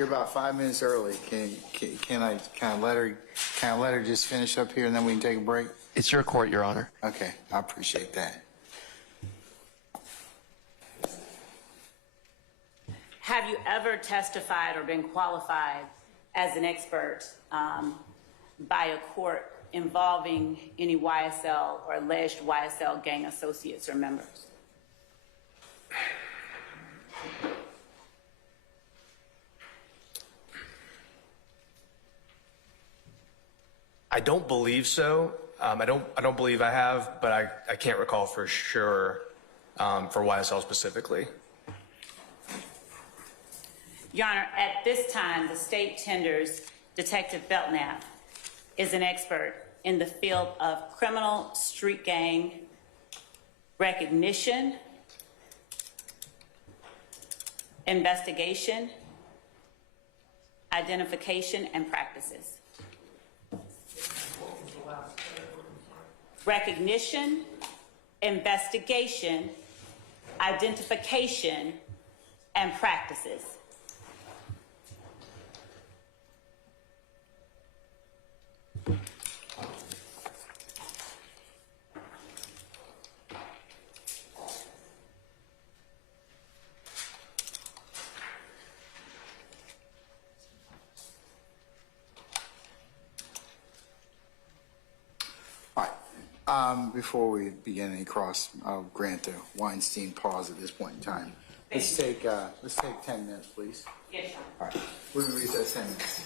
You're about 5 minutes early. Can I let her just finish up here and then we can take a break? It's your court, Your Honor. Okay, I appreciate that. Have you ever testified or been qualified as an expert by a court involving any YSL or alleged YSL gang associates or members? I don't believe so. I don't believe I have, but I can't recall for sure for YSL specifically. Your Honor, at this time, the state tenders Detective Belknap is an expert in the field of criminal street gang recognition, investigation, identification, and practices. Recognition, investigation, identification, and practices. Before we begin any cross, I'll grant the Weinstein pause at this point in time. Let's take 10 minutes, please. Yes, Your Honor. All right, we're going to recess 10 minutes.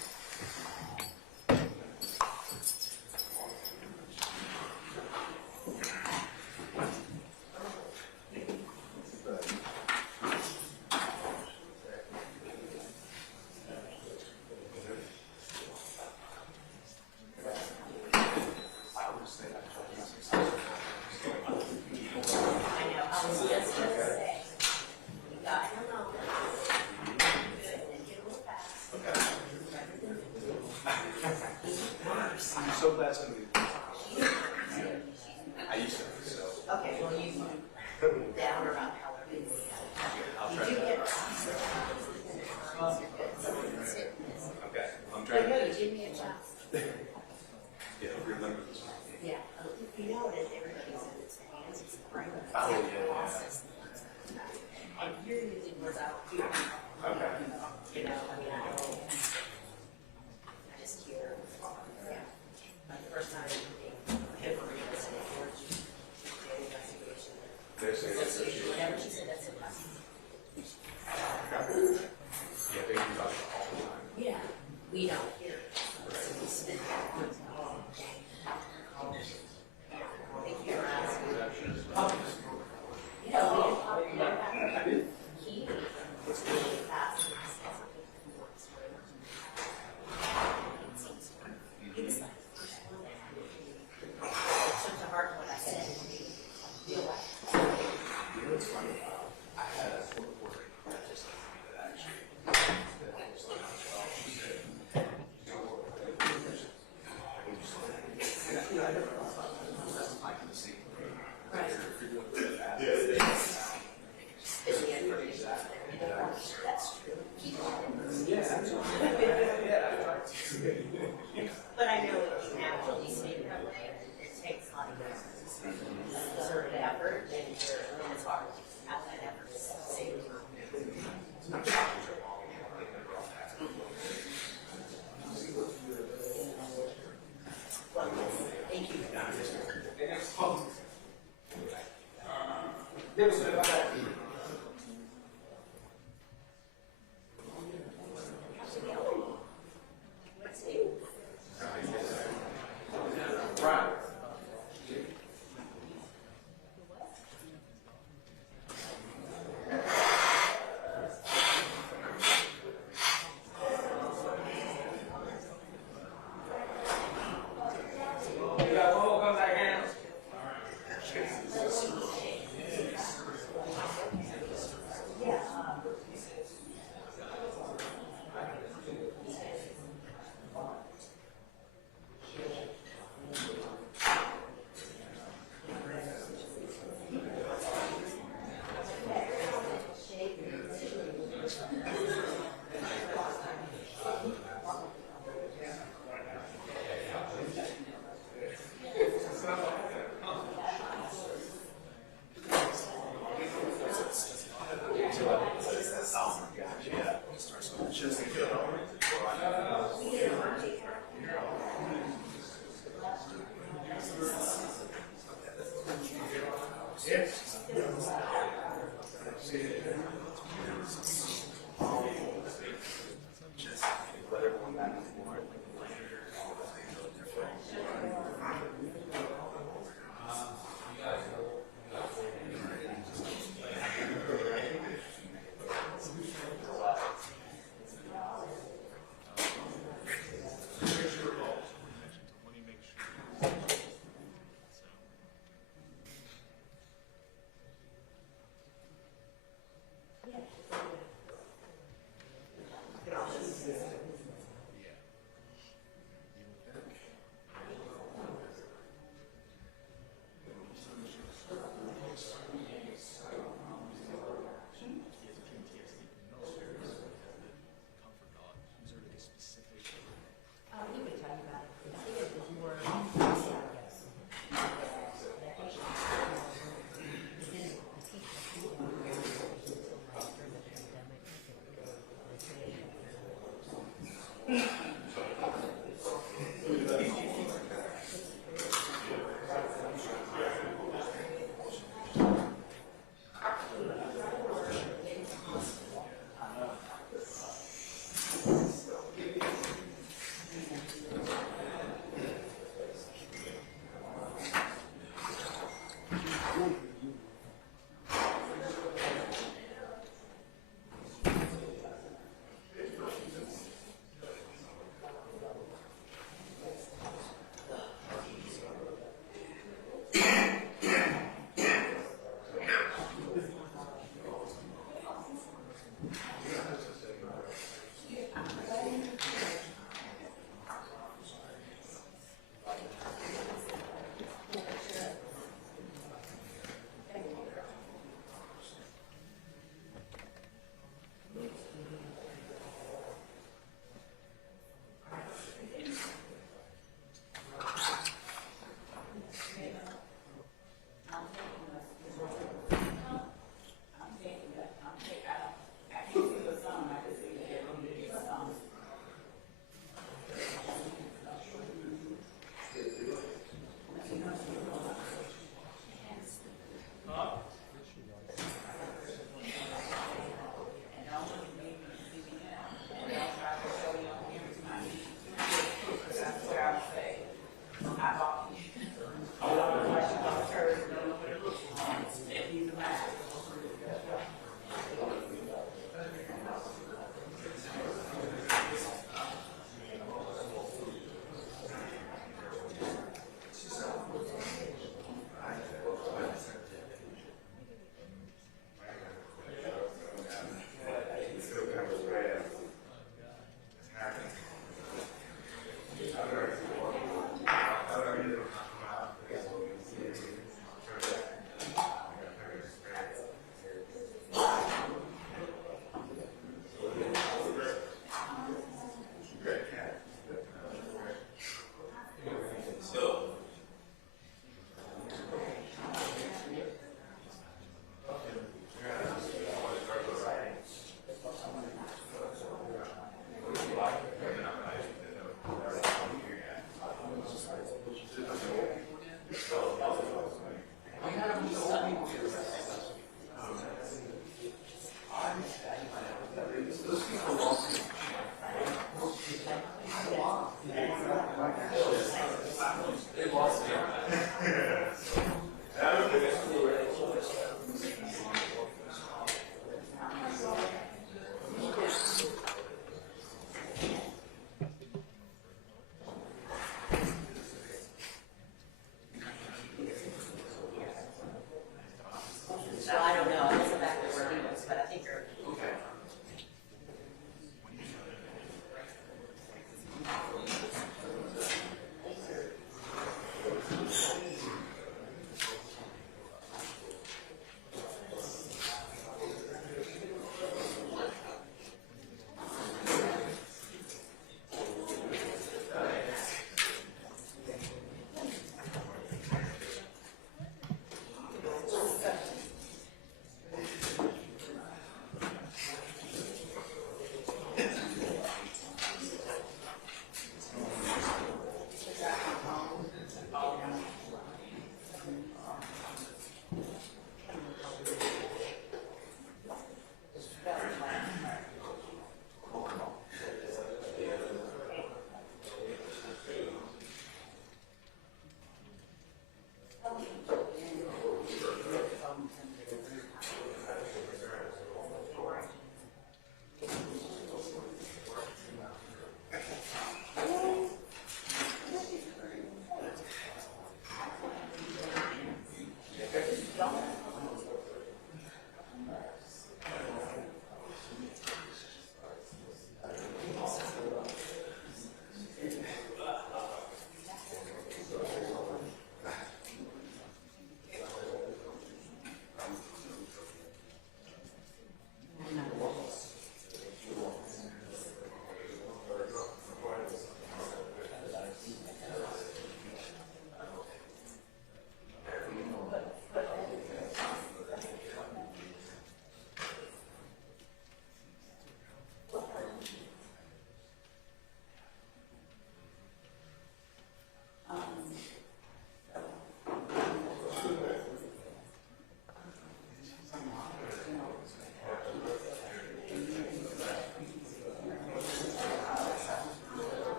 But I know that you naturally speak that way, and it takes a lot of concerted effort, and it's hard. Have that effort to save time. Well, thank you.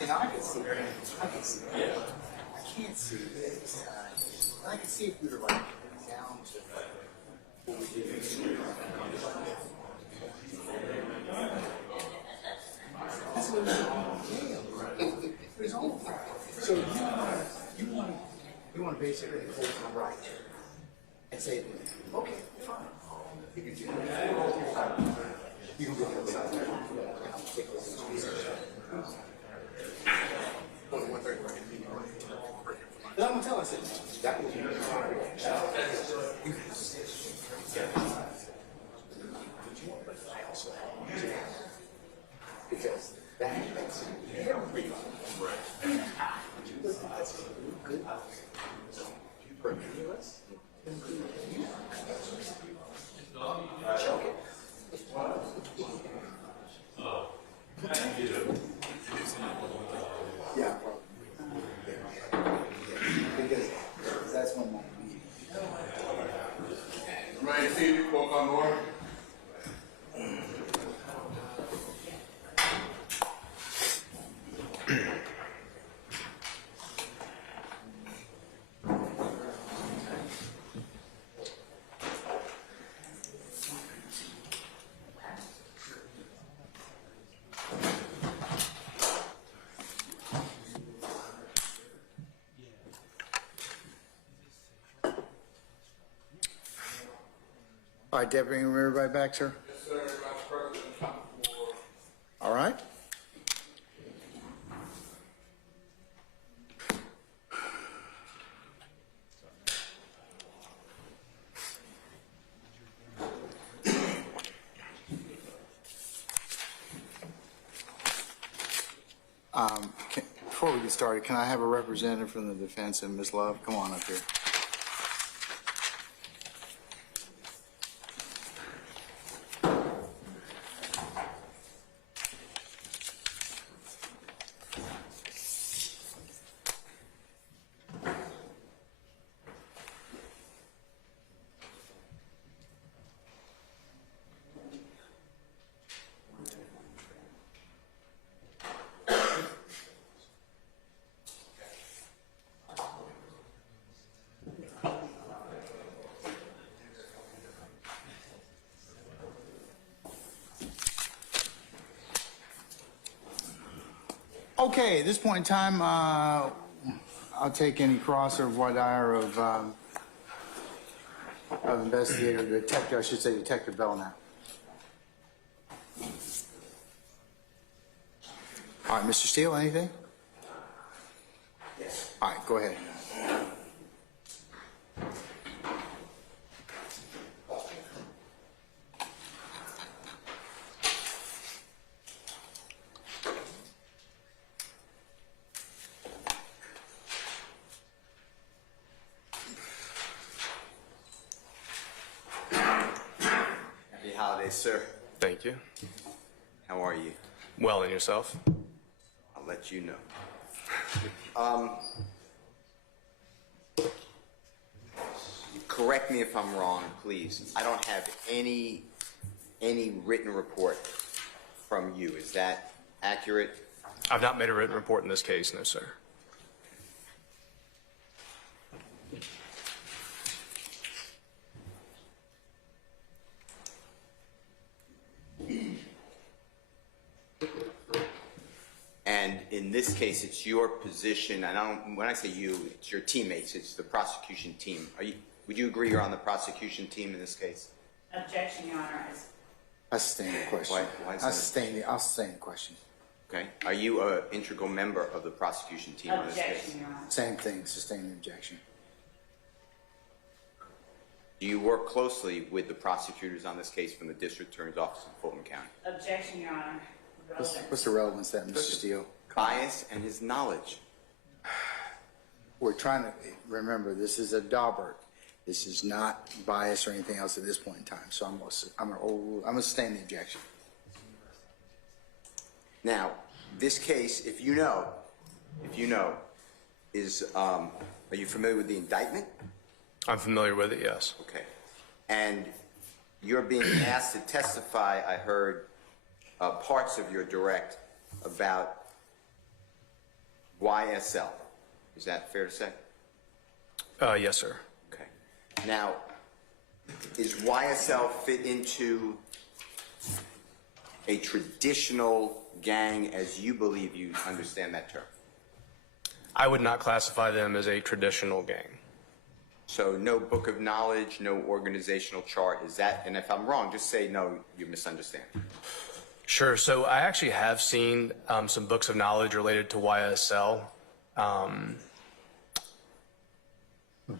And I can see it. I can see it. I can't see this. I can see if we were like down to what we did. That's what it was all. So you want to basically hold the right and say, okay, fine. You can do that. You can go to the side. But I'm gonna tell us that was because that makes everybody right. Good. Yeah. Because that's when my meeting. Ready to see you walk on board? All right, Deputy, everybody back, sir? Yes, sir. Vice President, time for All right. Before we get started, can I have a representative from the defense and Ms. Love? Come on up here. Okay, at this point in time, I'll take any cross or voir dire of investigator, detective, I should say Detective Belknap. All right, Mr. Steele, anything? Yes. All right, go ahead. Happy holidays, sir. Thank you. How are you? Well, and yourself? I'll let you know. Correct me if I'm wrong, please. I don't have any written report from you. Is that accurate? I've not made a written report in this case, no, sir. in this case, it's your position, and when I say you, it's your teammates, it's the prosecution team. Would you agree you're on the prosecution team in this case? Objection, Your Honor. I sustain the question. Why is I that? sustain the question. Okay. Are you an integral member of the prosecution team in this case? Objection, Your Honor. Same thing, sustain the objection. Do you work closely with the prosecutors on this case from the District Attorney's Office in Fulton County? Objection, Your Honor. What's the relevance of that, Mr. Steele? Bias and his knowledge. We're trying to remember this is a Daubert. This is not bias or anything else at this point in time. So I'm gonna sustain the objection. Now, this case, if you know, is are you familiar with the indictment? I'm familiar with it, yes. Okay. And you're being asked to testify, I heard parts of your direct about YSL. Is that fair to say? Yes, sir. Okay. Now, is YSL fit into a traditional gang as you believe you understand that term? I would not classify them as a traditional gang. So no book of knowledge, no organizational chart, is that, and if I'm wrong, just say no, you misunderstand. Sure. So I actually have seen some books of knowledge related to YSL,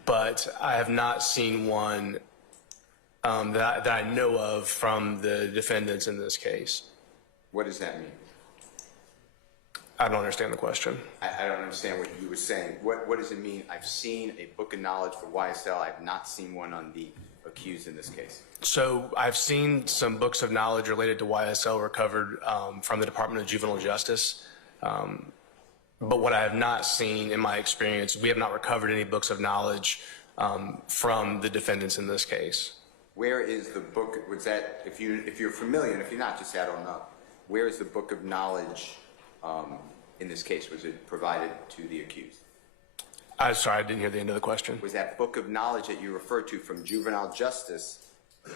but I have not seen one that I know of from the defendants in this case. What does that mean? I don't understand the question. I don't understand what you were saying. What does it mean? I've seen a book of knowledge for YSL. I've not seen one on the accused in this case. So I've seen some books of knowledge related to YSL recovered from the Department of Juvenile Justice. But what I have not seen in my experience, we have not recovered any books of knowledge from the defendants in this case. Where is the book? Was that, if you're familiar, and if you're not, just say I don't know. Where is the book of knowledge in this case? Was it provided to the accused? I'm sorry, I didn't hear the end of the question. Was that book of knowledge that you referred to from juvenile justice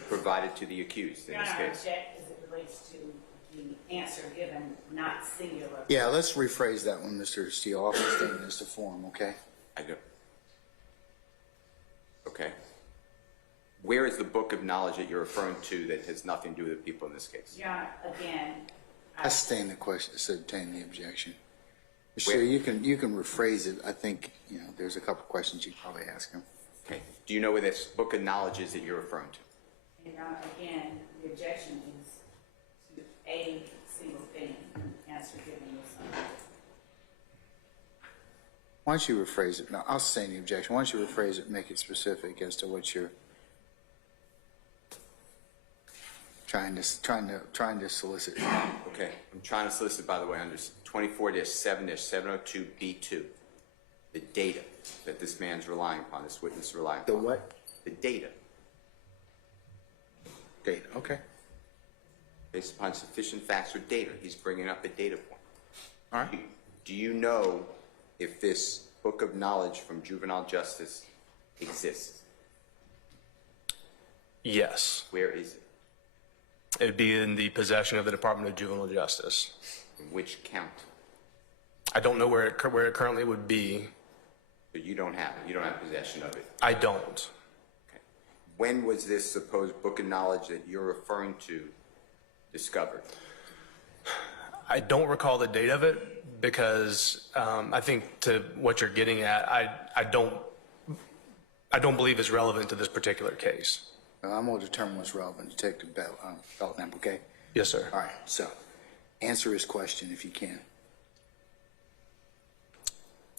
provided to the accused in Your this Honor, case? object as it relates to the answer given, not singular. Yeah, let's rephrase that one, Mr. Steele. I'll sustain this to form, okay? I do. Okay. Where is the book of knowledge that you're referring to that has nothing to do with the people in this case? Your Honor, again, I sustain the question, sustain the objection. Mr. Steele, you can rephrase it. I think, there's a couple questions you'd probably ask him. Okay. Do you know where this book of knowledge is that you're referring to? Your Honor, again, the objection is to a single thing, the answer given was Why don't you rephrase it? No, I'll sustain the objection. Why don't you rephrase it and make it specific as to what you're trying to solicit? Okay. I'm trying to solicit, by the way, under 24-7-702B2, the data that this man's relying upon, this witness relying upon. The what? The data. Data, okay. Based upon sufficient facts or data. He's bringing up a data point. All right. Do you know if this book of knowledge from juvenile justice exists? Yes. Where is it? It would be in the possession of the Department of Juvenile Justice. In which count? I don't know where it currently would be. But you don't have it. You don't have possession of it. I don't. Okay. When was this supposed book of knowledge that you're referring to discovered? I don't recall the date of it because I think to what you're getting at, I don't believe it's relevant to this particular case. I'm going to determine what's relevant. Detective Belknap, okay? Yes, sir. All right, so answer his question if you can.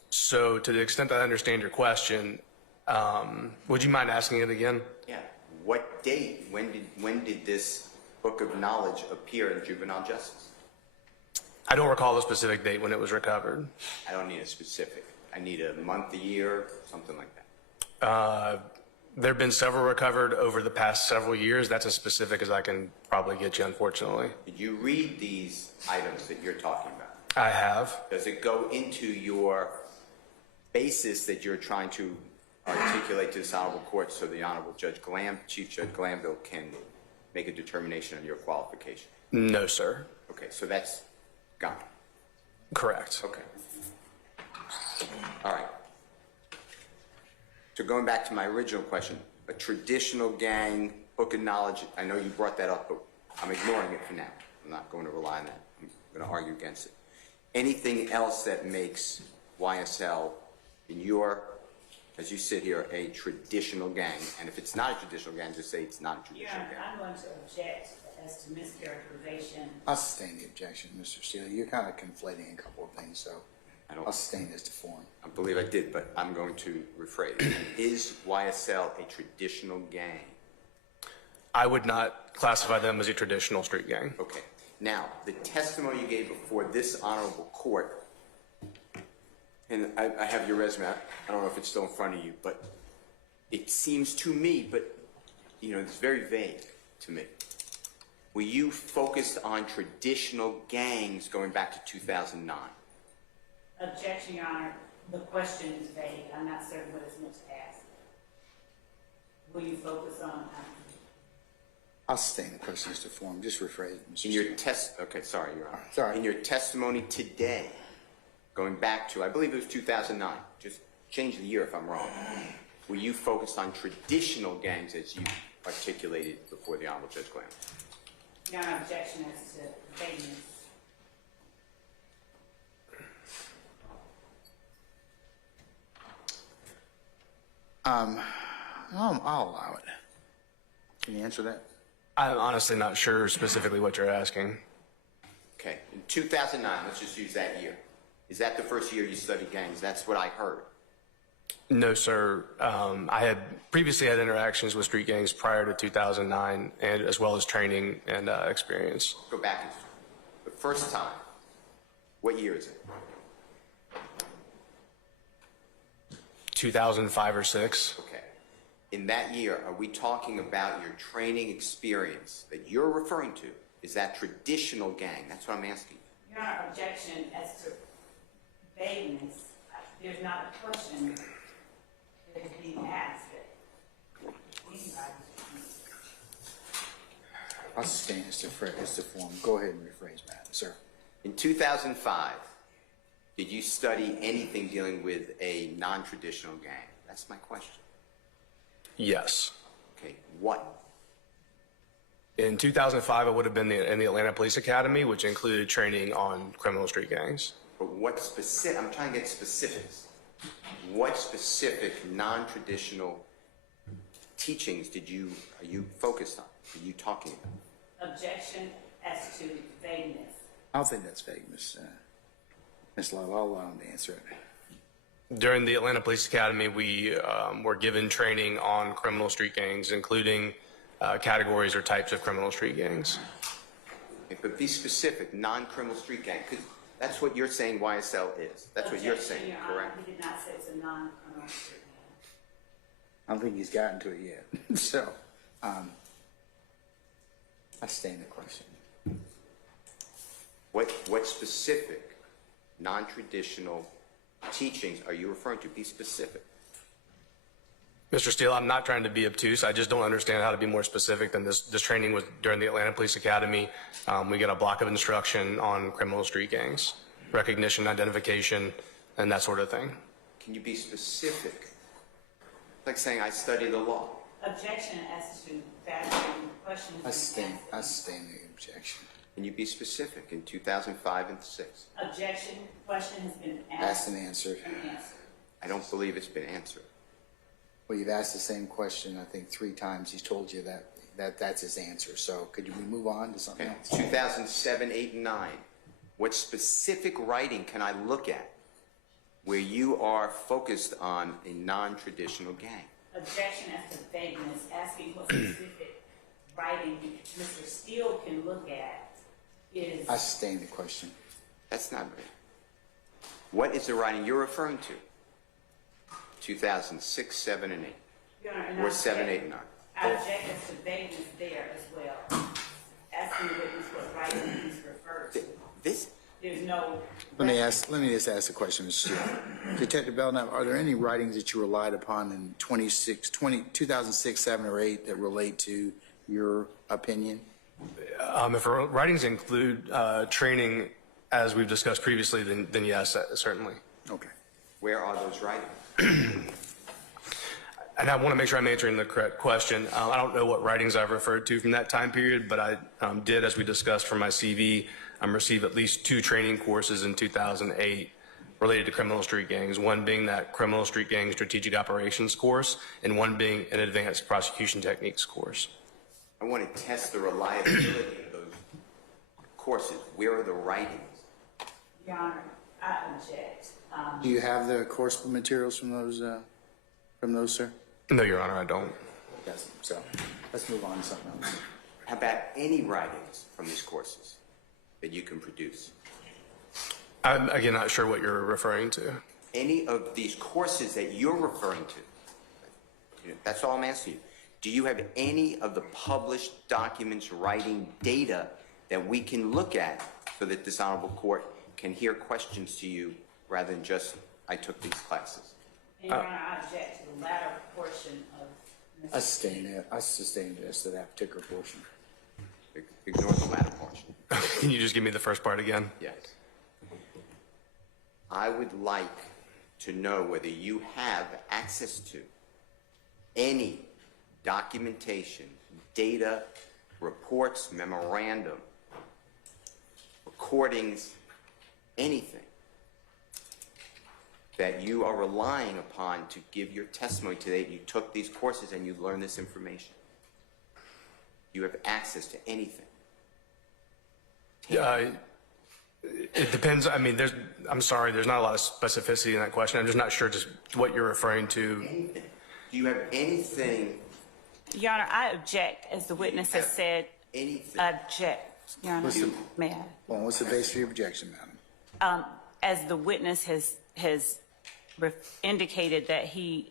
So to the extent that I understand your question, would you mind asking it again? Yeah. What date? When did this book of knowledge appear in juvenile justice? I don't recall the specific date when it was recovered. I don't need a specific. I need a month, a year, something like that. There have been several recovered over the past several years. That's as specific as I can probably get you, unfortunately. Did you read these items that you're talking about? I have. Does it go into your basis that you're trying to articulate to this honorable court so the Honorable Chief Judge Glanville can make a determination on your qualification? No, sir. Okay, so that's gone. Correct. Okay. All right. So going back to my original question, a traditional gang, book of knowledge, I know you brought that up, but I'm ignoring it for now. I'm not going to rely on that. I'm going to argue against it. Anything else that makes YSL, in your, as you sit here, a traditional gang? And if it's not a traditional gang, just say it's not a Your traditional Honor, gang. I'm going to object as to mischaracterization. I'll sustain the objection, Mr. Steele. You're kind of conflating a couple of things, so I'll sustain this to form. I believe I did, but I'm going to rephrase. Is YSL a traditional gang? I would not classify them as a traditional street gang. Okay. Now, the testimony you gave before this honorable court, and I have your resume. I don't know if it's still in front of you, but it seems to me, but you know, it's very vague to me. Were you focused on traditional gangs going back to 2009? Objection, Your Honor. The question is vague. I'm not certain what it's meant to ask. Will you focus on? I'll sustain the question as to form. Just rephrase it, Mr. In Steele. your okay, sorry, Your Honor. Sorry. In your testimony today, going back to, I believe it was 2009, just change the year if I'm wrong, were you focused on traditional gangs as you articulated before the Honorable Judge Graham? Your Honor, objection as to vagueness. I'll allow it. Can you answer that? I'm honestly not sure specifically what you're asking. Okay, in 2009, let's just use that year. Is that the first year you studied gangs? That's what I heard. No, sir. I had previously had interactions with street gangs prior to 2009, and as well as training and experience. Go back. The first time, what year is it? 2005 or 6. Okay. In that year, are we talking about your training experience that you're referring to? Is that traditional gang? That's what I'm asking. Your Honor, objection as to vagueness. There's not a question that is being asked. I'll sustain this to form. Go ahead and rephrase, Matt. Sir. In 2005, did you study anything dealing with a non-traditional gang? That's my question. Yes. Okay, what? In 2005, I would have been in the Atlanta Police Academy, which included training on criminal street gangs. But what specific, I'm trying to get specifics. What specific non-traditional teachings are you focused on? Are you talking about? Objection as to vagueness. I don't think that's vague, Ms. Love. I'll allow him to answer it. During the Atlanta Police Academy, we were given training on criminal street gangs, including categories or types of criminal street gangs. Okay, but be specific, non-criminal street gang, because that's what you're saying YSL is. That's what you're saying, Your Honor, correct? he did not say it's a non-criminal street gang. I don't think he's gotten to it yet. So, I sustain the question. What specific non-traditional teachings are you referring to? Be specific. Mr. Steele, I'm not trying to be obtuse. I just don't understand how to be more specific than this. This training was during the Atlanta Police Academy. We get a block of instruction on criminal street gangs, recognition, identification, and that sort of thing. Can you be specific? Like saying, I study the law. Objection as to that question. I sustain the objection. Can you be specific in 2005 and 6? Objection. Question has been Asked asked and answered. and answered. I don't believe it's been answered. Well, you've asked the same question, I think, 3 times. He's told you that's his answer. So could we move on to something Okay. else? 2007, 8, and 9. What specific writing can I look at where you are focused on a non-traditional gang? Objection as to vagueness, asking what specific writing Mr. Steele can look at is. I sustain the question. That's not right. What is the writing you're referring to? 2006, 7, and 8. Your Honor, and Or 7, 8, and 9. I object as to vagueness there as well. Asking the witness what writing he's referred to. This? There's no. Let me just ask a question, Mr. Steele. Detective Belknap, are there any writings that you relied upon in 2006, 7, or 8 that relate to your opinion? If our writings include training as we've discussed previously, then yes, certainly. Okay. Where are those writings? And I want to make sure I'm answering the correct question. I don't know what writings I've referred to from that time period, but I did, as we discussed from my CV, receive at least 2 training courses in 2008 related to criminal street gangs, one being that criminal street gang strategic operations course, and one being an advanced prosecution techniques course. I want to test the reliability of those courses. Where are the writings? Your Honor, I object. Do you have the course materials from those, sir? No, Your Honor, I don't. Yes. So let's move on to something else. How about any writings from these courses that you can produce? I'm, again, not sure what you're referring to. Any of these courses that you're referring to, that's all I'm asking you. Do you have any of the published documents, writing data that we can look at so that this honorable court can hear questions to you rather than just, I took these classes? And Your Honor, I object to the latter portion of Mr. I sustained this to that particular portion. Ignore the latter portion. Can you just give me the first part again? Yes. I would like to know whether you have access to any documentation, data, reports, memorandum, recordings, anything that you are relying upon to give your testimony today. You took these courses and you learned this information. You have access to anything. It depends. I mean, I'm sorry, there's not a lot of specificity in that question. I'm just not sure just what you're referring to. Anything. Do you have anything? Your Honor, I object, as the witness has said. Anything? Object, Your Honor. May I? Well, what's the basis for your objection, madam? As the witness has indicated that he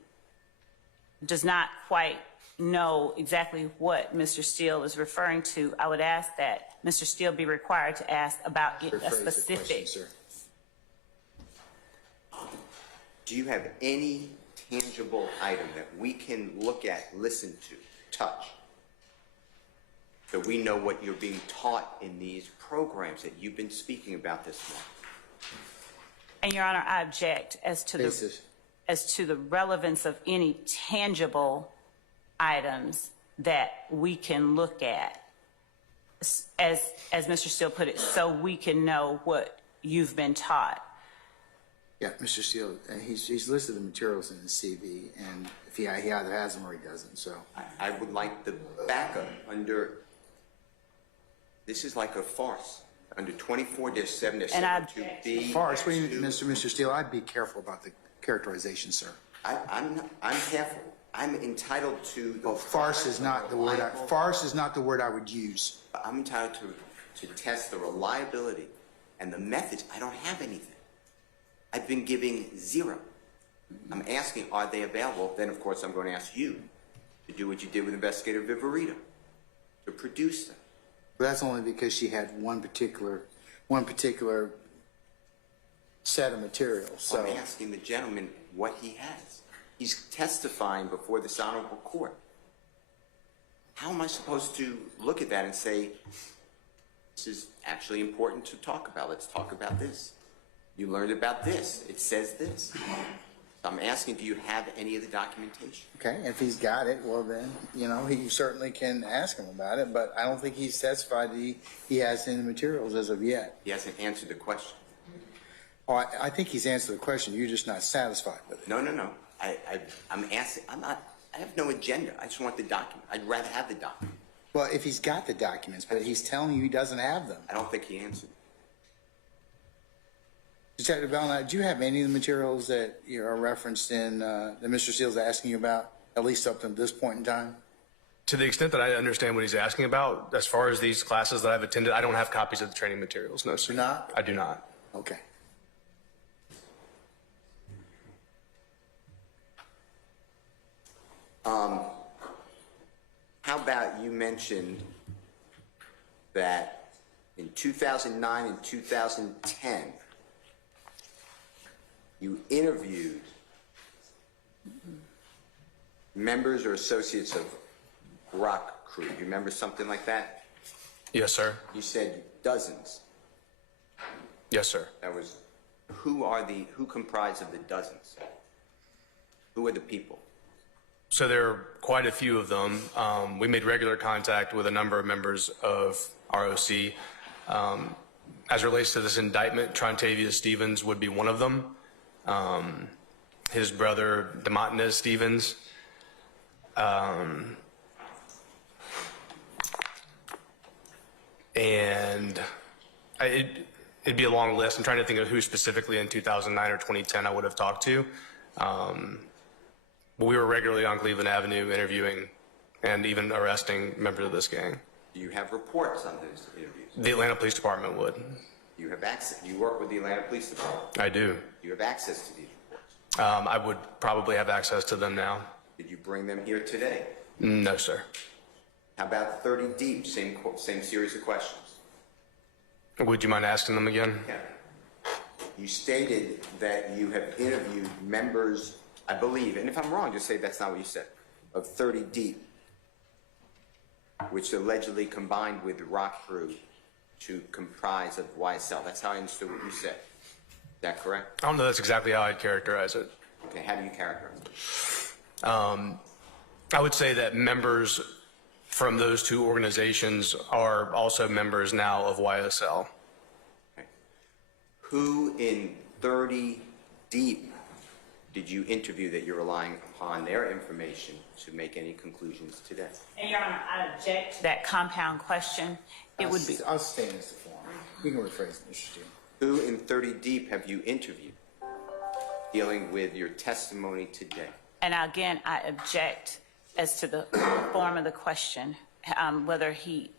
does not quite know exactly what Mr. Steele is referring to, I would ask that Mr. Steele be required to ask about a Rephrase the specific. question, sir. Do you have any tangible item that we can look at, listen to, touch, so we know what you're being taught in these programs that you've been speaking about this month? And Your Honor, I object as to Basis. the relevance of any tangible items that we can look at, as Mr. Steele put it, so we can know what you've been taught. Yeah, Mr. Steele, he's listed the materials in his CV, and if he either has them or he doesn't. So I would like the backup under, this is like a farce, under 24-7, And I 7.2b. farce, Mr. Steele, I'd be careful about the characterization, sir. I'm careful. I'm entitled to the Well, farce is not the word. Farce is not the word I would use. I'm entitled to test the reliability and the methods. I don't have anything. I've been giving 0. I'm asking, are they available? Then, of course, I'm going to ask you to do what you did with Investigator Viverito, to produce them. But that's only because she had one particular set of materials. So I'm asking the gentleman what he has. He's testifying before this honorable court. How am I supposed to look at that and say, this is actually important to talk about? Let's talk about this. You learned about this. It says this. So I'm asking, do you have any of the documentation? okay, if he's got it, well then, he certainly can ask him about it. But I don't think he's testified that he has any materials as of yet. He hasn't answered the question. Oh, I think he's answered the question. You're just not satisfied with it. No. I'm asking, I have no agenda. I just want the document. I'd rather have the document. Well, if he's got the documents, but he's telling you he doesn't have them. I don't think he answered. Detective Belknap, do you have any of the materials that are referenced in that Mr. Steele's asking you about, at least up to this point in time? To the extent that I understand what he's asking about, as far as these classes that I've attended, I don't have copies of the training materials. No, sir. You're not? I do not. Okay. How about you mentioned that in 2009 and 2010, you interviewed members or associates of rock crew. You remember something like that? Yes, sir. You said dozens. Yes, sir. That was, who comprised of the dozens? Who are the people? So there are quite a few of them. We made regular contact with a number of members of ROC. As it relates to this indictment, Trontavious Stevens would be one of them. His brother, Demontanez Stevens. And it'd be a long list. I'm trying to think of who specifically in 2009 or 2010 I would have talked to. But we were regularly on Cleveland Avenue interviewing and even arresting members of this gang. Do you have reports on those interviews? The Atlanta Police Department would. You have access. You work with the Atlanta Police Department. I do. You have access to these reports. I would probably have access to them now. Did you bring them here today? No, sir. How about 30 deep? Same series of questions. Would you mind asking them again? Yeah. You stated that you have interviewed members, I believe, and if I'm wrong, just say that's not what you said, of 30 deep, which allegedly combined with the rock crew to comprise of YSL. That's how I understood what you said. Is that correct? I don't know that's exactly how I'd characterize it. Okay, how do you characterize it? I would say that members from those two organizations are also members now of YSL. Okay. Who in 30 deep did you interview that you're relying upon their information to make any conclusions today? And Your Honor, I object to that compound question. It would be. I'll stay in this form. We can rephrase it, Mr. Steele. Who in 30 deep have you interviewed dealing with your testimony today? And again, I object as to the form of the question, whether he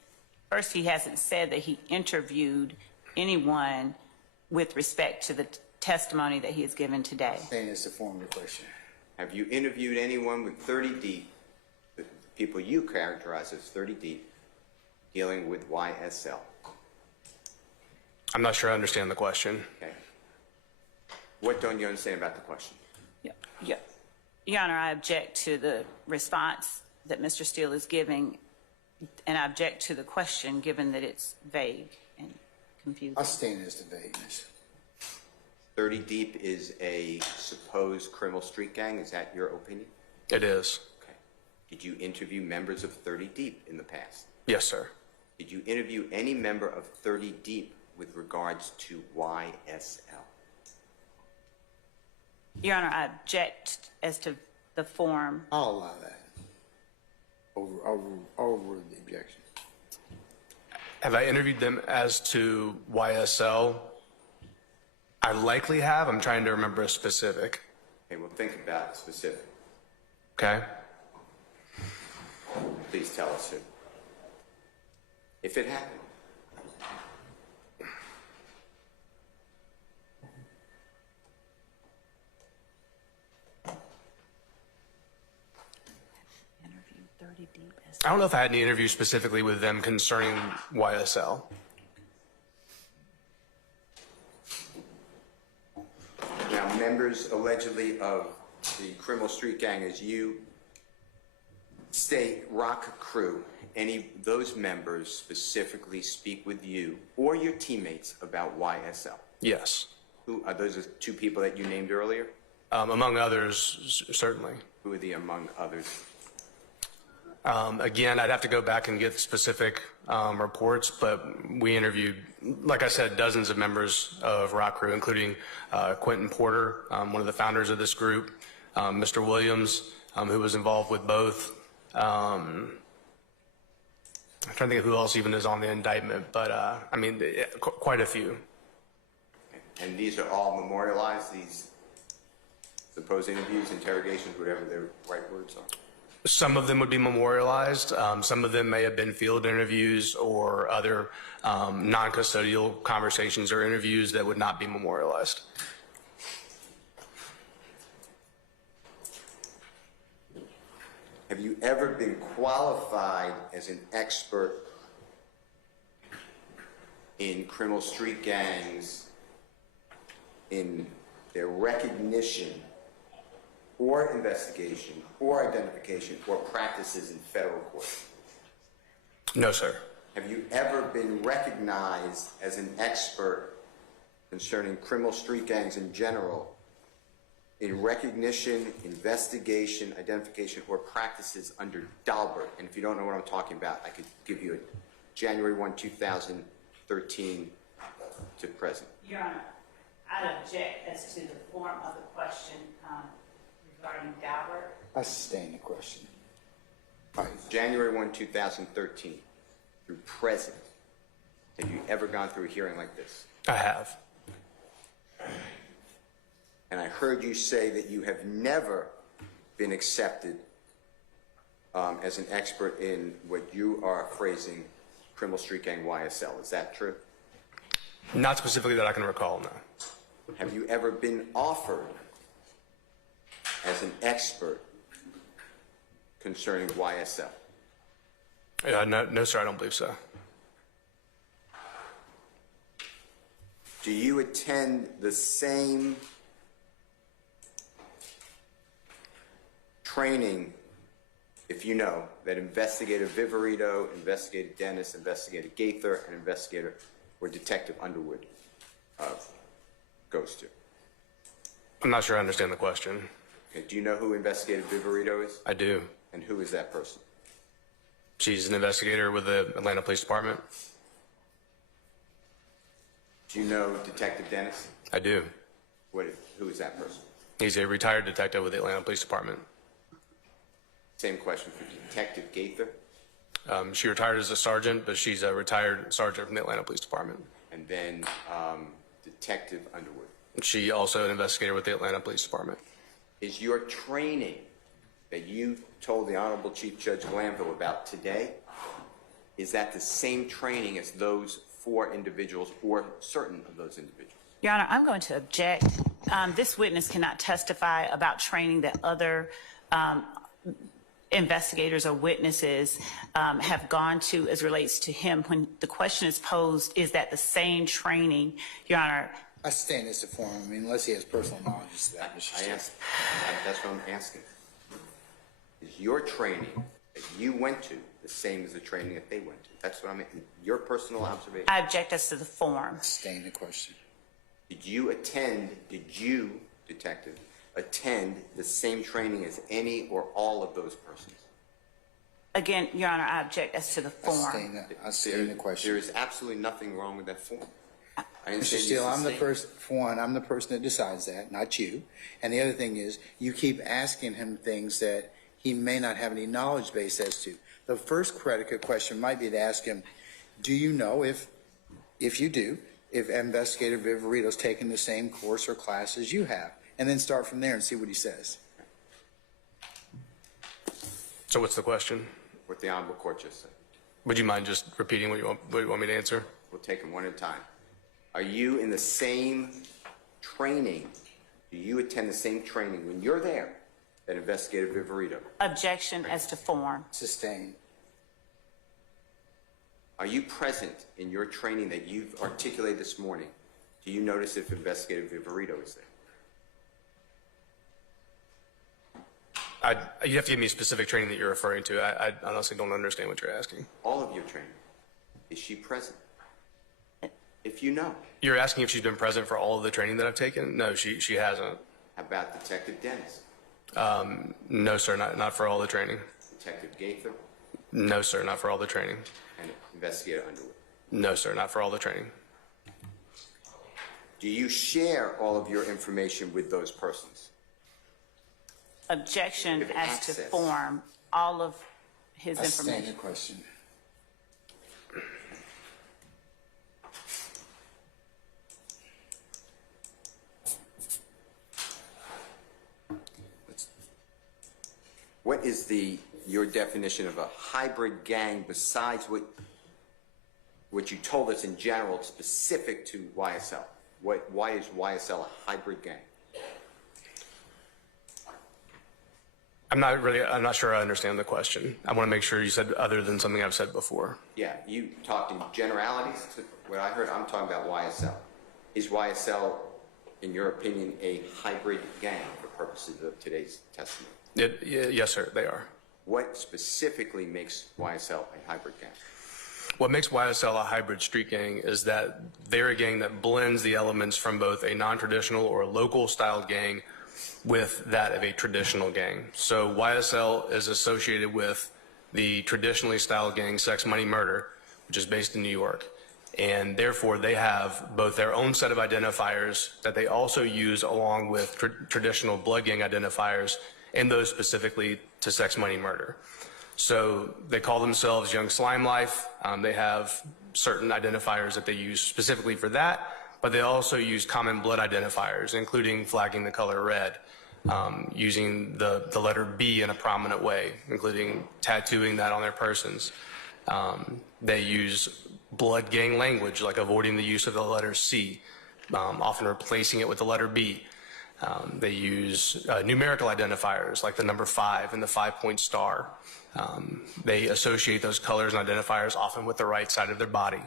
hasn't said that he interviewed anyone with respect to the testimony that he has given today. Staying is the form of the question. Have you interviewed anyone with 30 deep, the people you characterize as 30 deep, dealing with YSL? I'm not sure I understand the question. Okay. What don't you understand about the question? Yeah. Your Honor, I object to the response that Mr. Steele is giving, and I object to the question given that it's vague and confusing. I'll stay in as the vagueness. 30 deep is a supposed criminal street gang. Is that your opinion? It is. Okay. Did you interview members of 30 deep in the past? Yes, sir. Did you interview any member of 30 deep with regards to YSL? Your Honor, I object as to the form. I'll allow that. Over the objection. Have I interviewed them as to YSL? I likely have. I'm trying to remember a specific. Okay, well, think about it specific. Okay. Please tell us who. If it happened. I don't know if I had any interviews specifically with them concerning YSL. Now, members allegedly of the criminal street gang, as you state, rock crew, any of those members specifically speak with you or your teammates about YSL? Yes. Who are those two people that you named earlier? Among others, certainly. Who are the among others? Again, I'd have to go back and get specific reports, but we interviewed, like I said, dozens of members of Rock Crew, including Quentin Porter, one of the founders of this group, Mr. Williams, who was involved with both. I'm trying to think of who else even is on the indictment, but I mean, quite a few. And these are all memorialized, these supposed interviews, interrogations, whatever their right words are? Some of them would be memorialized. Some of them may have been field interviews or other non-custodial conversations or interviews that would not be memorialized. Have you ever been qualified as an expert in criminal street gangs in their recognition or investigation or identification or practices in federal court? No, sir. Have you ever been recognized as an expert concerning criminal street gangs in general in recognition, investigation, identification, or practices under Daubert. And if you don't know what I'm talking about, I could give you a January 1, 2013 to present. Your Honor, I'd object as to the form of the question regarding Daubert. I sustain the question. All right, January 1, 2013 through present. Have you ever gone through a hearing like this? I have. And I heard you say that you have never been accepted as an expert in what you are phrasing criminal street gang YSL. Is that true? Not specifically that I can recall, no. Have you ever been offered as an expert concerning YSL? No, sir, I don't believe so. Do you attend the same training, if you know, that Investigator Viverito, Investigator Dennis, Investigator Gaither, and Investigator or Detective Underwood goes to? I'm not sure I understand the question. Okay, do you know who Investigator Viverito is? I do. And who is that person? She's an investigator with the Atlanta Police Department. Do you know Detective Dennis? I do. Who is that person? He's a retired detective with the Atlanta Police Department. Same question for Detective Gaither. She retired as a sergeant, but she's a retired sergeant from the Atlanta Police Department. And then Detective Underwood. She also an investigator with the Atlanta Police Department. Is your training that you told the Honorable Chief Judge Glanville about today, is that the same training as those 4 individuals or certain of those individuals? Your Honor, I'm going to object. This witness cannot testify about training that other investigators or witnesses have gone to as relates to him. When the question is posed, is that the same training, Your Honor? I sustain this form. I mean, unless he has personal knowledge to that. That's what I'm asking. Is your training that you went to the same as the training that they went to? That's what I'm asking. Your personal observation. I object as to the form. Sustain the question. Did you, Detective, attend the same training as any or all of those persons? Again, Your Honor, I object as to the form. I sustain the question. There is absolutely nothing wrong with that form. Mr. Steele, I'm the person that decides that, not you. And the other thing is, you keep asking him things that he may not have any knowledge base as to. The first predicate question might be to ask him, do you know if you do, if Investigator Viverito's taken the same course or class as you have? And then start from there and see what he says. So what's the question? What the Honorable Court just said. Would you mind just repeating what you want me to answer? We'll take them one at a time. Are you in the same training? Do you attend the same training when you're there that Investigator Viverito? Objection as to form. Sustain. Are you present in your training that you've articulated this morning? Do you notice if Investigator Viverito is there? You have to give me a specific training that you're referring to. I honestly don't understand what you're asking. All of your training. Is she present? If you know. You're asking if she's been present for all of the training that I've taken? No, she hasn't. How about Detective Dennis? No, sir, not for all the training. Detective Gaither? No, sir, not for all the training. And Investigator Underwood? No, sir, not for all the training. Do you share all of your information with those persons? Objection Give as access. to form. All of his I sustain the information. question. What is your definition of a hybrid gang besides what you told us in general, specific to YSL? Why is YSL a hybrid gang? I'm not sure I understand the question. I want to make sure you said other than something I've said before. Yeah, you talked in generalities. What I heard, I'm talking about YSL. Is YSL, in your opinion, a hybrid gang for purposes of today's testimony? Yes, sir, they are. What specifically makes YSL a hybrid gang? What makes YSL a hybrid street gang is that they're a gang that blends the elements from both a non-traditional or local styled gang with that of a traditional gang. So YSL is associated with the traditionally styled gang Sex, Money, Murder, which is based in New York. And therefore, they have both their own set of identifiers that they also use along with traditional blood gang identifiers, and those specifically to Sex, Money, Murder. So they call themselves Young Slime Life. They have certain identifiers that they use specifically for that, but they also use common blood identifiers, including flagging the color red, using the letter B in a prominent way, including tattooing that on their persons. They use blood gang language, like avoiding the use of the letter C, often replacing it with the letter B. They use numerical identifiers like the number 5 and the 5-point star. They associate those colors and identifiers often with the right side of their body.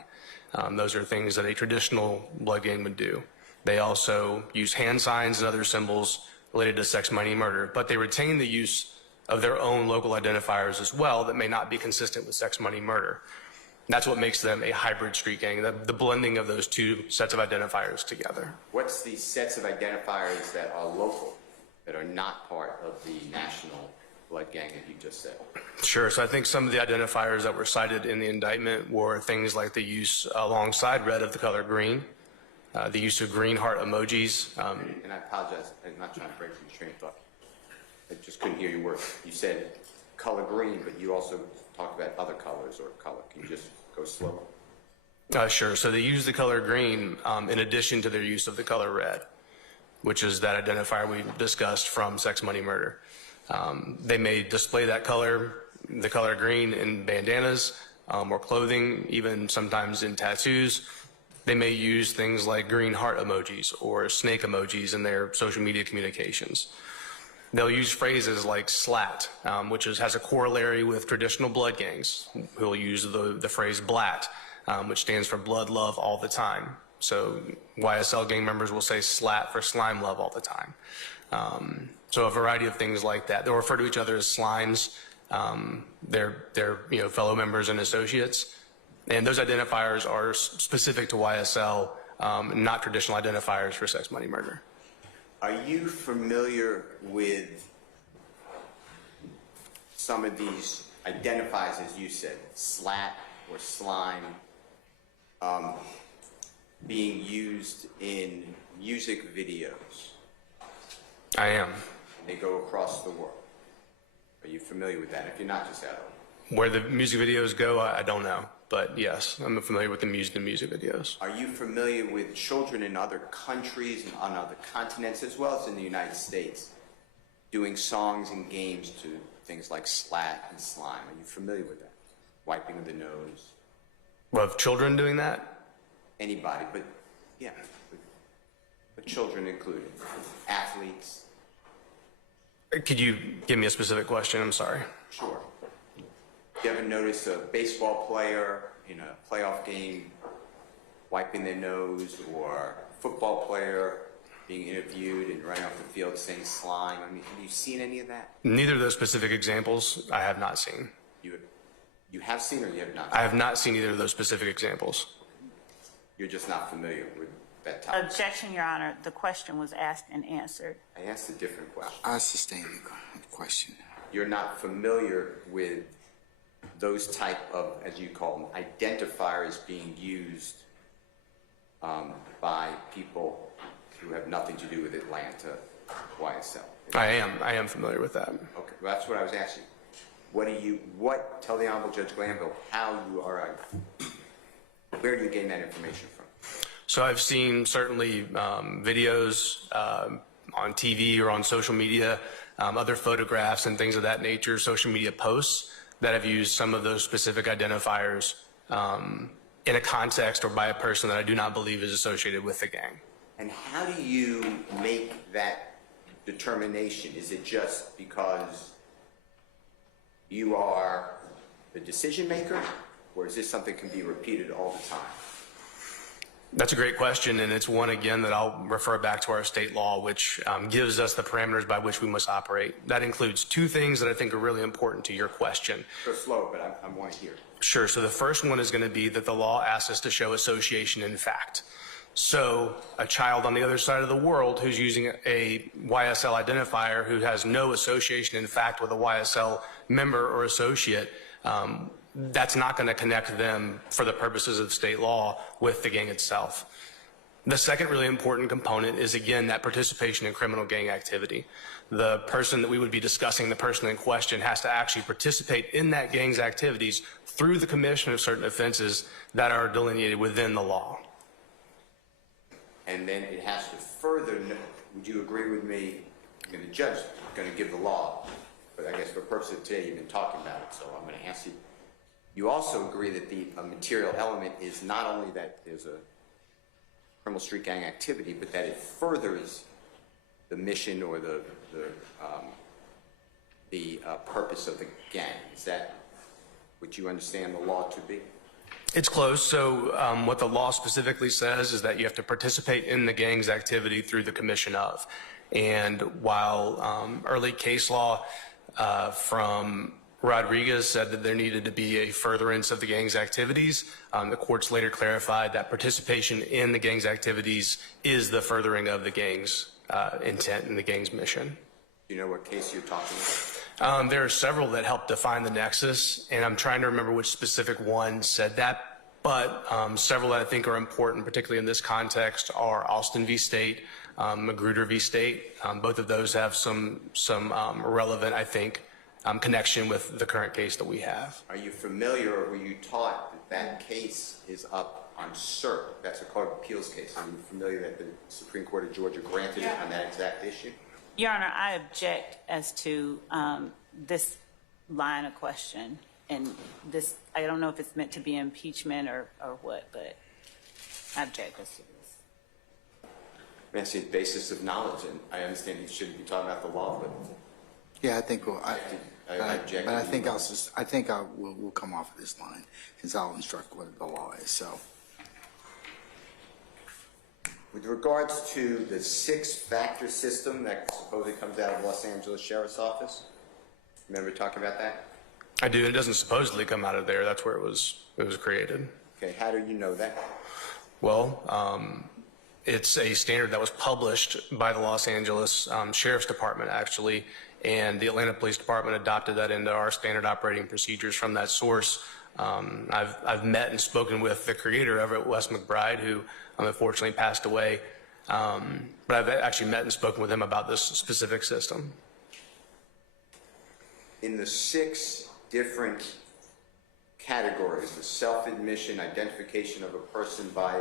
Those are things that a traditional blood gang would do. They also use hand signs and other symbols related to Sex, Money, Murder, but they retain the use of their own local identifiers as well that may not be consistent with Sex, Money, Murder. That's what makes them a hybrid street gang, the blending of those two sets of identifiers together. What's the sets of identifiers that are local, that are not part of the national blood gang that you just said? Sure. So I think some of the identifiers that were cited in the indictment were things like the use alongside red of the color green, the use of green heart emojis. And I apologize, I'm not trying to break from your train of thought. I just couldn't hear your words. You said color green, but you also talked about other colors or color. Can you just go slower? Sure. So they use the color green in addition to their use of the color red, which is that identifier we discussed from Sex, Money, Murder. They may display that color, the color green, in bandanas or clothing, even sometimes in tattoos. They may use things like green heart emojis or snake emojis in their social media communications. They'll use phrases like slat, which has a corollary with traditional blood gangs, who will use the phrase blat, which stands for blood love all the time. So YSL gang members will say slat for slime love all the time. So a variety of things like that. They'll refer to each other as slimes, their fellow members and associates. And those identifiers are specific to YSL, not traditional identifiers for Sex, Money, Murder. Are you familiar with some of these identifiers, as you said, slat or slime, being used in music videos? I am. They go across the world. Are you familiar with that? If you're not, just add on. Where the music videos go, I don't know. But yes, I'm familiar with the music videos. Are you familiar with children in other countries and on other continents, as well as in the United States, doing songs and games to things like slat and slime? Are you familiar with that? Wiping of the nose? Of children doing that? Anybody, but yeah, but children included. Athletes. Could you give me a specific question? I'm sorry. Sure. You ever notice a baseball player in a playoff game wiping their nose, or a football player being interviewed and running off the field saying slime? I mean, have you seen any of that? Neither of those specific examples I have not seen. You have seen, or you have not? I have not seen either of those specific examples. You're just not familiar with that topic. Objection, Your Honor. The question was asked and answered. I asked a different question. I sustain the question. You're not familiar with those type of, as you call them, identifiers being used by people who have nothing to do with Atlanta YSL. I am familiar with that. Okay, well, that's what I was asking. Tell the Honorable Judge Glanville how you are, where do you gain that information from? So I've seen certainly videos on TV or on social media, other photographs and things of that nature, social media posts that have used some of those specific identifiers in a context or by a person that I do not believe is associated with the gang. And how do you make that determination? Is it just because you are the decision maker, or is this something that can be repeated all the time? That's a great question, and it's one, again, that I'll refer back to our state law, which gives us the parameters by which we must operate. That includes two things that I think are really important to your question. Go slow, but I want to hear. Sure. So the first one is going to be that the law asks us to show association in fact. So a child on the other side of the world who's using a YSL identifier who has no association in fact with a YSL member or associate, that's not going to connect them for the purposes of state law with the gang itself. The second really important component is, again, that participation in criminal gang activity. The person that we would be discussing, the person in question, has to actually participate in that gang's activities through the commission of certain offenses that are delineated within the law. And then it has to further, would you agree with me, I'm going to judge, I'm going to give the law, but I guess for purposes of today, you've been talking about it, so I'm going to ask you. You also agree that a material element is not only that there's a criminal street gang activity, but that it furthers the mission or the purpose of the gang. Is that what you understand the law to be? It's close. So what the law specifically says is that you have to participate in the gang's activity through the commission of. And while early case law from Rodriguez said that there needed to be a furtherance of the gang's activities, the courts later clarified that participation in the gang's activities is the furthering of the gang's intent and the gang's mission. Do you know what case you're talking about? There are several that help define the nexus, and I'm trying to remember which specific one said that, but several that I think are important, particularly in this context, are Alston v. State, Magruder v. State. Both of those have some relevant, I think, connection with the current case that we have. Are you familiar, or were you taught that that case is up on cert? That's a court of appeals case. Are you familiar that the Supreme Court of Georgia granted it on that exact issue? Your Honor, I object as to this line of question, and this, I don't know if it's meant to be impeachment or what, but I object as to this. That's the basis of knowledge, and I understand you shouldn't be talking about the law, but Yeah, I think we'll come off of this line since I'll instruct what the law is. So, with regards to the 6-factor system that supposedly comes out of Los Angeles Sheriff's Office, remember talking about that? I do. It doesn't supposedly come out of there. That's where it was created. Okay, how do you know that? Well, it's a standard that was published by the Los Angeles Sheriff's Department, actually, and the Atlanta Police Department adopted that into our standard operating procedures from that source. I've met and spoken with the creator of it, Wes McBride, who unfortunately passed away, but I've actually met and spoken with him about this specific system. In the 6 different categories, the self-admission, identification of a person by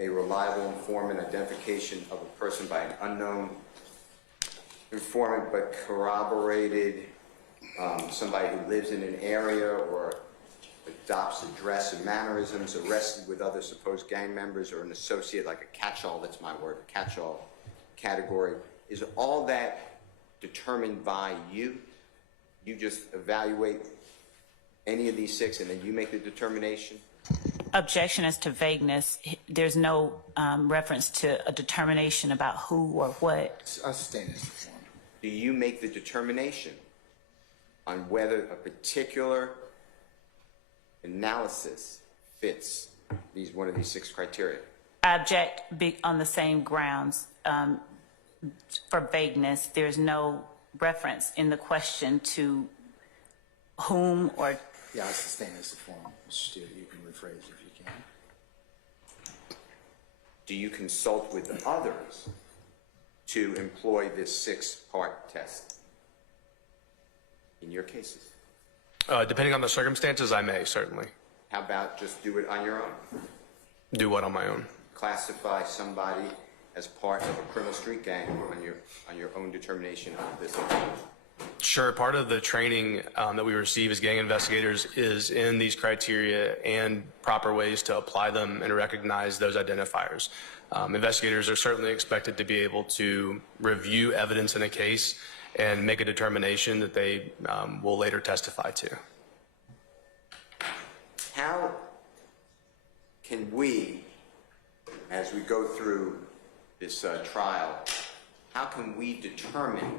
a reliable informant, identification of a person by an unknown informant but corroborated, somebody who lives in an area or adopts the dress and mannerisms, arrested with other supposed gang members, or an associate, like a catch-all, that's my word, a catch-all category. Is all that determined by you? You just evaluate any of these 6 and then you make the determination? Objection as to vagueness. There's no reference to a determination about who or what. I'll sustain this form. Do you make the determination on whether a particular analysis fits one of these 6 criteria? I object on the same grounds. For vagueness, there's no reference in the question to whom or... Yeah, I'll sustain this form. Mr. Steele, you can rephrase if you can. Do you consult with others to employ this 6-part test in your cases? Depending on the circumstances, I may, certainly. How about just do it on your own? Do what on my own? Classify somebody as part of a criminal street gang on your own determination of this. Sure. Part of the training that we receive as gang investigators is in these criteria and proper ways to apply them and recognize those identifiers. Investigators are certainly expected to be able to review evidence in a case and make a determination that they will later testify to. How can we as we go through this trial, how can we determine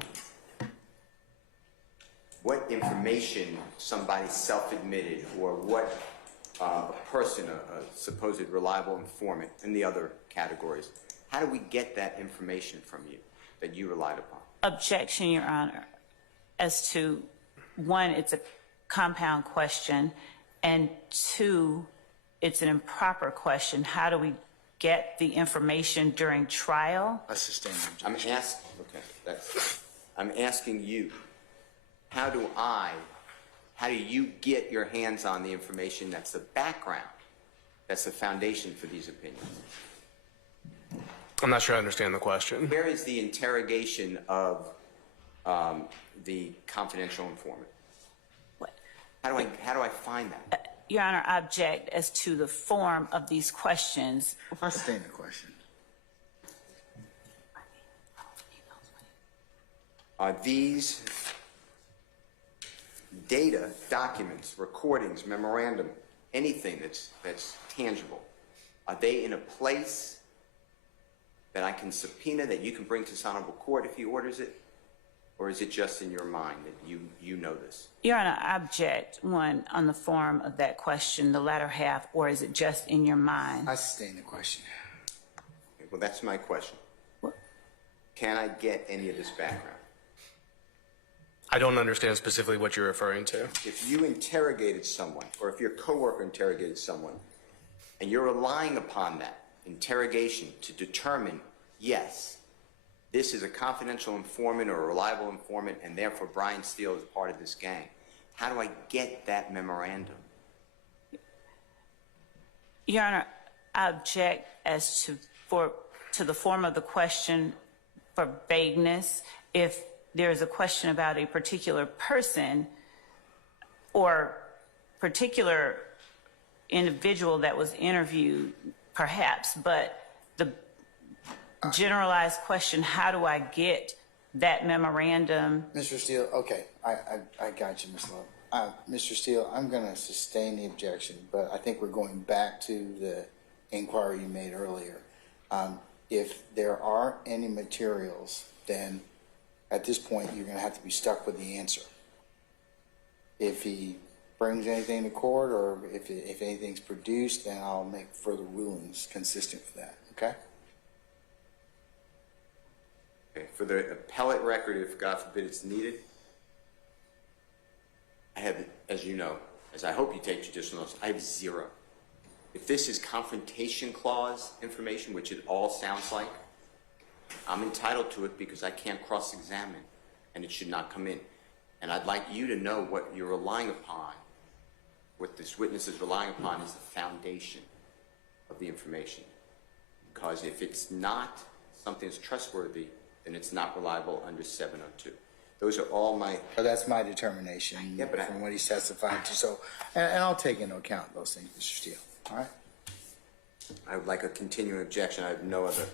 what information somebody self-admitted or what a person, a supposed reliable informant in the other categories, how do we get that information from you that you relied upon? Objection, Your Honor. As to, one, it's a compound question, and two, it's an improper question. How do we get the information during trial? I sustain the objection. I'm asking you, how do you get your hands on the information that's the background, that's the foundation for these opinions? I'm not sure I understand the question. Where is the interrogation of the confidential informant? What? How do I find that? Your Honor, I object as to the form of these questions. I sustain the question. Are these data, documents, recordings, memorandum, anything that's tangible, are they in a place that I can subpoena, that you can bring to this honorable court if he orders it? Or is it just in your mind that you know this? Your Honor, I object, one, on the form of that question, the latter half, or is it just in your mind? I sustain the question. Okay, well, that's my question. Can I get any of this background? I don't understand specifically what you're referring to. If you interrogated someone, or if your coworker interrogated someone, and you're relying upon that interrogation to determine, yes, this is a confidential informant or a reliable informant, and therefore Brian Steele is part of this gang, how do I get that memorandum? Your Honor, I object as to the form of the question for vagueness. If there's a question about a particular person or particular individual that was interviewed, perhaps, but the generalized question, how do I get that memorandum? Mr. Steele, okay, I got you, Ms. Love. Mr. Steele, I'm going to sustain the objection, but I think we're going back to the inquiry you made earlier. If there are any materials, then at this point, you're going to have to be stuck with the answer. If he brings anything to court or if anything's produced, then I'll make further rulings consistent with that, okay? Okay, for the appellate record, if God forbid it's needed, I have, as you know, as I hope you take judicial notice, I have zero. If this is confrontation clause information, which it all sounds like, I'm entitled to it because I can't cross-examine, and it should not come in. And I'd like you to know what you're relying upon, what this witness is relying upon is the foundation of the information. Because if it's not something that's trustworthy, then it's not reliable under 702. Those are all my... But that's my determination from what he's testified to. So, and I'll take into account those things, Mr. Steele, all right? I would like a continuing objection. I have no other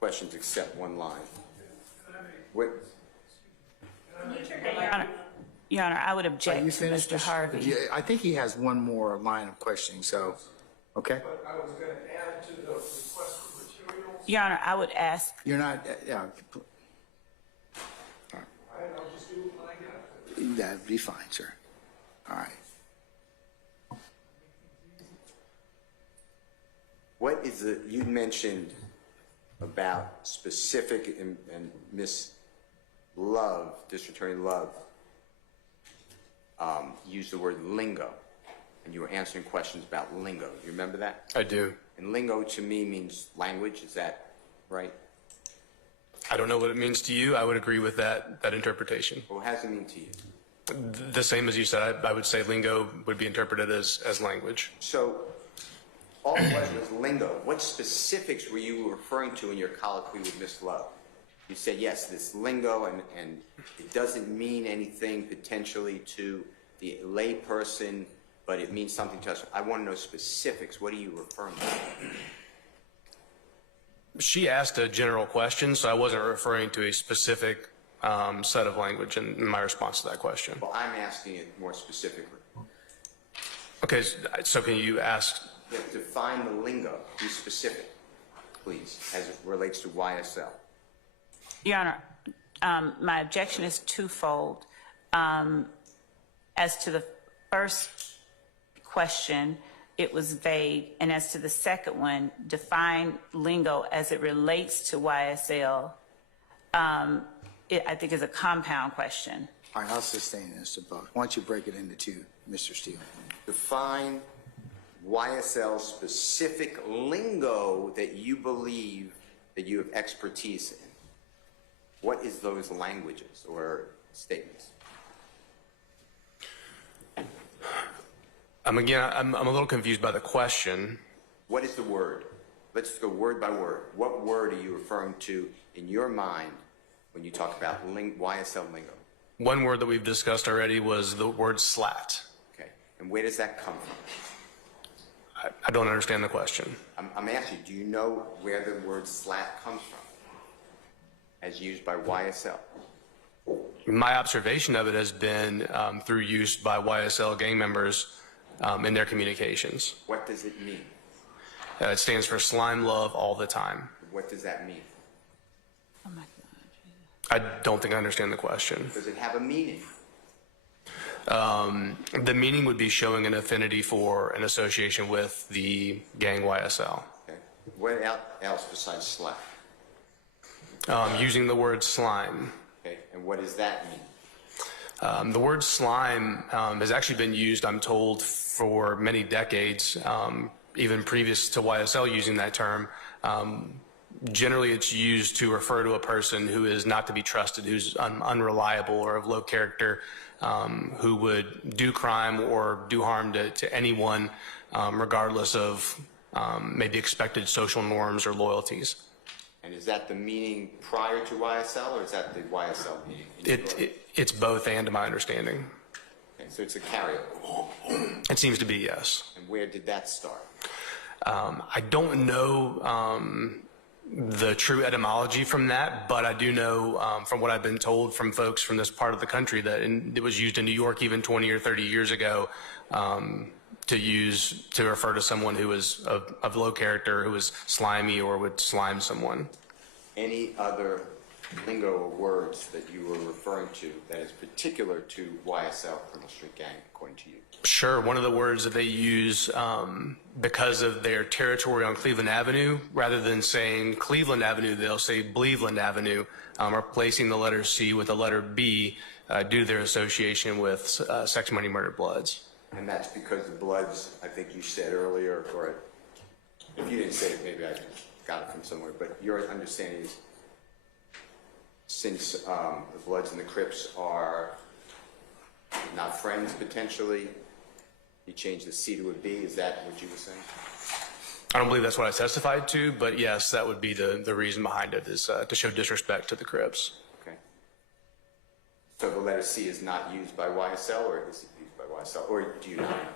questions except one line. What? Your Honor, I would Are you object to finished, Mr. Harvey. Yeah, I think he has one more line of questioning, so, okay? But I was going to add to the request for materials. Your Honor, I would ask, You're not, yeah. I'll just do what I got. That'd be fine, sir. All right. What is the, you mentioned about specific, and Ms. Love, District Attorney Love, used the word lingo, and you were answering questions about lingo. You remember that? I do. And lingo to me means language, is that right? I don't know what it means to you. I would agree with that interpretation. Well, what does it mean to you? The same as you said, I would say lingo would be interpreted as language. So, all it was lingo. What specifics were you referring to in your colloquy with Ms. Love? You said, yes, this lingo, and it doesn't mean anything potentially to the lay person, but it means something to us. I want to know specifics. What are you referring to? She asked a general question, so I wasn't referring to a specific set of language in my response to that question. Well, I'm asking it more specifically. Okay, so can you ask? Yeah, define the lingo. Be specific. please, as it relates to YSL? Your Honor, my objection is twofold. As to the first question, it was vague, and as to the second one, define lingo as it relates to YSL, I think is a compound question. All right, I'll sustain this to both. Why don't you break it into two, Mr. Steele? Define YSL specific lingo that you believe that you have expertise in. What is those languages or statements? Again, I'm a little confused by the question. What is the word? Let's go word by word. What word are you referring to in your mind when you talk about YSL lingo? One word that we've discussed already was the word slat. Okay, and where does that come from? I don't understand the question. I'm asking you, do you know where the word slat comes from as used by YSL? My observation of it has been through use by YSL gang members in their communications. What does it mean? It stands for slime love all the time. What does that mean? Oh my God. I don't think I understand the question. Does it have a meaning? The meaning would be showing an affinity for an association with the gang YSL. Okay. What else besides slat? Using the word slime. Okay, and what does that mean? The word slime has actually been used, I'm told, for many decades, even previous to YSL using that term. Generally, it's used to refer to a person who is not to be trusted, who's unreliable or of low character, who would do crime or do harm to anyone, regardless of maybe expected social norms or loyalties. And is that the meaning prior to YSL, or is that the YSL meaning? It's both, and to my understanding. Okay, so it's a carryover. It seems to be, yes. And where did that start? I don't know the true etymology from that, but I do know from what I've been told from folks from this part of the country that it was used in New York even 20 or 30 years ago to refer to someone who was of low character, who was slimy or would slime someone. Any other lingo or words that you were referring to that is particular to YSL, Criminal Street Gang, according to you? Sure. One of the words that they use because of their territory on Cleveland Avenue, rather than saying Cleveland Avenue, they'll say Bleveland Avenue, replacing the letter C with the letter B due to their association with Sex Money Murder Bloods. And that's because the Bloods, I think you said earlier, or if you didn't say it, maybe I got it from somewhere, but your understanding is since the Bloods and the Crips are not friends potentially, you changed the C to a B. Is that what you were saying? I don't believe that's what I testified to, but yes, that would be the reason behind it, is to show disrespect to the Crips. Okay. So the letter C is not used by YSL, or is it used by YSL, or do you not know?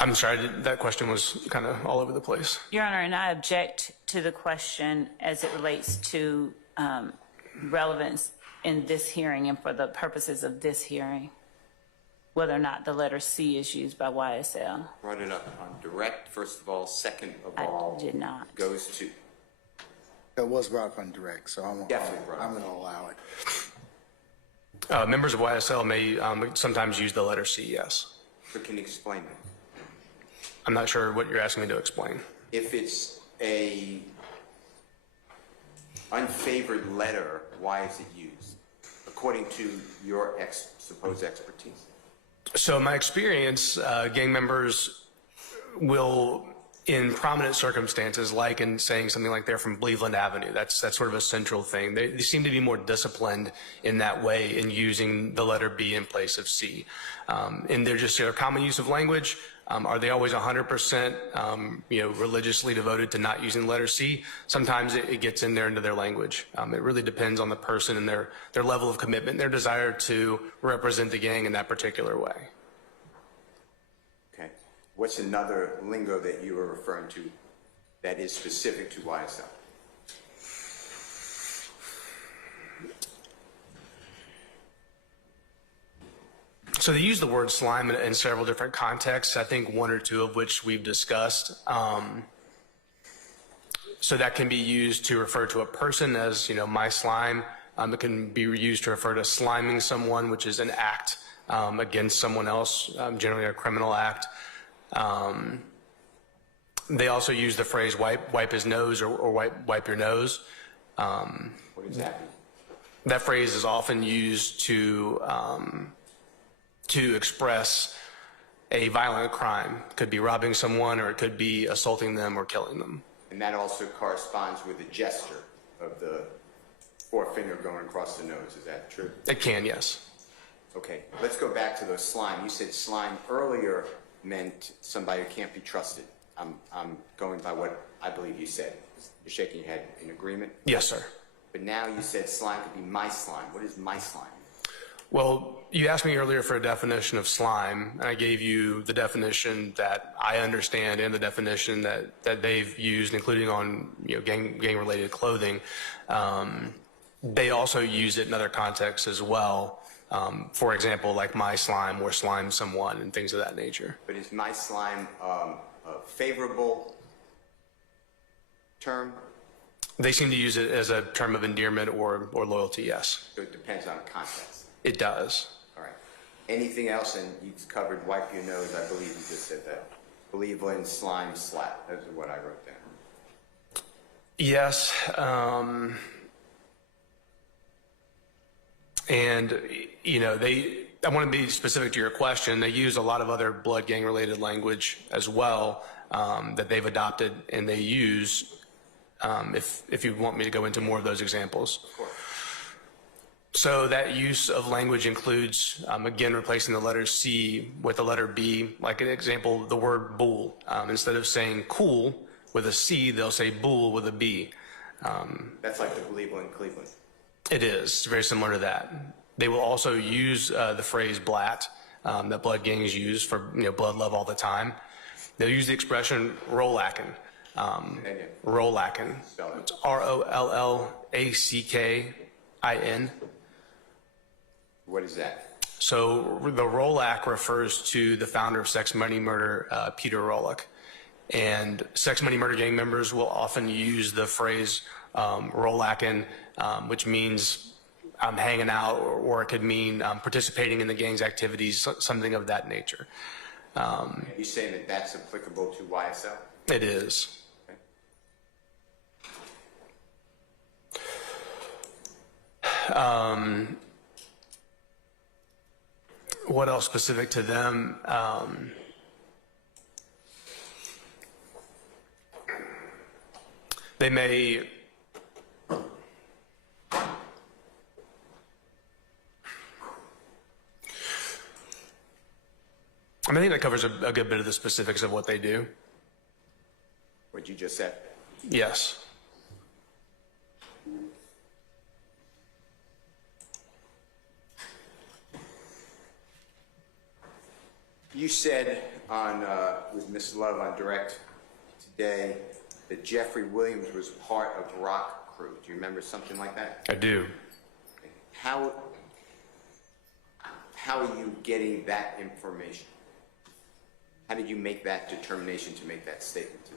I'm sorry, that question was kind of all over the place. Your Honor, and I object to the question as it relates to relevance in this hearing and for the purposes of this hearing, whether or not the letter C is used by YSL. Brought it up on direct, first of all. Second of I all, did not. goes to, It was brought up on direct, so Definitely brought up. I'm going to allow it. Members of YSL may sometimes use the letter C, yes. but can you explain that? I'm not sure what you're asking me to explain. If it's a unfavored letter, why is it used, according to your supposed expertise? So my experience, gang members will, in prominent circumstances, like in saying something like they're from Bleveland Avenue, that's sort of a central thing. They seem to be more disciplined in that way in using the letter B in place of C. In their common use of language, are they always 100% religiously devoted to not using the letter C? Sometimes it gets in there into their language. It really depends on the person and their level of commitment, their desire to represent the gang in that particular way. Okay. What's another lingo that you were referring to that is specific to YSL? So they use the word slime in several different contexts, I think one or two of which we've discussed. So that can be used to refer to a person as, my slime. It can be used to refer to sliming someone, which is an act against someone else, generally a criminal act. They also use the phrase wipe his nose or wipe your nose. What does that mean? That phrase is often used to express a violent crime. It could be robbing someone, or it could be assaulting them or killing them. And that also corresponds with a gesture of the forefinger going across the nose. Is that true? It can, yes. Okay, let's go back to those slime. You said slime earlier meant somebody who can't be trusted. I'm going by what I believe you said. You're shaking your head in agreement? Yes, sir. But now you said slime could be my slime. What is my slime? Well, you asked me earlier for a definition of slime, and I gave you the definition that I understand and the definition that they've used, including on gang-related clothing. They also use it in other contexts as well. For example, like my slime or slime someone and things of that nature. But is my slime a favorable term? They seem to use it as a term of endearment or loyalty, yes. So it depends on context. It does. All right. Anything else? And you covered wipe your nose. I believe you just said that. Cleveland, slime, slap. Those are what I wrote down. Yes. And, I want to be specific to your question. They use a lot of other blood gang related language as well that they've adopted, and they use, if you want me to go into more of those examples. Of course. So that use of language includes, again, replacing the letter C with the letter B. Like an example, the word bull. Instead of saying cool with a C, they'll say bull with a B. That's like the Cleveland. It is. It's very similar to that. They will also use the phrase blat that blood gangs use for blood love all the time. They'll use the expression rollackin'. Rollackin'. Spell it. It's ROLLACKIN. What is that? So the Rolac refers to the founder of Sex Money Murder, Peter Rolac. And Sex Money Murder gang members will often use the phrase Rolackin', which means I'm hanging out, or it could mean participating in the gang's activities, something of that nature. Are you saying that that's applicable to YSL? It is. What else specific to them? They may I think that covers a good bit of the specifics of what they do. What you just said? Yes. You said with Ms. Love on direct today that Jeffrey Williams was part of Rock Crew. Do you remember something like that? I do. How are you getting that information? How did you make that determination to make that statement to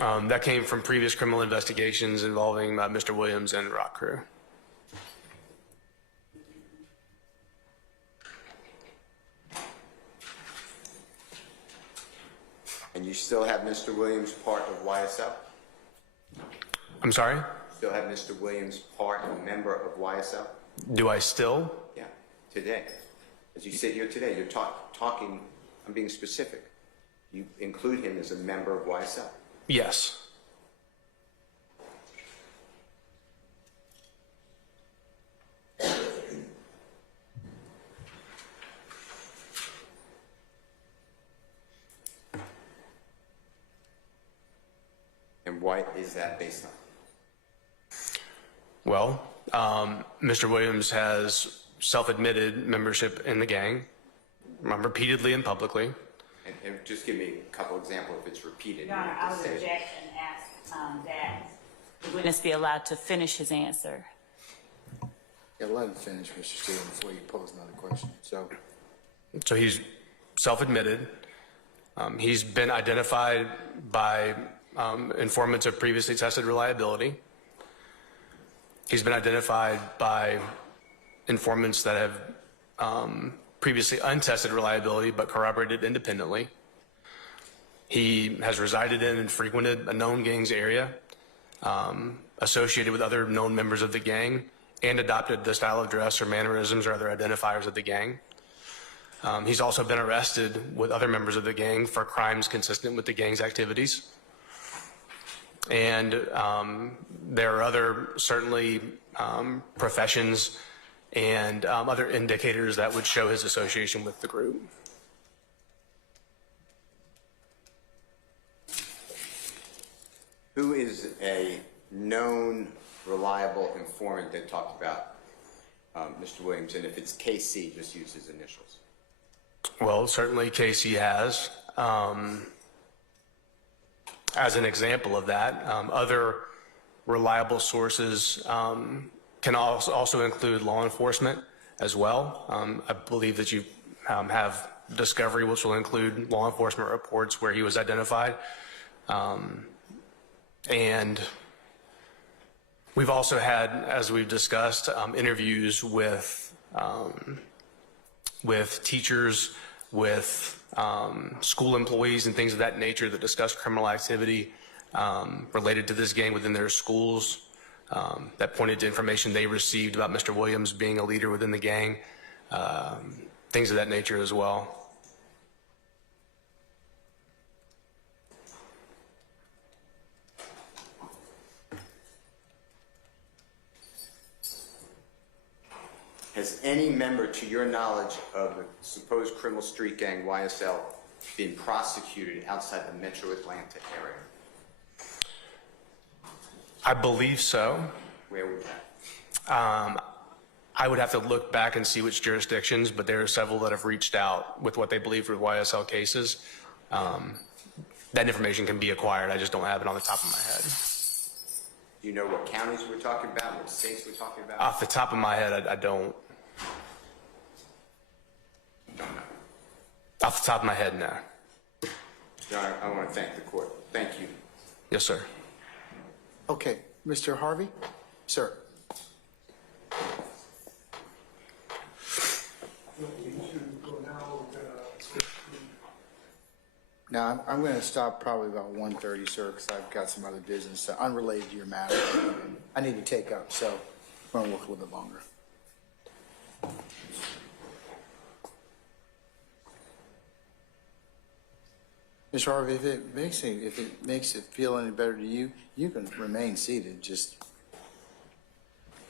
them? That came from previous criminal investigations involving Mr. Williams and Rock Crew. And you still have Mr. Williams part of YSL? I'm sorry? Still have Mr. Williams part, a member of YSL? Do I still? Yeah, today. As you sit here today, you're talking, I'm being specific. You include him as a member of YSL. Yes. And what is that based on? Well, Mr. Williams has self-admitted membership in the gang, repeatedly and publicly. And just give me a couple examples if it's repeated. Your Honor, I would object and ask that the witness be allowed to finish his answer. Yeah, let him finish, Mr. Steele, before you pose another question. So he's self-admitted. He's been identified by informants have previously tested reliability. He's been identified by informants that have previously untested reliability but corroborated independently. He has resided in and frequented a known gang's area, associated with other known members of the gang, and adopted the style of dress or mannerisms or other identifiers of the gang. He's also been arrested with other members of the gang for crimes consistent with the gang's activities. And there are other, certainly, professions and other indicators that would show his association with the group. Who is a known, reliable informant that talked about Mr. Williams? And if it's KC, just use his initials. Well, certainly KC has. As an example of that, other reliable sources can also include law enforcement as well. I believe that you have discovery, which will include law enforcement reports where he was identified. And we've also had, as we've discussed, interviews with teachers, with school employees and things of that nature that discuss criminal activity related to this gang within their schools, that pointed to information they received about Mr. Williams being a leader within the gang, things of that nature as well. Has any member, to your knowledge, of the supposed criminal street gang, YSL, been prosecuted outside the metro Atlanta area? I believe so. Where was that? I would have to look back and see which jurisdictions, but there are several that have reached out with what they believe were YSL cases. That information can be acquired. I just don't have it on the top of my head. Do you know what counties we're talking about, what states we're talking about? Off the top of my head, I don't. Don't know. Off the top of my head, no. No, I want to thank the court. Thank you. Yes, sir. Okay, Mr. Harvey? Sir? Now, I'm going to stop probably about 1:30, sir, because I've got some other business unrelated to your matter I need to take up, so I'm going to work a little bit longer. Mr. Harvey, if it makes it feel any better to you, you can remain seated. Just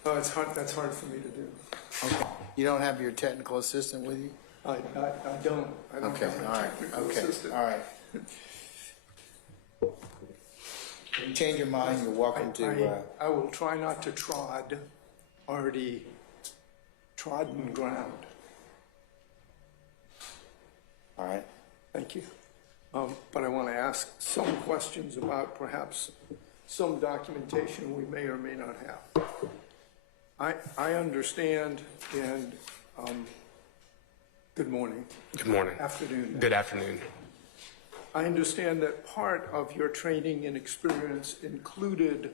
It's hard, that's hard for me to do. okay. You don't have your technical assistant with you? I don't. I don't Okay, have a all right, technical okay, assistant. all right. If you change your mind, you're welcome to, I will try not to trod already trodden ground. all right. Thank you. But I want to ask some questions about perhaps some documentation we may or may not have. I understand, and good morning. Good morning. Afternoon. Good afternoon. I understand that part of your training and experience included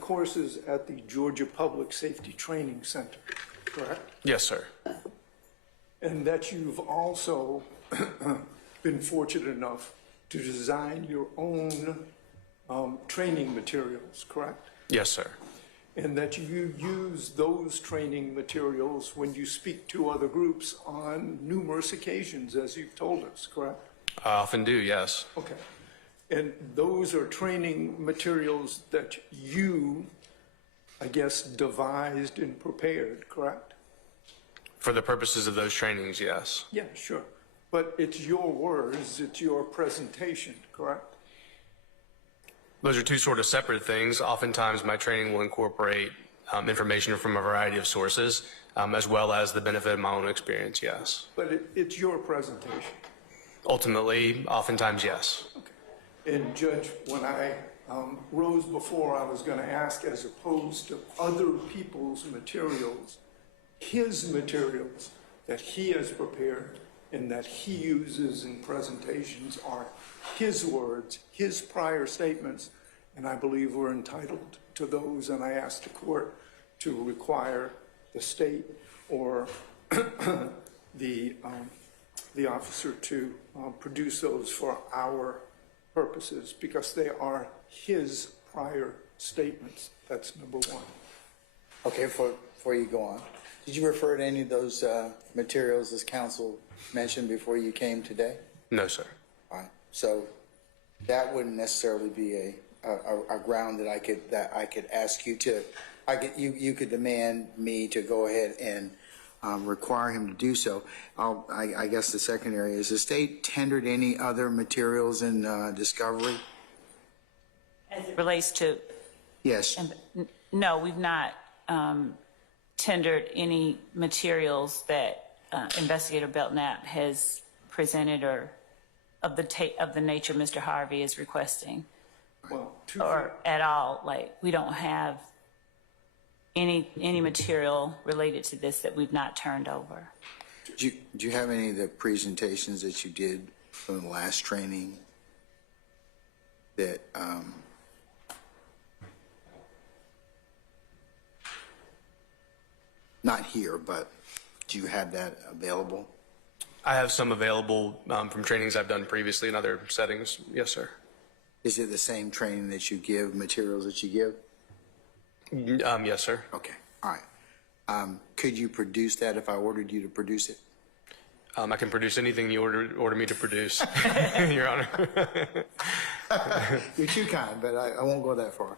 courses at the Georgia Public Safety Training Center, correct? Yes, sir. And that you've also been fortunate enough to design your own training materials, correct? Yes, sir. And that you use those training materials when you speak to other groups on numerous occasions, as you've told us, correct? I often do, yes. Okay. And those are training materials that you, I guess, devised and prepared, correct? For the purposes of those trainings, yes. Yeah, sure. But it's your words, it's your presentation, correct? Those are two sort of separate things. Oftentimes, my training will incorporate information from a variety of sources, as well as the benefit of my own experience, yes. But it's your presentation. Ultimately, oftentimes, yes. Okay. And Judge, when I rose before, I was going to ask, as opposed to other people's materials, his materials that he has prepared and that he uses in presentations are his words, his prior statements, and I believe we're entitled to those, and I asked the court to require the state or the officer to produce those for our purposes because they are his prior statements. That's number one. Okay, before you go on, did you refer to any of those materials as counsel mentioned before you came today? No, sir. All right, so that wouldn't necessarily be a ground that I could ask you to, you could demand me to go ahead and require him to do so. I guess the second area is the state tendered any other materials in discovery? As it relates to, Yes. no, we've not tendered any materials that Investigator Belknap has presented or of the nature Mr. Harvey is requesting. Well, Or at all, like, we don't have any material related to this that we've not turned over. Do you have any of the presentations that you did from the last training that not here, but do you have that available? I have some available from trainings I've done previously in other settings. Yes, sir. Is it the same training that you give, materials that you give? Yes, sir. Okay, all right. Could you produce that if I ordered you to produce it? I can produce anything you order me to produce, Your Honor. You're too kind, but I won't go that far.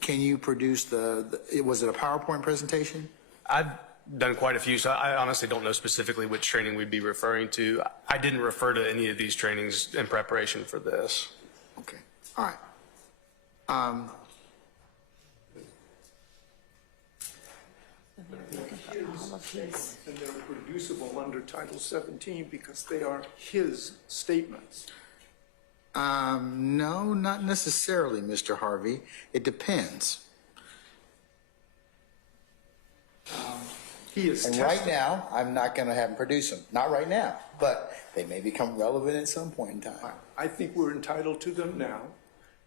Can you produce was it a PowerPoint presentation? I've done quite a few, so I honestly don't know specifically which training we'd be referring to. I didn't refer to any of these trainings in preparation for this. Okay, all right. and they're producible under Title 17 because they are his statements. No, not necessarily, Mr. Harvey. It depends. He is And right now, I'm not going to have him produce them. Not right now, but they may become relevant at some point in time. I think we're entitled to them now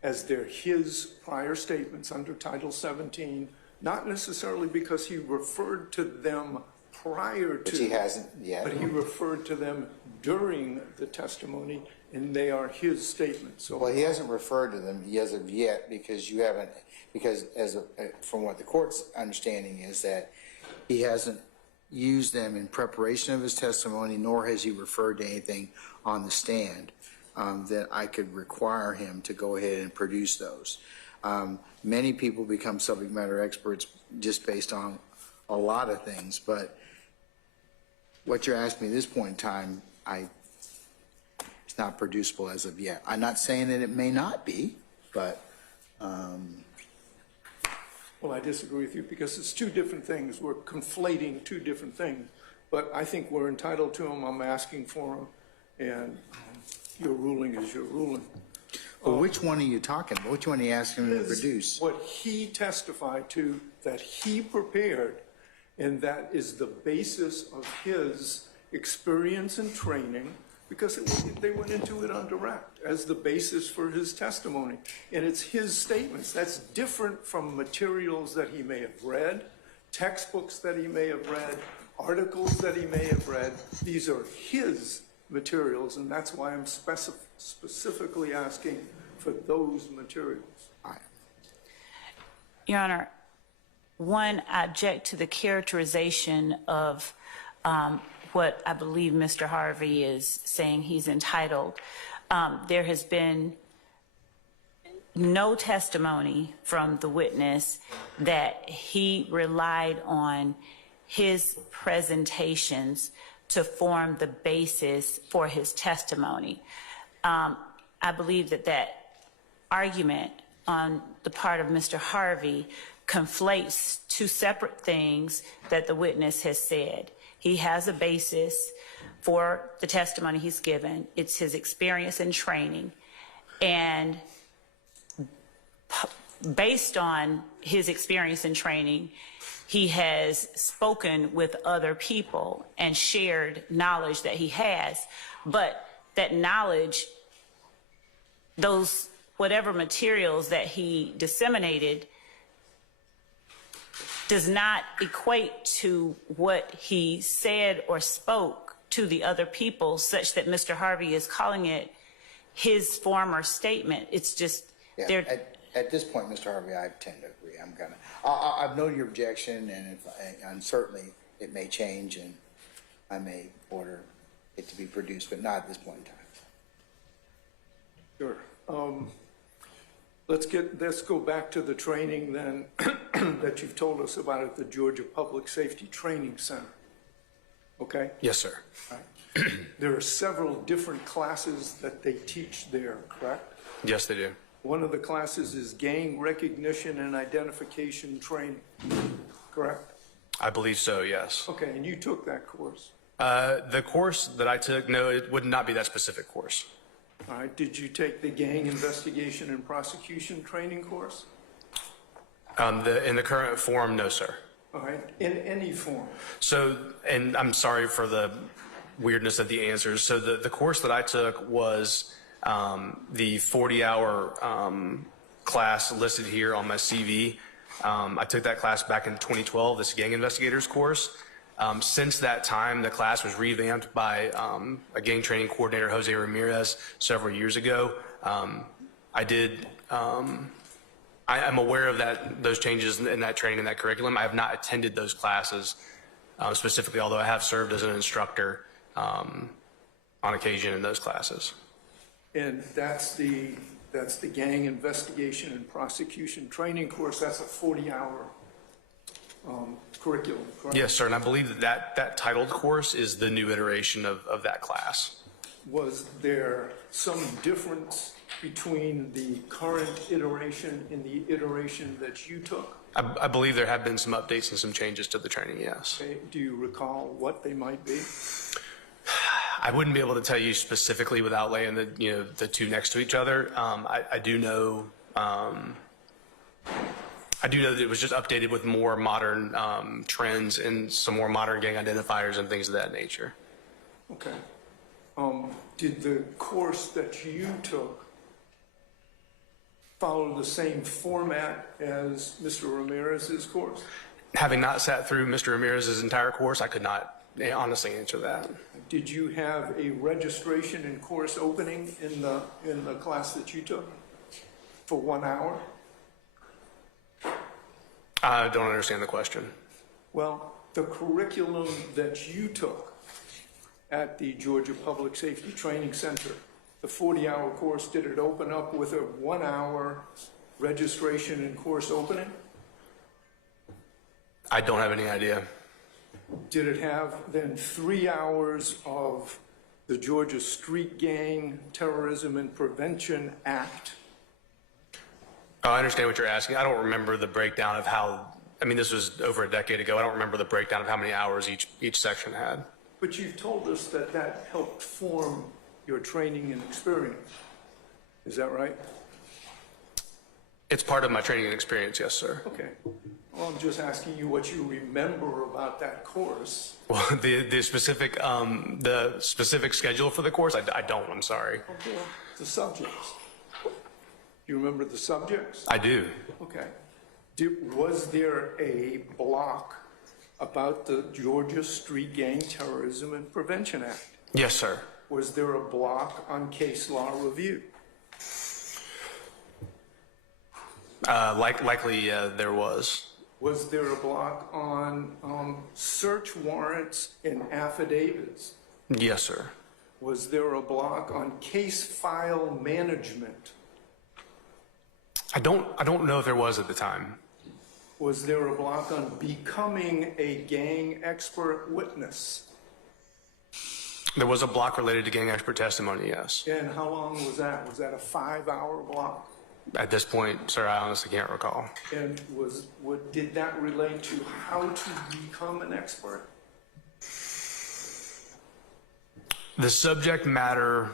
as they're his prior statements under Title 17, not necessarily because he referred to them prior to. Which he hasn't yet. But he referred to them during the testimony, and they are his statements. So Well, he hasn't referred to them as of yet because you haven't, because from what the court's understanding is that he hasn't used them in preparation of his testimony, nor has he referred to anything on the stand that I could require him to go ahead and produce those. Many people become subject matter experts just based on a lot of things, but what you're asking me at this point in time, it's not producible as of yet. I'm not saying that it may not be, but well, I disagree with you because it's two different things. We're conflating two different things. But I think we're entitled to them. I'm asking for them. And your ruling is your ruling. well, which one are you talking about? Which one are you asking him to produce? What he testified to that he prepared, and that is the basis of his experience and training, because they went into it on direct as the basis for his testimony. And it's his statements. That's different from materials that he may have read, textbooks that he may have read, articles that he may have read. These are his materials, and that's why I'm specifically asking for those materials. All right. Your Honor, one, I object to the characterization of what I believe Mr. Harvey is saying he's entitled. There has been no testimony from the witness that he relied on his presentations to form the basis for his testimony. I believe that argument on the part of Mr. Harvey conflates two separate things that the witness has said. He has a basis for the testimony he's given. It's his experience and training. And based on his experience and training, he has spoken with other people and shared knowledge that he has, but that knowledge, those whatever materials that he disseminated, does not equate to what he said or spoke to the other people, such that Mr. Harvey is calling it his former statement. It's just, Yeah, they're, at this point, Mr. Harvey, I tend to agree. I've noted your objection, and certainly it may change, and I may order it to be produced, but not at this point in time. Sure. Let's go back to the training then that you've told us about at the Georgia Public Safety Training Center. Okay? Yes, sir. All right. There are several different classes that they teach there, correct? Yes, they do. One of the classes is gang recognition and identification training, correct? I believe so, yes. Okay, and you took that course. The course that I took, no, it would not be that specific course. All right, did you take the gang investigation and prosecution training course? In the current form, no, sir. All right, in any form? So, and I'm sorry for the weirdness of the answers. So the course that I took was the 40-hour class listed here on my CV. I took that class back in 2012, this gang investigators course. Since that time, the class was revamped by a gang training coordinator, Jose Ramirez, several years ago. I am aware of those changes in that training and that curriculum. I have not attended those classes specifically, although I have served as an instructor on occasion in those classes. And that's the gang investigation and prosecution training course. That's a 40-hour curriculum, correct? Yes, sir, and I believe that titled course is the new iteration of that class. Was there some difference between the current iteration and the iteration that you took? I believe there have been some updates and some changes to the training, yes. Okay. Do you recall what they might be? I wouldn't be able to tell you specifically without laying the two next to each other. I do know that it was just updated with more modern trends and some more modern gang identifiers and things of that nature. Okay. Did the course that you took follow the same format as Mr. Ramirez's course? Having not sat through Mr. Ramirez's entire course, I could not honestly answer that. Did you have a registration and course opening in the class that you took for 1 hour? I don't understand the question. Well, the curriculum that you took at the Georgia Public Safety Training Center, the 40-hour course, did it open up with a 1 hour registration and course opening? I don't have any idea. Did it have then 3 hours of the Georgia Street Gang Terrorism and Prevention Act? Oh, I understand what you're asking. I don't remember the breakdown of this was over a decade ago. I don't remember the breakdown of how many hours each section had. But you've told us that helped form your training and experience. Is that right? It's part of my training and experience, yes, sir. Okay. Well, I'm just asking you what you remember about that course. Well, the specific schedule for the course, I don't. I'm sorry. Okay. The subjects. You remember the subjects? I do. Okay. Was there a block about the Georgia Street Gang Terrorism and Prevention Act? Yes, sir. Was there a block on case law review? Likely there was. Was there a block on search warrants and affidavits? Yes, sir. Was there a block on case file management? I don't know if there was at the time. Was there a block on becoming a gang expert witness? There was a block related to gang expert testimony, yes. And how long was that? Was that a 5-hour block? At this point, sir, I honestly can't recall. And did that relate to how to become an expert? The subject matter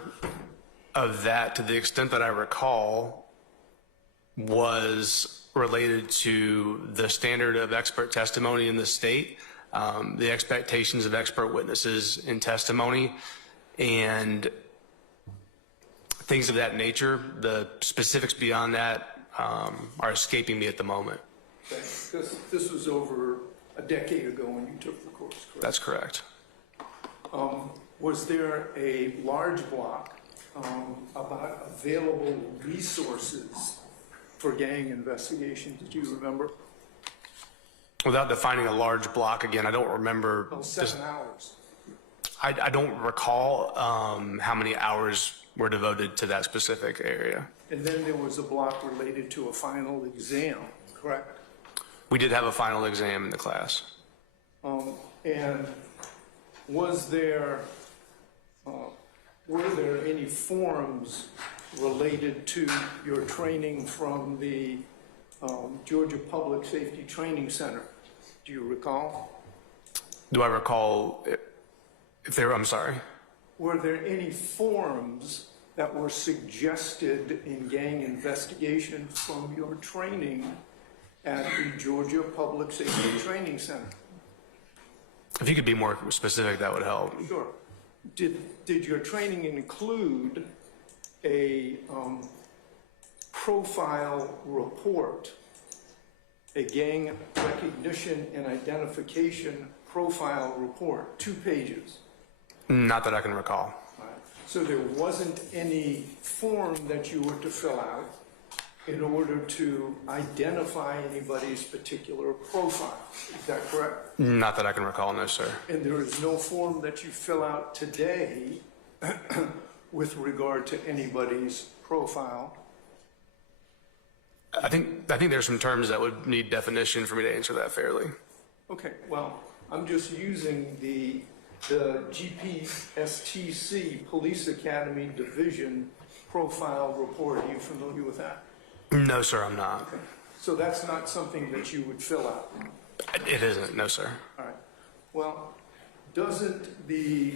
of that, to the extent that I recall, was related to the standard of expert testimony in the state, the expectations of expert witnesses in testimony, and things of that nature. The specifics beyond that are escaping me at the moment. This was over a decade ago when you took the course, correct? That's correct. Was there a large block about available resources for gang investigations? Do you remember? Without defining a large block, again, I don't remember. Well, 7 hours. I don't recall how many hours were devoted to that specific area. And then there was a block related to a final exam, correct? We did have a final exam in the class. And were there any forums related to your training from the Georgia Public Safety Training Center? Do you recall? Do I recall if they were, I'm sorry? Were there any forums that were suggested in gang investigation from your training at the Georgia Public Safety Training Center? If you could be more specific, that would help. Sure. Did your training include a profile report, a gang recognition and identification profile report, 2 pages? Not that I can recall. Right. So there wasn't any form that you were to fill out in order to identify anybody's particular profile. Is that correct? Not that I can recall, no, sir. And there is no form that you fill out today with regard to anybody's profile? I think there's some terms that would need definition for me to answer that fairly. Okay, well, I'm just using the GPSTC Police Academy Division profile report. Are you familiar with that? No, sir, I'm not. Okay. So that's not something that you would fill out? It isn't, no, sir. All right. Well, doesn't the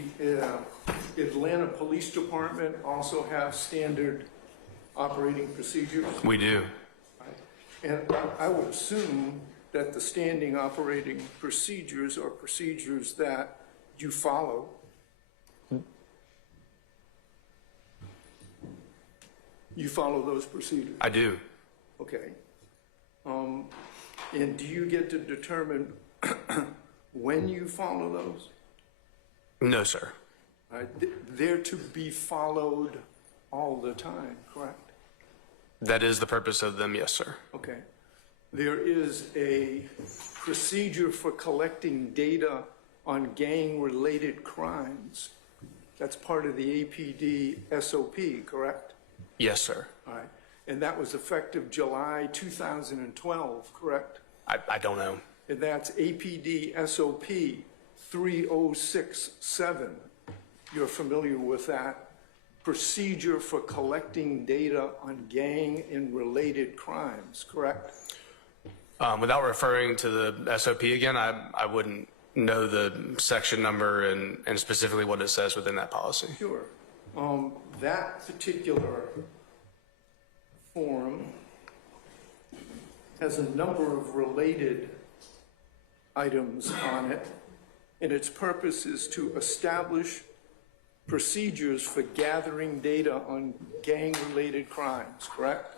Atlanta Police Department also have standard operating procedures? We do. And I would assume that the standing operating procedures are procedures that you follow. You follow those procedures? I do. Okay. And do you get to determine when you follow those? No, sir. They're to be followed all the time, correct? That is the purpose of them, yes, sir. Okay. There is a procedure for collecting data on gang-related crimes. That's part of the APD SOP, correct? Yes, sir. All right. And that was effective July 2012, correct? I don't know. And that's APD SOP 3067. You're familiar with that? Procedure for collecting data on gang and related crimes, correct? Without referring to the SOP again, I wouldn't know the section number and specifically what it says within that policy. Sure. That particular form has a number of related items on it, and its purpose is to establish procedures for gathering data on gang-related crimes, correct?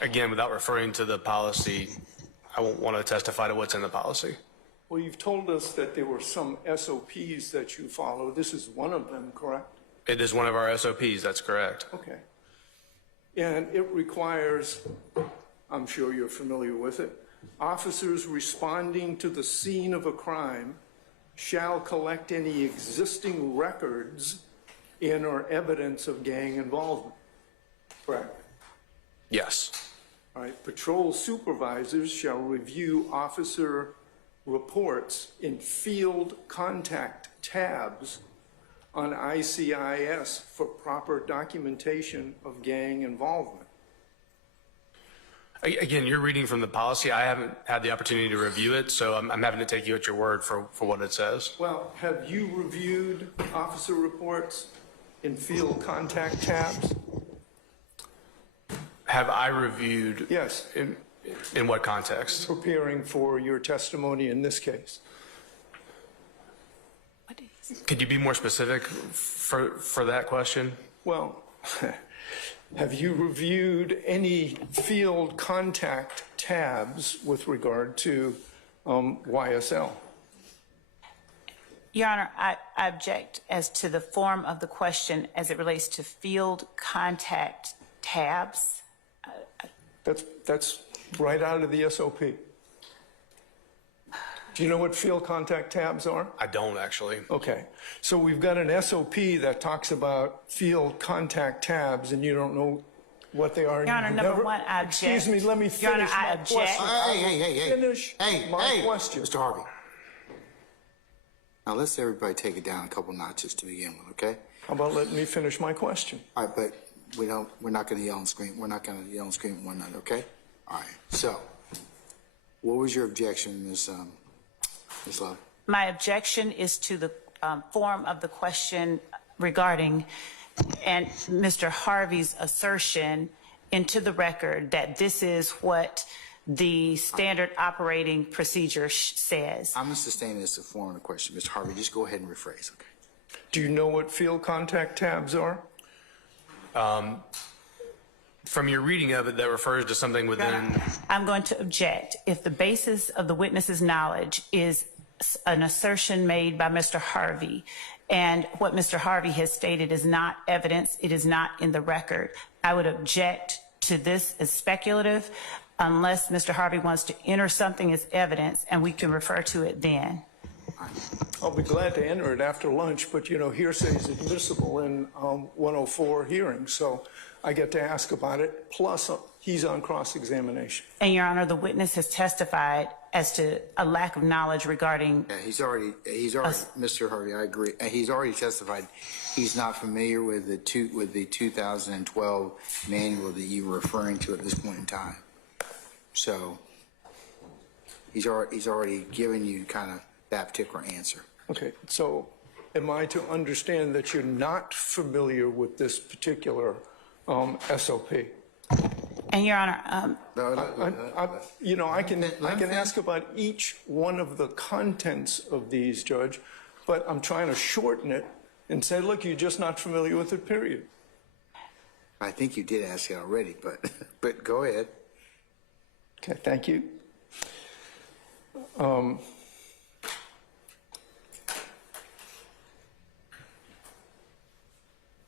Again, without referring to the policy, I won't want to testify to what's in the policy. Well, you've told us that there were some SOPs that you follow. This is one of them, correct? It is one of our SOPs, that's correct. Okay. And it requires, I'm sure you're familiar with it, officers responding to the scene of a crime shall collect any existing records in or evidence of gang involvement, correct? Yes. All right. Patrol supervisors shall review officer reports in field contact tabs on ICIS for proper documentation of gang involvement. Again, you're reading from the policy. I haven't had the opportunity to review it, so I'm having to take you at your word for what it says. Well, have you reviewed officer reports in field contact tabs? Have I reviewed? Yes, In what context? preparing for your testimony in this case. Could you be more specific for that question? Well, have you reviewed any field contact tabs with regard to YSL? Your Honor, I object as to the form of the question as it relates to field contact tabs. That's right out of the SOP. Do you know what field contact tabs are? I don't actually. Okay, so we've got an SOP that talks about field contact tabs, and you don't know what they are. Your Honor, number one, I object. Excuse me, let me Your Honor, finish I my object. question. Hey, Finish my question. Mr. Harvey. Now let's everybody take it down a couple notches to begin with, okay? How about letting me finish my question? All right, but we're not going to yell and scream. We're not going to yell and scream at one another, okay? All right. So, what was your objection, Ms. Love? My objection is to the form of the question regarding and Mr. Harvey's assertion into the record that this is what the standard operating procedure says. I'm going to sustain this as a form of the question. Mr. Harvey, just go ahead and rephrase, okay? Do you know what field contact tabs are? From your reading of it, that refers to something within. I'm going to object. If the basis of the witness's knowledge is an assertion made by Mr. Harvey, and what Mr. Harvey has stated is not evidence, it is not in the record, I would object to this as speculative unless Mr. Harvey wants to enter something as evidence, and we can refer to it then. I'll be glad to enter it after lunch, but you know, hearsay is admissible in 104 hearings, so I get to ask about it, plus he's on cross-examination. And Your Honor, the witness has testified as to a lack of knowledge regarding. Yeah, he's already, Mr. Harvey, I agree. He's already testified he's not familiar with the 2012 manual that you were referring to at this point in time. So he's already given you kind of that particular answer. Okay, so am I to understand that you're not familiar with this particular SOP? And Your Honor, You know, I can ask about each one of the contents of these, Judge, but I'm trying to shorten it and say, look, you're just not familiar with it, period. I think you did ask it already, but go ahead. Okay, thank you.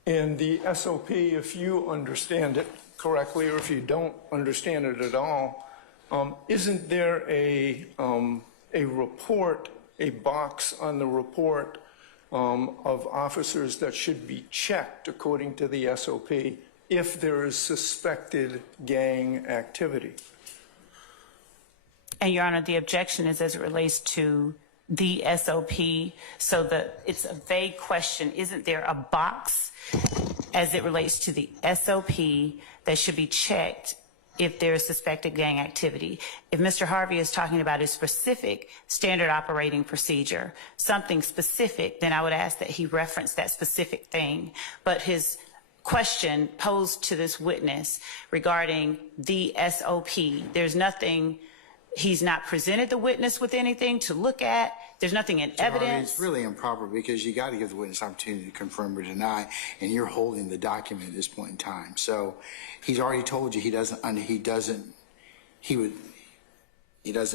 And the SOP, if you understand it correctly, or if you don't understand it at all, isn't there a report, a box on the report of officers that should be checked according to the SOP if there is suspected gang activity? and Your Honor, the objection is as it relates to the SOP, so that it's a vague question. Isn't there a box as it relates to the SOP that should be checked if there is suspected gang activity? If Mr. Harvey is talking about a specific standard operating procedure, something specific, then I would ask that he reference that specific thing. But his question posed to this witness regarding the SOP, there's nothing. He's not presented the witness with anything to look at. There's nothing in evidence. It's really improper because you got to give the witness opportunity to confirm or deny, and you're holding the document at this point in time. So he's already told you he doesn't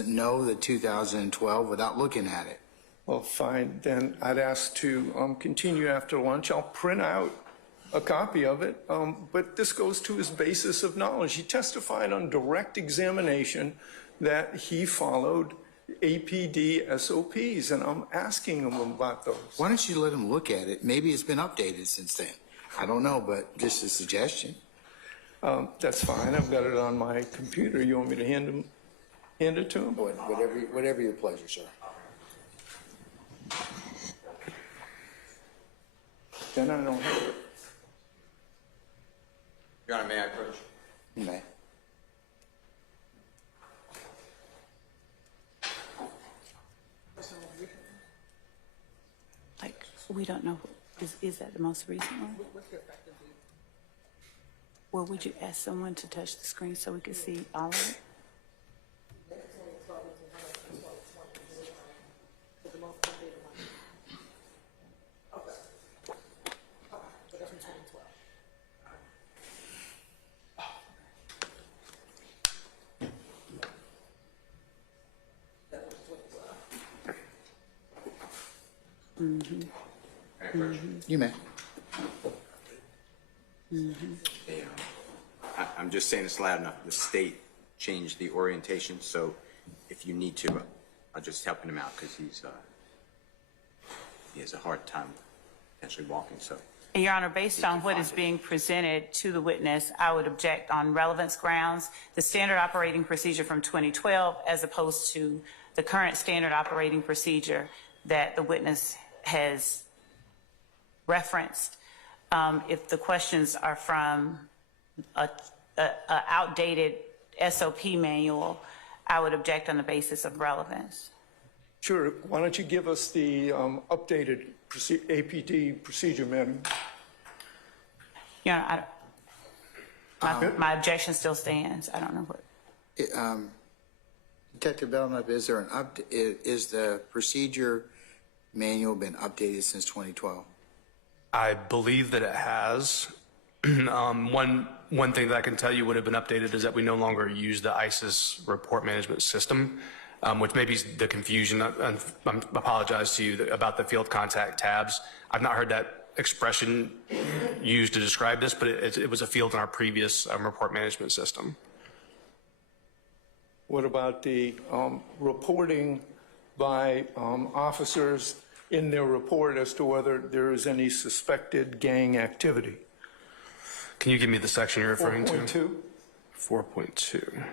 know the 2012 without looking at it. Well, fine. Then I'd ask to continue after lunch. I'll print out a copy of it, but this goes to his basis of knowledge. He testified on direct examination that he followed APD SOPs, and I'm asking him about those. Why don't you let him look at it? Maybe it's been updated since then. I don't know, but just a suggestion. That's fine. I've got it on my computer. You want me to hand it to him? Whatever your pleasure, sir. Then I don't have it. Your Honor, may I approach? You may. Like, we don't know. Is that the most recent one? Well, would you ask someone to touch the screen so we can see all of it? You may. I'm just saying this loud enough. The state changed the orientation, so if you need to, I'll just helping him out because he has a hard time potentially walking, so. Your Honor, based on what is being presented to the witness, I would object on relevance grounds. The standard operating procedure from 2012 as opposed to the current standard operating procedure that the witness has referenced. If the questions are from a outdated SOP manual, I would object on the basis of relevance. Sure. Why don't you give us the updated APD procedure manual? Your Honor, my objection still stands. I don't know what. Detective Belknap, is there is the procedure manual been updated since 2012? I believe that it has. One thing that I can tell you would have been updated is that we no longer use the ISIS report management system, which may be the confusion. I apologize to you about the field contact tabs. I've not heard that expression used to describe this, but it was a field in our previous report management system. What about the reporting by officers in their report as to whether there is any suspected gang activity? Can you give me the section you're referring to? 4.2. 4.2.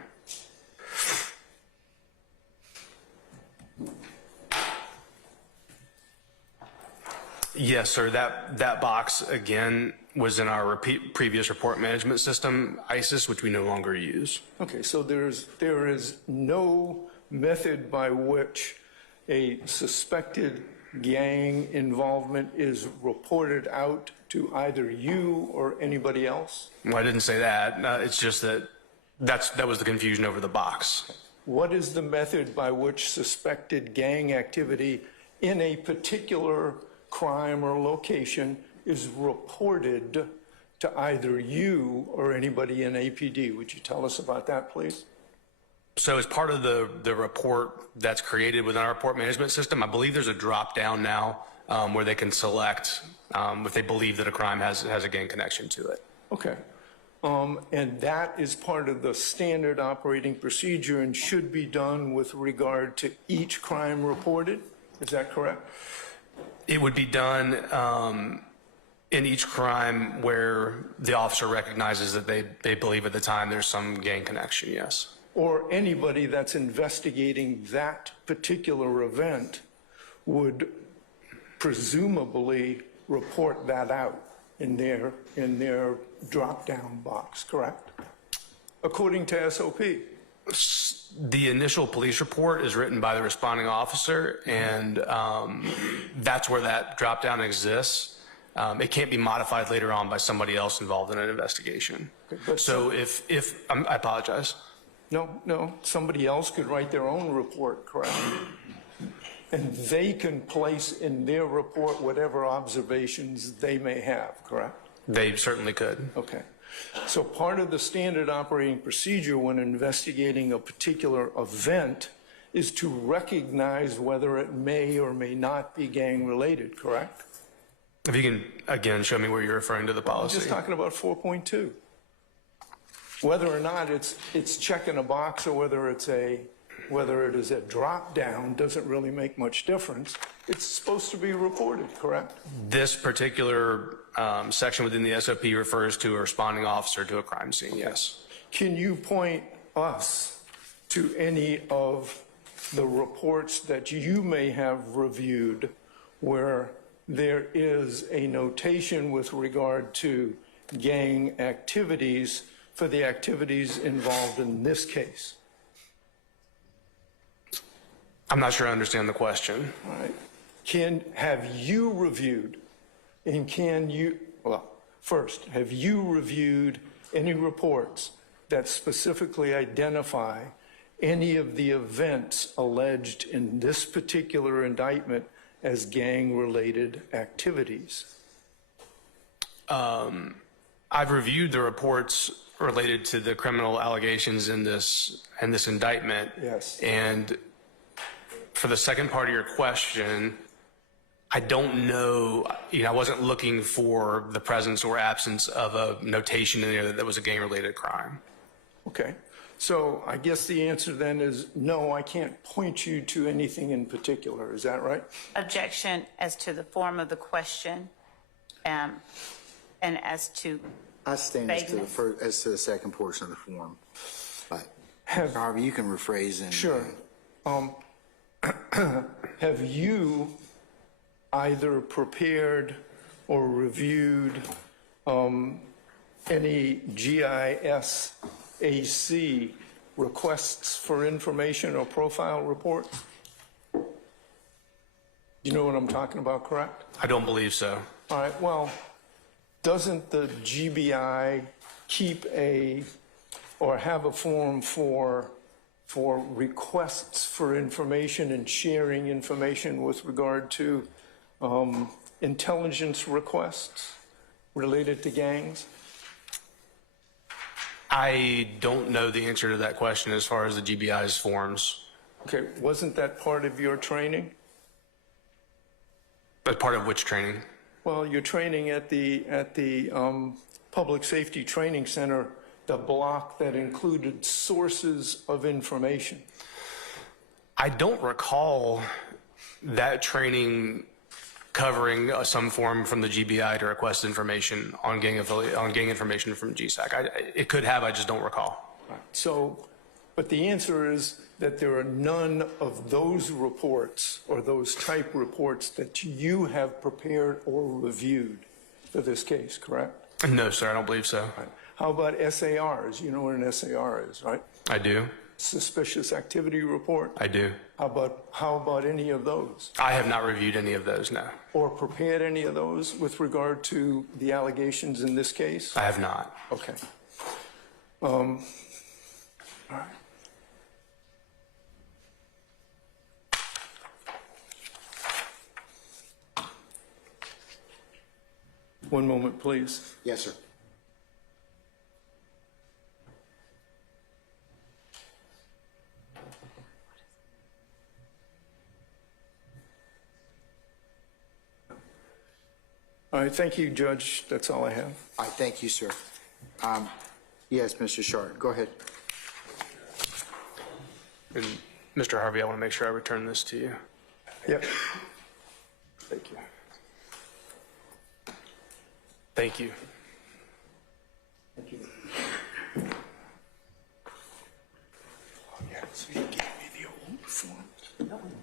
Yes, sir. That box, again, was in our previous report management system, ISIS, which we no longer use. Okay, so there is no method by which a suspected gang involvement is reported out to either you or anybody else? Well, I didn't say that. It's just that that was the confusion over the box. What is the method by which suspected gang activity in a particular crime or location is reported to either you or anybody in APD? Would you tell us about that, please? So as part of the report that's created within our report management system, I believe there's a drop down now where they can select if they believe that a crime has a gang connection to it. Okay. And that is part of the standard operating procedure and should be done with regard to each crime reported? Is that correct? It would be done in each crime where the officer recognizes that they believe at the time there's some gang connection, yes. Or anybody that's investigating that particular event would presumably report that out in their drop-down box, correct? According to SOP. The initial police report is written by the responding officer, and that's where that drop-down exists. It can't be modified later on by somebody else involved in an investigation. Okay, so I apologize. No, somebody else could write their own report, correct? And they can place in their report whatever observations they may have, correct? They certainly could. Okay. So part of the standard operating procedure when investigating a particular event is to recognize whether it may or may not be gang-related, correct? If you can, again, show me where you're referring to the policy. I'm just talking about 4.2. Whether or not it's checking a box or whether it is a drop down doesn't really make much difference. It's supposed to be reported, correct? This particular section within the SOP refers to a responding officer to a crime scene, yes. Can you point us to any of the reports that you may have reviewed where there is a notation with regard to gang activities for the activities involved in this case? I'm not sure I understand the question. All right. Have you reviewed, and first, have you reviewed any reports that specifically identify any of the events alleged in this particular indictment as gang-related activities? I've reviewed the reports related to the criminal allegations in this indictment. Yes. And for the second part of your question, I don't know, I wasn't looking for the presence or absence of a notation in there that was a gang-related crime. Okay. So I guess the answer then is no, I can't point you to anything in particular. Is that right? Objection as to the form of the question, and as to I stand as to the vagueness. first, as to the second portion of the form. But Harvey, you can rephrase and. Sure. Have you either prepared or reviewed any GISAC requests for information or profile reports? You know what I'm talking about, correct? I don't believe so. All right, well, doesn't the GBI keep or have a form for requests for information and sharing information with regard to intelligence requests related to gangs? I don't know the answer to that question as far as the GBI's forms. Okay, wasn't that part of your training? But part of which training? Well, your training at the Public Safety Training Center, the block that included sources of information. I don't recall that training covering some form from the GBI to request information on gang information from GSAC. It could have, I just don't recall. So, but the answer is that there are none of those reports or those type reports that you have prepared or reviewed for this case, correct? No, sir, I don't believe so. Right. How about SARs? You know what an SAR is, right? I do. Suspicious activity report? I do. How about any of those? I have not reviewed any of those, no. Or prepared any of those with regard to the allegations in this case? I have not. Okay. All right. One moment, please. Yes, sir. All right, thank you, Judge. That's all I have. I thank you, sir. Yes, Mr. Short, go ahead. And Mr. Harvey, I want to make sure I return this to you. Yep. Thank you. Thank you. Thank you. Oh, yeah, so you gave me the old form.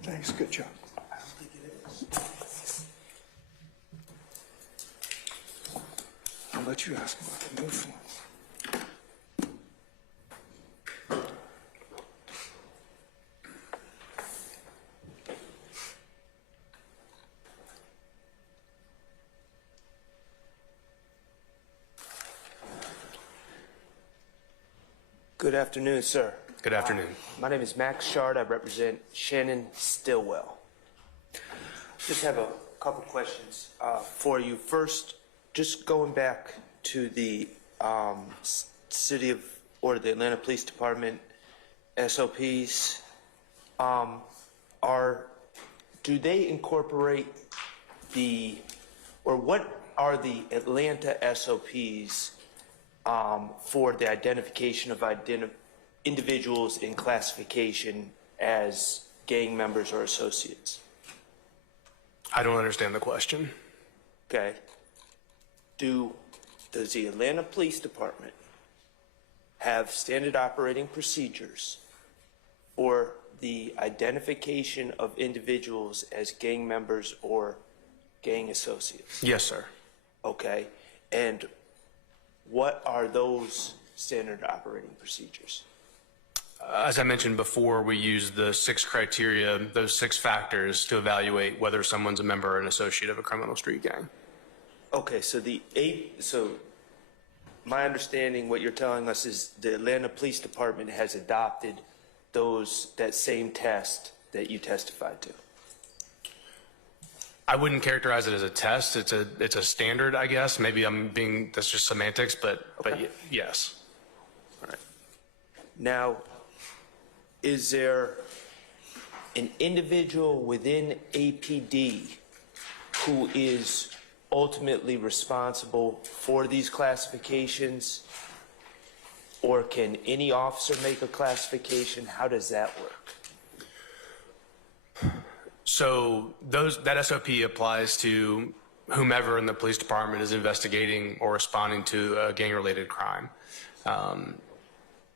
Thanks, good job. I don't think it is. I'll let you ask about the new form. Good afternoon, sir. Good afternoon. My name is Max Shard. I represent Shannon Stillwell. Just have a couple questions for you. First, just going back to the city of, or the Atlanta Police Department SOPs, do they incorporate what are the Atlanta SOPs for the identification of individuals in classification as gang members or associates? I don't understand the question. Okay. Does the Atlanta Police Department have standard operating procedures for the identification of individuals as gang members or gang associates? Yes, sir. Okay. And what are those standard operating procedures? As I mentioned before, we use the 6 criteria, those 6 factors to evaluate whether someone's a member or an associate of a criminal street gang. Okay, so my understanding, what you're telling us is the Atlanta Police Department has adopted that same test that you testified to. I wouldn't characterize it as a test. It's a standard, I guess. Maybe that's just semantics, but yes. All right. Now, is there an individual within APD who is ultimately responsible for these classifications, or can any officer make a classification? How does that work? So that SOP applies to whomever in the police department is investigating or responding to a gang-related crime.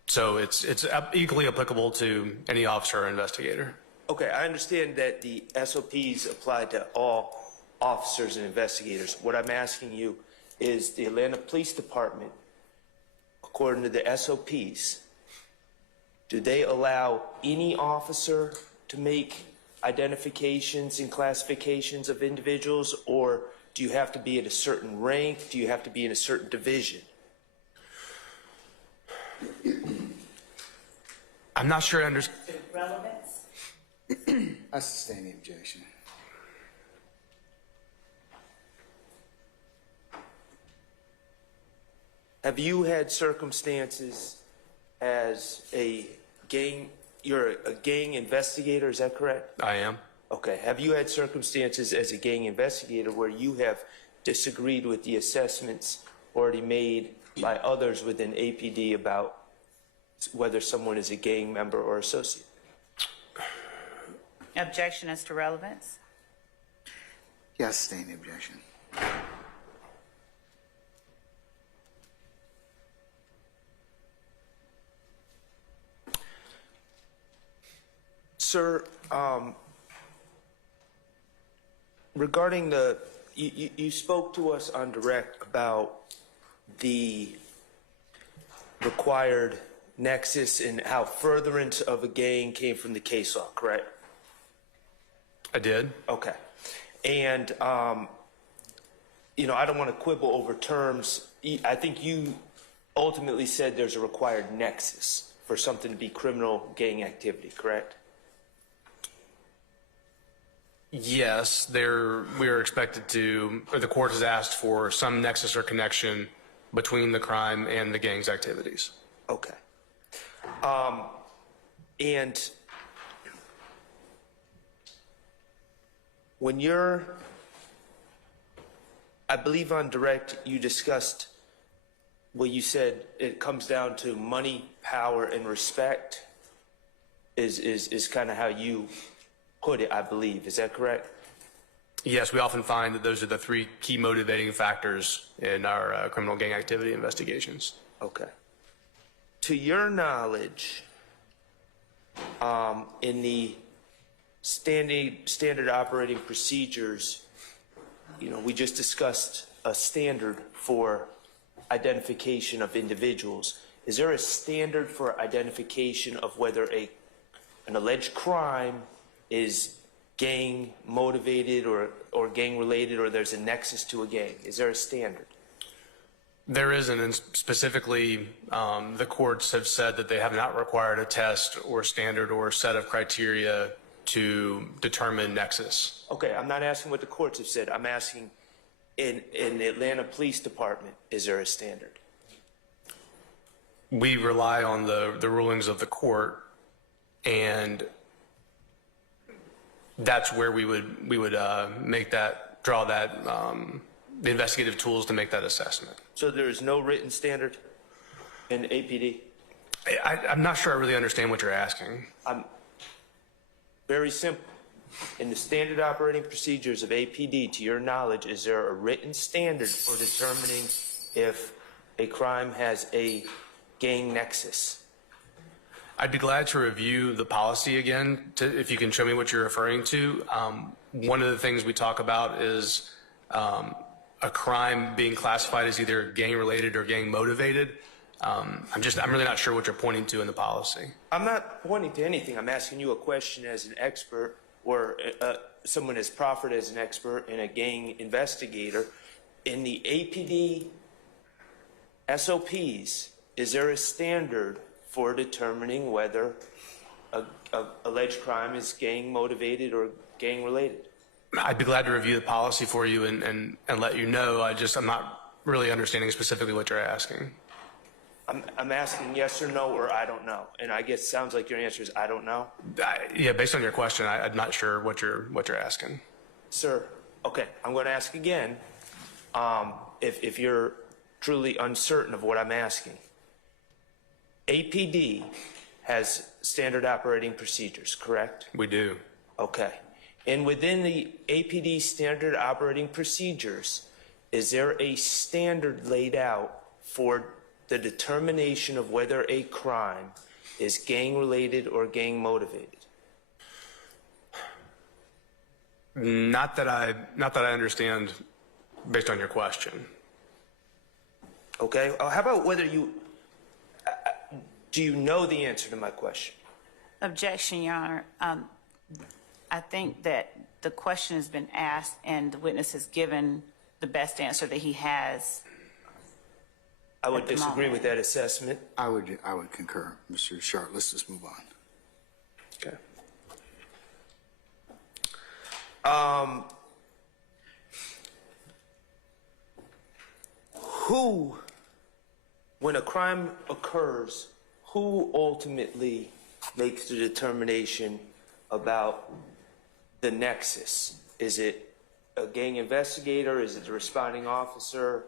So it's equally applicable to any officer or investigator. Okay, I understand that the SOPs apply to all officers and investigators. What I'm asking you is the Atlanta Police Department, according to the SOPs, do they allow any officer to make identifications and classifications of individuals, or do you have to be at a certain rank? Do you have to be in a certain division? I'm not sure I understand. Relevance? I sustain the objection. Have you had circumstances as you're a gang investigator, is that correct? I am. Okay, have you had circumstances as a gang investigator where you have disagreed with the assessments already made by others within APD about whether someone is a gang member or associate? Objection as to relevance? Yeah, I sustain the objection. Sir, regarding you spoke to us on direct about the required nexus and how furtherance of a gang came from the case law, correct? I did. Okay. And, I don't want to quibble over terms. I think you ultimately said there's a required nexus for something to be criminal gang activity, correct? Yes, we are expected to, or the court has asked for some nexus or connection between the crime and the gang's activities. Okay. And when I believe on direct, you discussed you said it comes down to money, power, and respect is kind of how you put it, I believe. Is that correct? Yes, we often find that those are the three key motivating factors in our criminal gang activity investigations. Okay. To your knowledge, in the standard operating procedures, we just discussed a standard for identification of individuals. Is there a standard for identification of whether an alleged crime is gang motivated or gang related, or there's a nexus to a gang? Is there a standard? There isn't, and specifically, the courts have said that they have not required a test or standard or set of criteria to determine nexus. Okay, I'm not asking what the courts have said. I'm asking in the Atlanta Police Department, is there a standard? We rely on the rulings of the court, and that's where we would draw the investigative tools to make that assessment. So there is no written standard in APD? I'm not sure I really understand what you're asking. Very simple. In the standard operating procedures of APD, to your knowledge, is there a written standard for determining if a crime has a gang nexus? I'd be glad to review the policy again, if you can show me what you're referring to. One of the things we talk about is a crime being classified as either gang-related or gang-motivated. I'm really not sure what you're pointing to in the policy. I'm not pointing to anything. I'm asking you a question as an expert, or someone is proffered as an expert and a gang investigator. In the APD SOPs, is there a standard for determining whether a alleged crime is gang motivated or gang related? I'd be glad to review the policy for you and let you know. I'm not really understanding specifically what you're asking. I'm asking yes or no, or I don't know. And I guess it sounds like your answer is I don't know. Yeah, based on your question, I'm not sure what you're asking. Sir, okay, I'm going to ask again. If you're truly uncertain of what I'm asking, APD has standard operating procedures, correct? We do. Okay. And within the APD standard operating procedures, is there a standard laid out for the determination of whether a crime is gang related or gang motivated? Not that I understand based on your question. Okay. How about whether you do you know the answer to my question? Objection, Your Honor. I think that the question has been asked and the witness has given the best answer that he has. I would disagree with that assessment. I would concur, Mr. Sharp. Let's just move on. Okay. When a crime occurs, who ultimately makes the determination about the nexus? Is it a gang investigator? Is it a responding officer?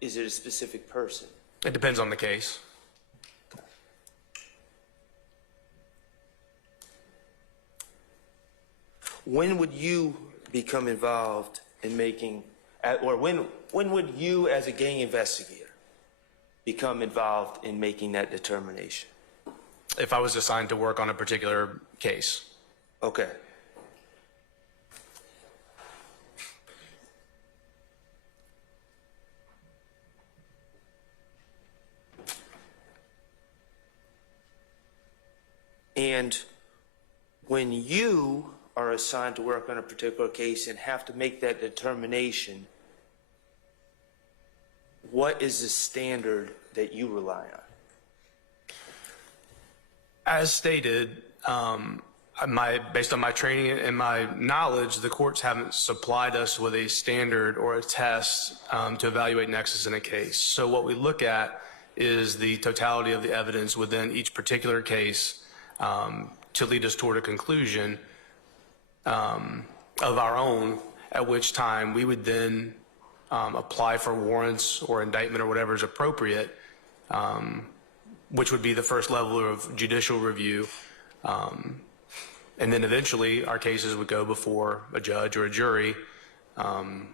Is it a specific person? It depends on the case. When would you become involved in making, or when would you as a gang investigator become involved in making that determination? If I was assigned to work on a particular case. Okay. And when you are assigned to work on a particular case and have to make that determination, what is the standard that you rely on? As stated, based on my training and my knowledge, the courts haven't supplied us with a standard or a test to evaluate nexus in a case. So what we look at is the totality of the evidence within each particular case to lead us toward a conclusion of our own, at which time we would then apply for warrants or indictment or whatever is appropriate, which would be the first level of judicial review. And then eventually our cases would go before a judge or a jury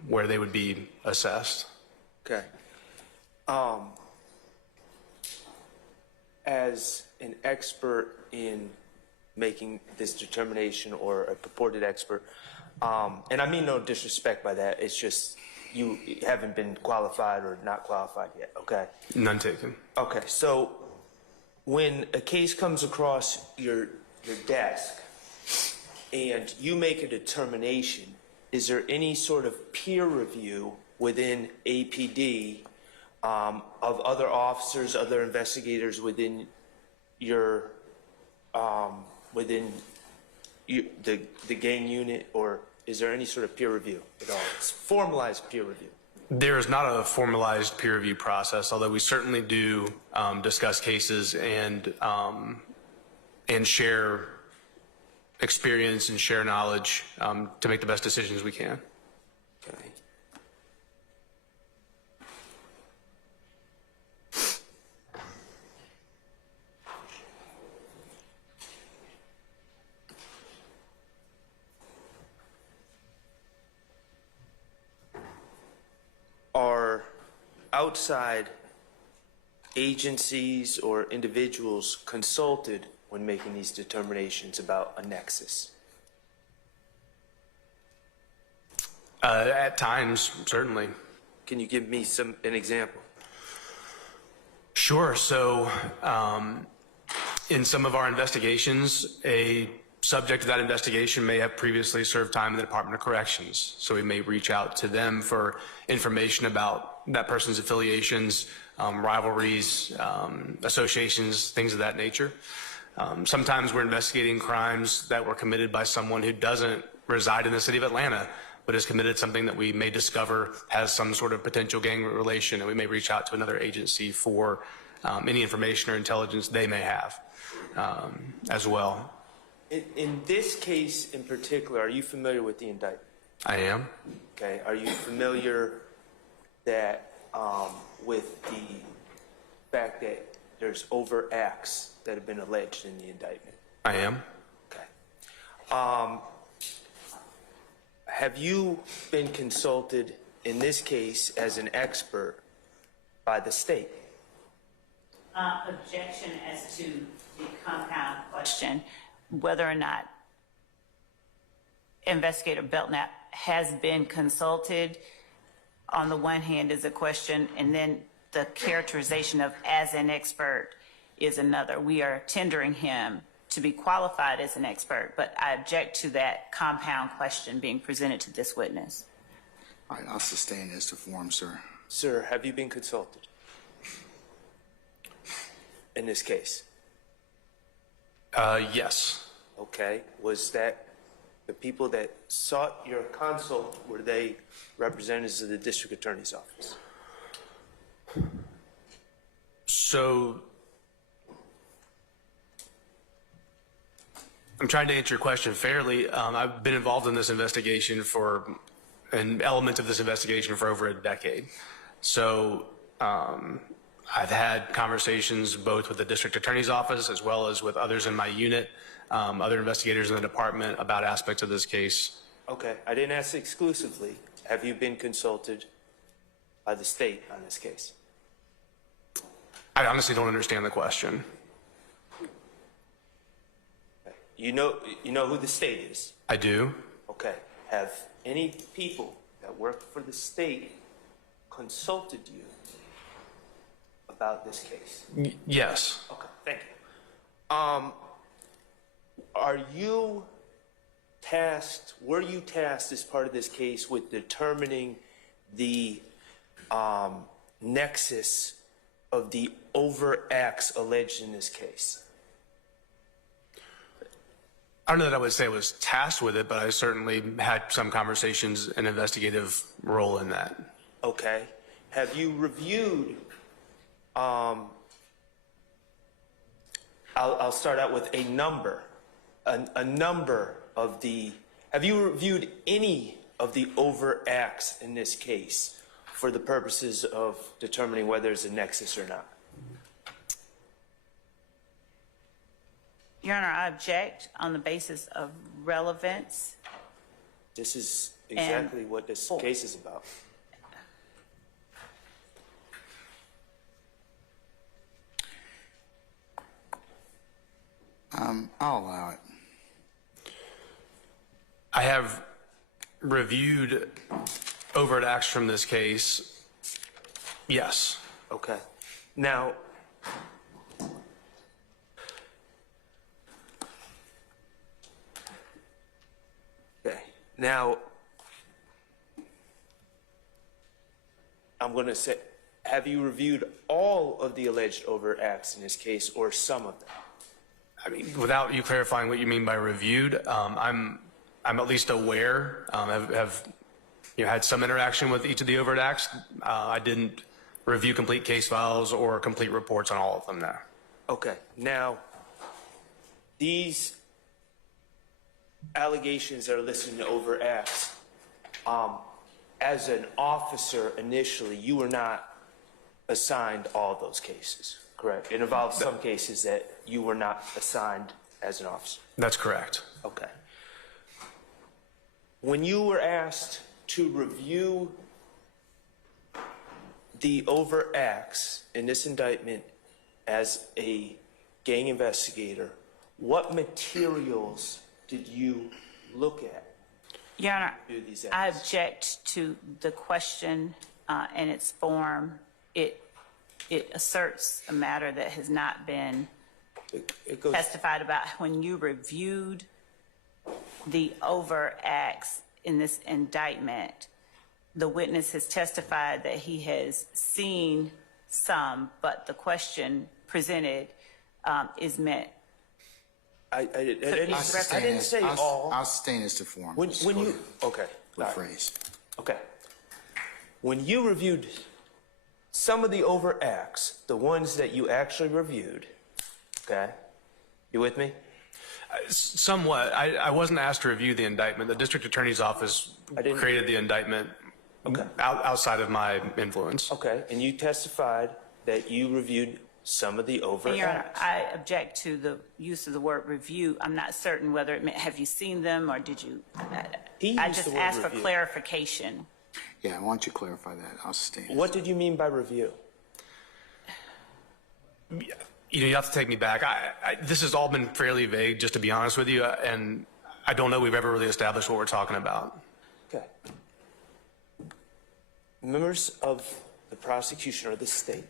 where they would be assessed. Okay. As an expert in making this determination, or a purported expert, and I mean no disrespect by that, it's just you haven't been qualified or not qualified yet, okay? None taken. Okay, so when a case comes across your desk and you make a determination, is there any sort of peer review within APD of other officers, other investigators within your the gang unit, or is there any sort of peer review at all? It's formalized peer review. There is not a formalized peer review process, although we certainly do discuss cases and share experience and share knowledge to make the best decisions we can. Okay. Are outside agencies or individuals consulted when making these determinations about a nexus? At times, certainly. Can you give me an example? Sure. So in some of our investigations, a subject of that investigation may have previously served time in the Department of Corrections. So we may reach out to them for information about that person's affiliations, rivalries, associations, things of that nature. Sometimes we're investigating crimes that were committed by someone who doesn't reside in the city of Atlanta, but has committed something that we may discover has some sort of potential gang relation, and we may reach out to another agency for any information or intelligence they may have as well. In this case in particular, are you familiar with the indictment? I am. Okay. Are you familiar that with the fact that there's overt acts that have been alleged in the indictment? I am. Okay. Have you been consulted in this case as an expert by the state? Objection as to the compound question, whether or not Investigator Belknap has been consulted, on the one hand is a question, and then the characterization of as an expert is another. We are tendering him to be qualified as an expert, but I object to that compound question being presented to this witness. All right, I'll sustain as to form, sir. Sir, have you been consulted in this case? Yes. Okay. Was that the people that sought your consult, were they representatives of the district attorney's office? So I'm trying to answer your question fairly. I've been involved in this investigation an element of this investigation for over a decade. So I've had conversations both with the district attorney's office as well as with others in my unit, other investigators in the department about aspects of this case. Okay. I didn't ask exclusively. Have you been consulted by the state on this case? I honestly don't understand the question. You know who the state is? I do. Okay. Have any people that work for the state consulted you about this case? Yes. Okay, thank you. Were you tasked as part of this case with determining the nexus of the overt acts alleged in this case? I don't know that I would say I was tasked with it, but I certainly had some conversations, an investigative role in that. Okay. Have you reviewed, I'll start out with a number of have you reviewed any of the overt acts in this case for the purposes of determining whether there's a nexus or not? Your Honor, I object on the basis of relevance. This is exactly what this case is about. I'll allow it. I have reviewed overt acts from this case. Yes. Okay. Now, I'm going to say, have you reviewed all of the alleged overt acts in this case or some of them? I mean, without you clarifying what you mean by reviewed, I'm at least aware. Have had some interaction with each of the overt acts. I didn't review complete case files or complete reports on all of them now. Okay. Now, these allegations that are listed in the overt acts, as an officer initially, you were not assigned all those cases, correct? It involves some cases that you were not assigned as an officer. That's correct. Okay. When you were asked to review the overt acts in this indictment as a gang investigator, what materials did you look at? Your Honor, Do these I acts? object to the question and its form. It asserts a matter that has not been It goes, testified about. When you reviewed the overt acts in this indictment, the witness has testified that he has seen some, but the question presented is met. I didn't say all. I'll sustain this to form. When you, okay. all right. Rephrase. Okay. When you reviewed some of the overacts, the ones that you actually reviewed, okay, you with me? Somewhat. I wasn't asked to review the indictment. The district attorney's office created the indictment outside of my influence. Okay, and you testified that you reviewed some of the And Your Honor, overacts. I object to the use of the word review. I'm not certain whether it meant, have you seen them or did you? He I used just the word asked for review. clarification. Yeah, why don't you clarify that? I'll sustain it. What did you mean by review? You have to take me back. This has all been fairly vague, just to be honest with you, and I don't know we've ever really established what we're talking about. Okay. Members of the prosecution or the state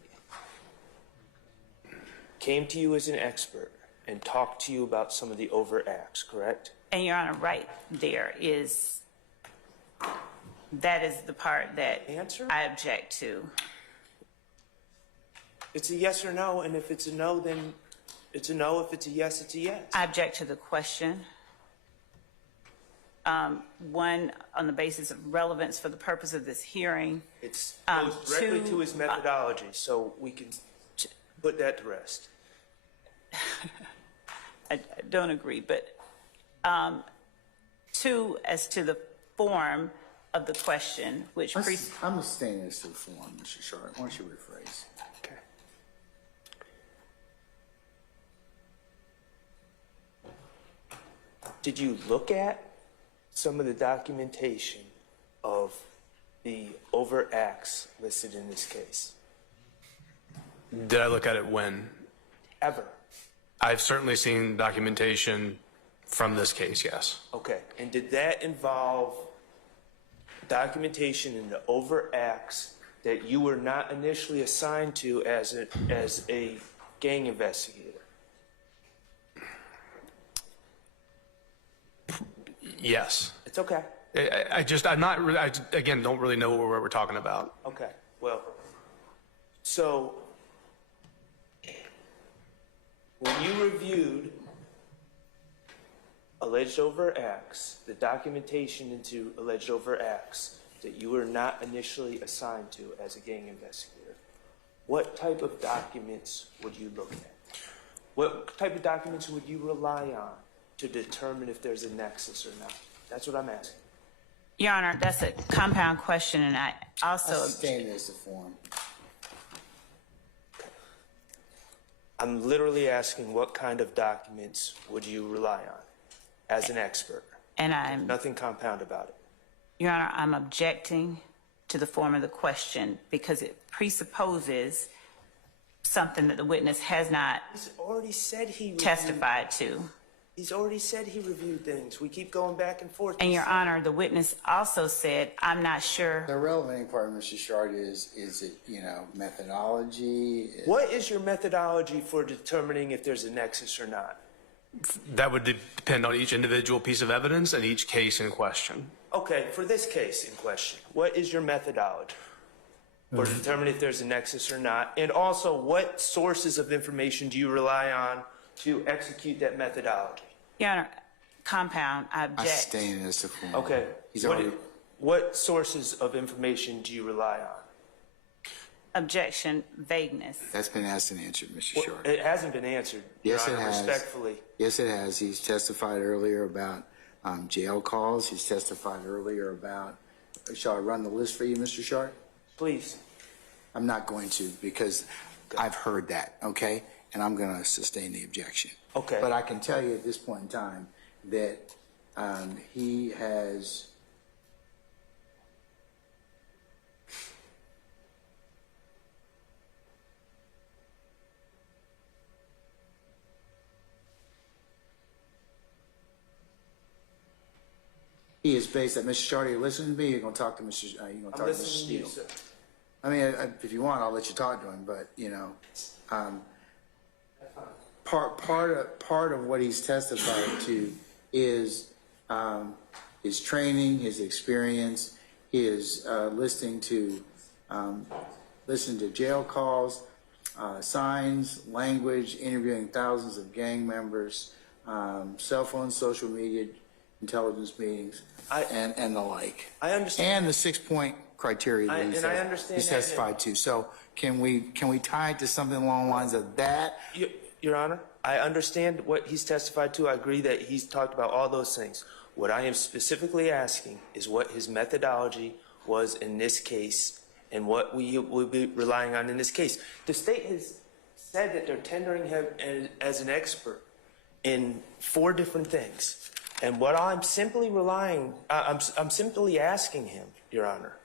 came to you as an expert and talked to you about some of the overacts, correct? And Your Honor, right there is, that is the part that Answer? I object to. It's a yes or no, and if it's a no, then it's a no. If it's a yes, it's a yes. I object to the question. One, on the basis of relevance for the purpose of this hearing. It goes directly to his methodology, so we can put that to rest. I don't agree, but two, as to the form of the question, which I'm staying this to the form, Mr. Sharp. Why don't you rephrase? Okay. Did you look at some of the documentation of the overacts listed in this case? Did I look at it when? Ever? I've certainly seen documentation from this case, yes. Okay. And did that involve documentation in the overacts that you were not initially assigned to as a gang investigator? Yes. It's okay. I'm not really, again, don't really know what we're talking about. Okay. Well, so when you reviewed alleged overacts, the documentation into alleged overacts that you were not initially assigned to as a gang investigator, what type of documents would you look at? What type of documents would you rely on to determine if there's a nexus or not? That's what I'm asking. Your Honor, that's a compound question, and I also I'll sustain this to form. I'm literally asking what kind of documents would you rely on as an expert? and I'm, Nothing compound about it. Your Honor, I'm objecting to the form of the question because it presupposes something that the witness has not He's already said he reviewed. testified to. He's already said he reviewed things. We keep going back and forth. And Your Honor, the witness also said, I'm not sure. The relevant part, Mr. Shard, is it, methodology? What is your methodology for determining if there's a nexus or not? That would depend on each individual piece of evidence and each case in question. Okay, for this case in question, what is your methodology for determining if there's a nexus or not? And also, what sources of information do you rely on to execute that methodology? Your Honor, compound, I I object. sustain this to form. Okay, He's already. what sources of information do you rely on? Objection, vagueness. That's been asked and answered, Mr. Shard. It hasn't been answered, Yes, Your it Honor, has. respectfully. Yes, it has. He's testified earlier about jail calls. He's testified earlier about. Shall I run the list for you, Mr. Shard? Please. I'm not going to because I've heard that. Okay, and I'm going to sustain the objection. Okay. But I can tell you at this point in time that he has. He is based at Mr. Shard. You listen to me. You're going to talk to Mr. You're going to I'm talk to Mr. listening to you, Steele. sir. I mean, if you want, I'll let you talk to him. But part of what he's testified to is his training, his experience. He is listening to jail calls, signs, language, interviewing thousands of gang members, cell phone, social media, intelligence meetings, and the like. I understand. And the 6-point criteria that I understand he that. testified to. So can we tie it to something along the lines of that? Your Honor, I understand what he's testified to. I agree that he's talked about all those things. What I am specifically asking is what his methodology was in this case and what we will be relying on in this case. The state has said that they're tendering him as an expert in 4 different things. And what I'm simply I'm simply asking him, Your Honor,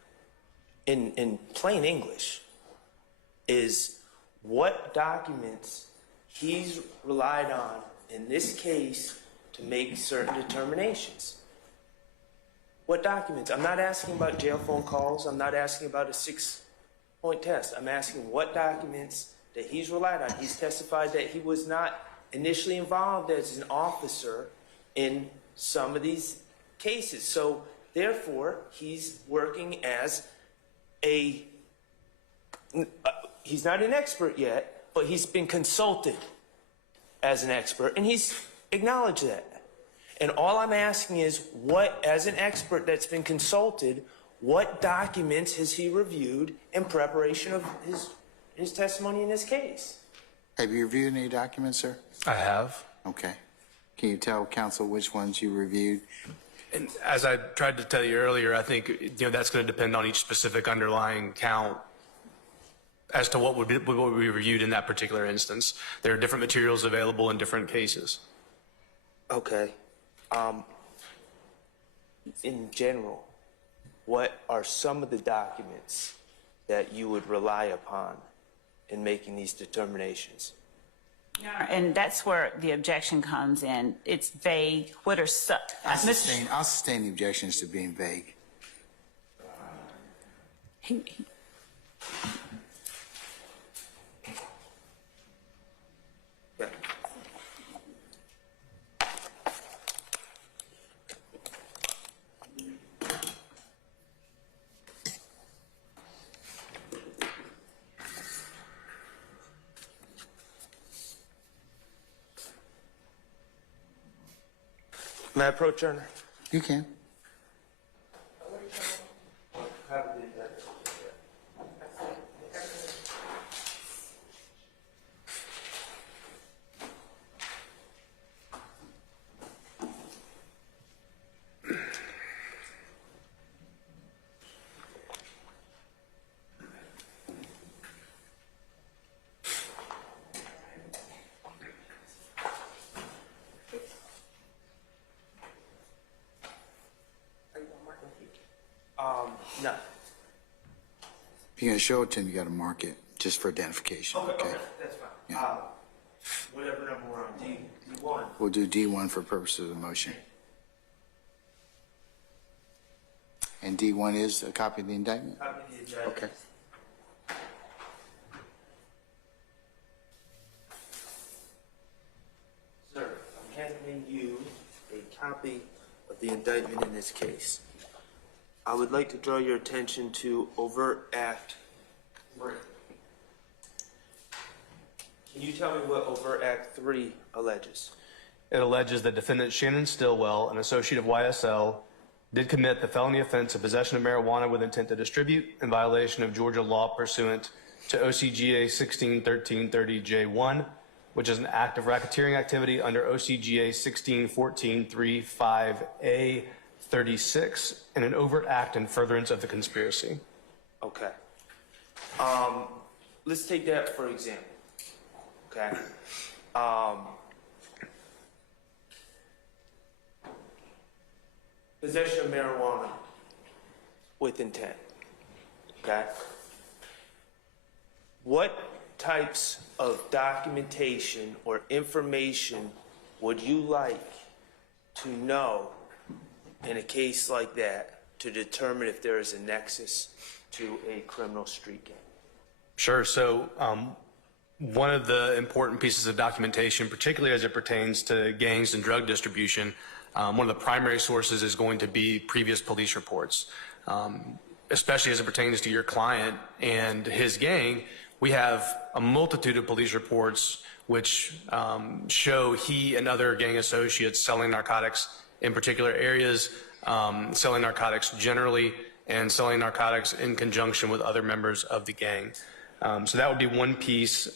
in plain English, is what documents he's relied on in this case to make certain determinations. What documents? I'm not asking about jail phone calls. I'm not asking about a 6-point test. I'm asking what documents that he's relied on. He's testified that he was not initially involved as an officer in some of these cases. So therefore, he's working as he's not an expert yet, but he's been consulted as an expert, and he's acknowledged that. And all I'm asking is, what, as an expert that's been consulted, what documents has he reviewed in preparation of his testimony in this case? Have you reviewed any documents, sir? I have. Okay. Can you tell counsel which ones you reviewed? And as I tried to tell you earlier, I think that's going to depend on each specific underlying count as to what would be reviewed in that particular instance. There are different materials available in different cases. Okay. In general, what are some of the documents that you would rely upon in making these determinations? And that's where the objection comes in. It's vague. What are I'll sustain the objections to being vague. Yeah. May I approach, Your Honor? You can. No. If you're going to show it to him, you got to mark it just for identification. Okay. That's fine. Yeah. Whatever number we're on, D1. We'll do D1 for purposes of the motion. And D1 is a copy of the indictment? Copy the indictment. Okay. Sir, I'm handing you a copy of the indictment in this case. I would like to draw your attention to overt act 3. Can you tell me what overt act 3 alleges? It alleges that defendant Shannon Stillwell, an associate of YSL, did commit the felony offense of possession of marijuana with intent to distribute in violation of Georgia law pursuant to OCGA 161330J1, which is an act of racketeering activity under OCGA 161435A 36, and an overt act in furtherance of the conspiracy. Okay. Let's take that for example. Okay. Possession of marijuana with intent. Okay. What types of documentation or information would you like to know in a case like that to determine if there is a nexus to a criminal street gang? Sure. So one of the important pieces of documentation, particularly as it pertains to gangs and drug distribution, one of the primary sources is going to be previous police reports. especially as it pertains to your client and his gang. We have a multitude of police reports which show he and other gang associates selling narcotics in particular areas, selling narcotics generally, and selling narcotics in conjunction with other members of the gang. So that would be one piece,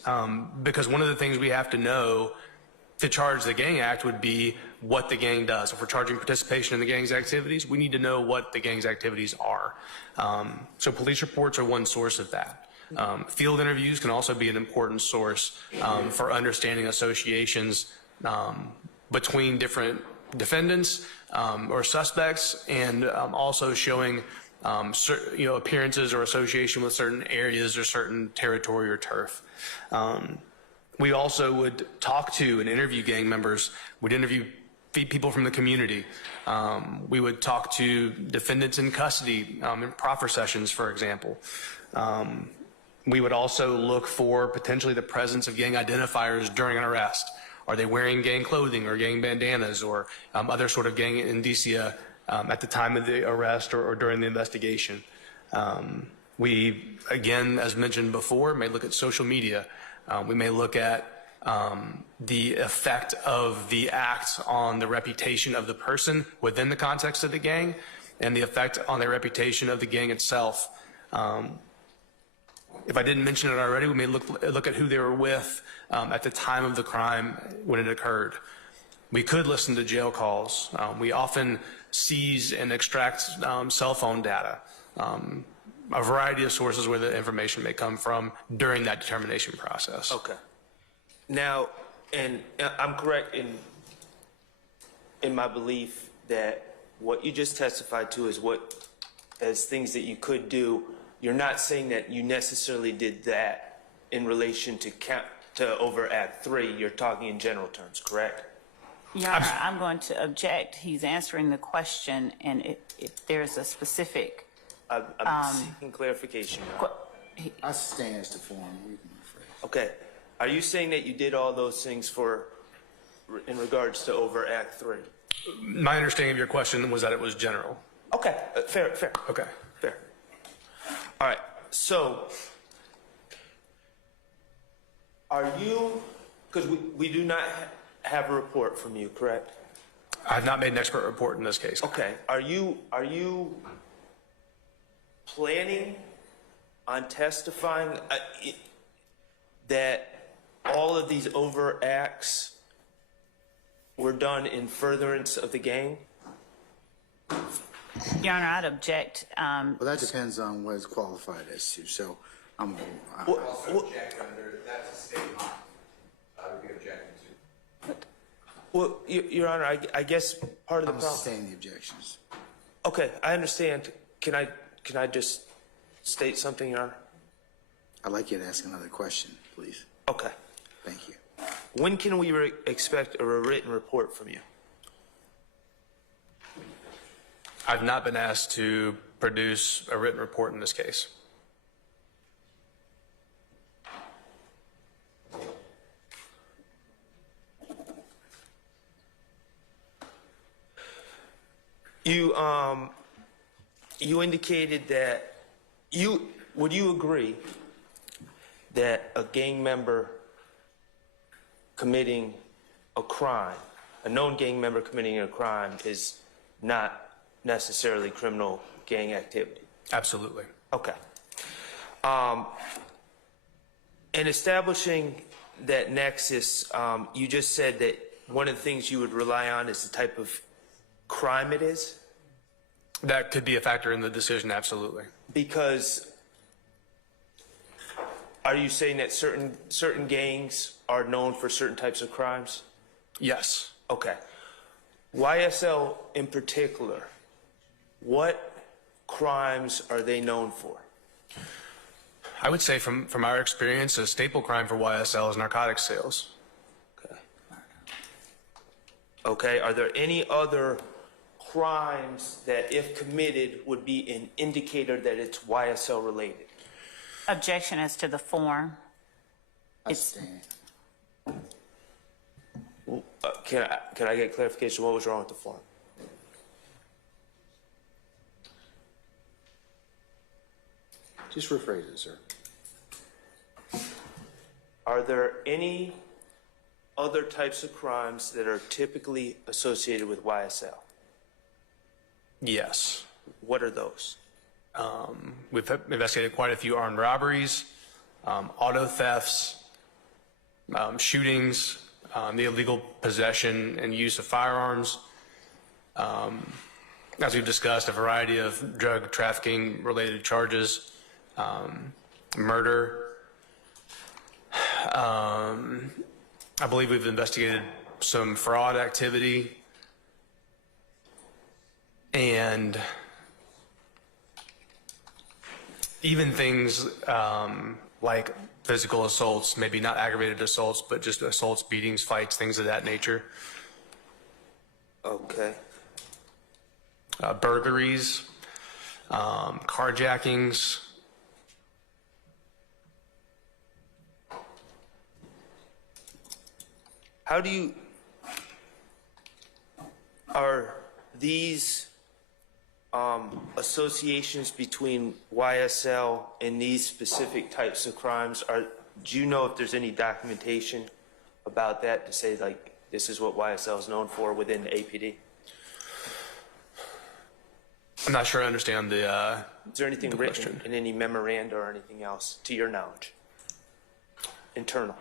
because one of the things we have to know to charge the gang act would be what the gang does. If we're charging participation in the gang's activities, we need to know what the gang's activities are. So police reports are one source of that. Field interviews can also be an important source for understanding associations between different defendants or suspects, and also showing appearances or association with certain areas or certain territory or turf. We also would talk to and interview gang members. We'd interview people from the community. We would talk to defendants in custody in proffer sessions, for example. We would also look for potentially the presence of gang identifiers during an arrest. Are they wearing gang clothing or gang bandanas or other sort of gang indicia at the time of the arrest or during the investigation? We, again, as mentioned before, may look at social media. We may look at the effect of the act on the reputation of the person within the context of the gang and the effect on the reputation of the gang itself. If I didn't mention it already, we may look at who they were with at the time of the crime when it occurred. We could listen to jail calls. We often seize and extract cell phone data, a variety of sources where the information may come from during that determination process. Okay. Now, and I'm correct in my belief that what you just testified to is as things that you could do. You're not saying that you necessarily did that in relation to over Act 3. You're talking in general terms, correct? Your Honor, I'm going to object. He's answering the question, and if there's a specific... I'm seeking clarification. I stand as to form. We can rephrase. Okay. Are you saying that you did all those things in regards to over Act 3? My understanding of your question was that it was general. Okay. Fair. Okay. Fair. All right. So, are you, because we do not have a report from you, correct? I have not made an expert report in this case. Okay. Are you planning on testifying that all of these overt acts were done in furtherance of the gang? Your Honor, I'd object. Well, that depends on what is qualified as to. So I'm. Also object under, that's a state line. I would be objecting to. Well, Your Honor, I guess part of the I'm problem. sustaining the objections. Okay, I understand. Can I just state something, Your Honor? I'd like you to ask another question, please. Okay. Thank you. When can we expect a written report from you? I've not been asked to produce a written report in this case. You indicated that would you agree that a gang member committing a crime, a known gang member committing a crime, is not necessarily criminal gang activity? Absolutely. Okay. In establishing that nexus, you just said that one of the things you would rely on is the type of crime it is? That could be a factor in the decision, absolutely. Because are you saying that certain gangs are known for certain types of crimes? Yes. Okay. YSL in particular, what crimes are they known for? I would say from our experience, a staple crime for YSL is narcotics sales. Okay. Okay, are there any other crimes that, if committed, would be an indicator that it's YSL related? Objection as to the form. I stand. Can I get clarification? What was wrong with the form? Just rephrase it, sir. Are there any other types of crimes that are typically associated with YSL? Yes. What are those? We've investigated quite a few armed robberies, auto thefts, shootings, the illegal possession and use of firearms. As we've discussed, a variety of drug trafficking related charges, murder. I believe we've investigated some fraud activity and even things like physical assaults, maybe not aggravated assaults, but just assaults, beatings, fights, things of that nature. Okay. Burglaries, carjackings. How do you, are these associations between YSL and these specific types of crimes, do you know if there's any documentation about that to say, like, this is what YSL is known for within the APD? I'm not sure I understand the Is there anything written question. in any memoranda or anything else, to your knowledge? Internal?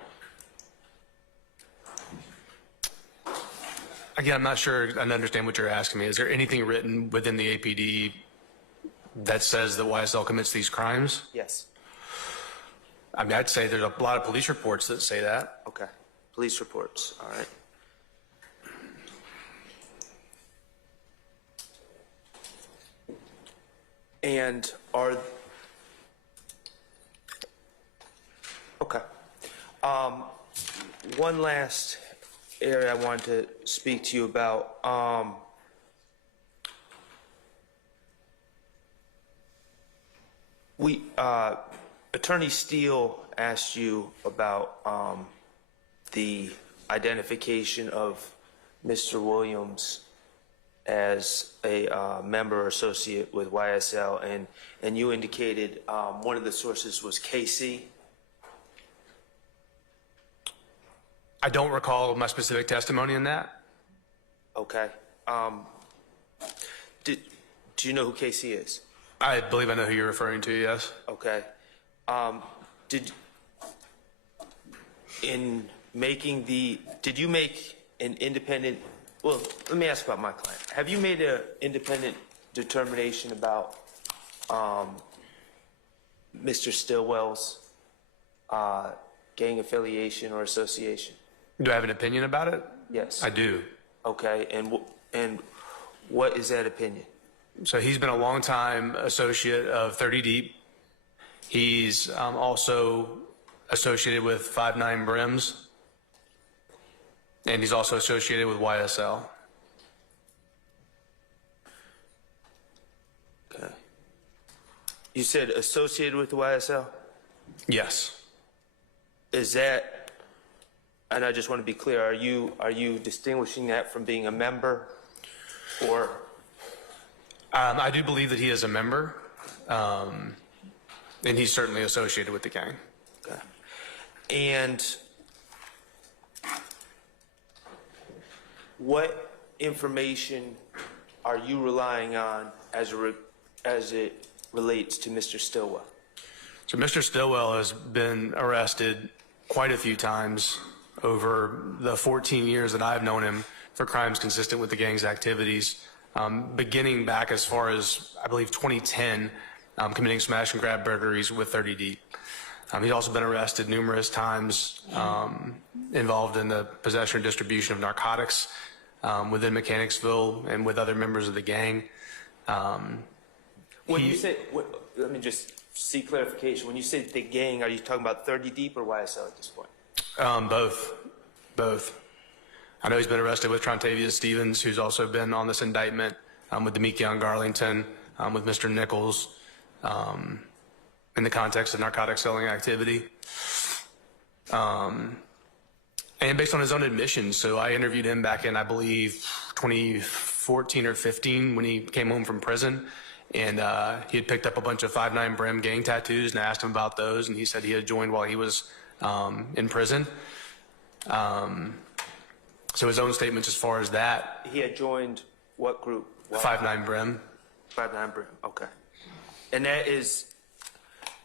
Again, I'm not sure I understand what you're asking me. Is there anything written within the APD that says that YSL commits these crimes? Yes. I mean, I'd say there's a lot of police reports that say that. Okay. Police reports, all right. And okay. One last area I wanted to speak to you about. Attorney Steele asked you about the identification of Mr. Williams as a member or associate with YSL, and you indicated one of the sources was KC. I don't recall my specific testimony in that. Okay. Do you know who KC is? I believe I know who you're referring to, yes. Okay. Did you make an independent, well, let me ask about my client. Have you made an independent determination about Mr. Stillwell's gang affiliation or association? Do I have an opinion about it? Yes. I do. Okay, and what is that opinion? So he's been a long-time associate of 30 Deep. He's also associated with 5'9" Brims, and he's also associated with YSL. Okay. You said associated with the YSL? Yes. Is that, and I just want to be clear, are you distinguishing that from being a member, or? I do believe that he is a member, and he's certainly associated with the gang. Okay. And what information are you relying on as it relates to Mr. Stillwell? So Mr. Stillwell has been arrested quite a few times over the 14 years that I've known him for crimes consistent with the gang's activities, beginning back as far as, I believe, 2010, committing smash and grab burglaries with 30 Deep. He's also been arrested numerous times, involved in the possession or distribution of narcotics within Mechanicsville and with other members of the gang. When you say, let me just seek clarification. When you say the gang, are you talking about 30 Deep or YSL at this point? Both. I know he's been arrested with Trontavious Stevens, who's also been on this indictment, with Demekion Garlington, with Mr. Nichols, in the context of narcotic selling activity. And based on his own admissions, so I interviewed him back in, I believe, 2014 or 15 when he came home from prison. and he had picked up a bunch of 5'9" brim gang tattoos, and I asked him about those, and he said he had joined while he was in prison. So his own statements as far as that, He had joined what group? 5'9" brim. 5'9" Brim. Okay. And that is,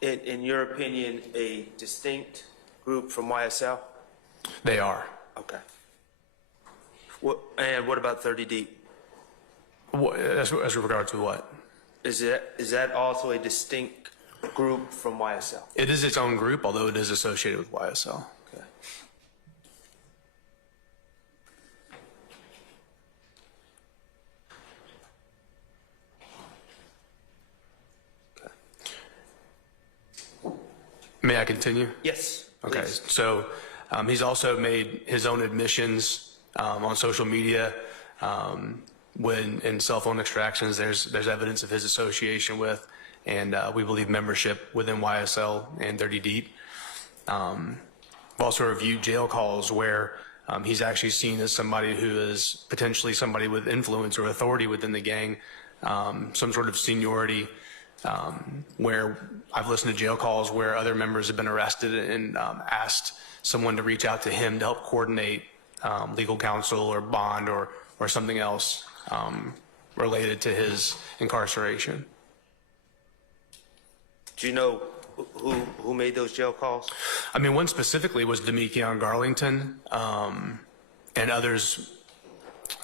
in your opinion, a distinct group from YSL? They are. Okay. And what about 30 Deep? As regard to what? Is that also a distinct group from YSL? It is its own group, although it is associated with YSL. Okay. May I continue? Yes. Okay, Please. so he's also made his own admissions on social media. When in cell phone extractions, there's evidence of his association with, and we believe membership within YSL and 30 Deep. We've also reviewed jail calls where he's actually seen as somebody who is potentially somebody with influence or authority within the gang, some sort of seniority, where I've listened to jail calls where other members have been arrested and asked someone to reach out to him to help coordinate legal counsel or bond or something else related to his incarceration. Do you know who made those jail calls? I mean, one specifically was Demekion Garlington, and others,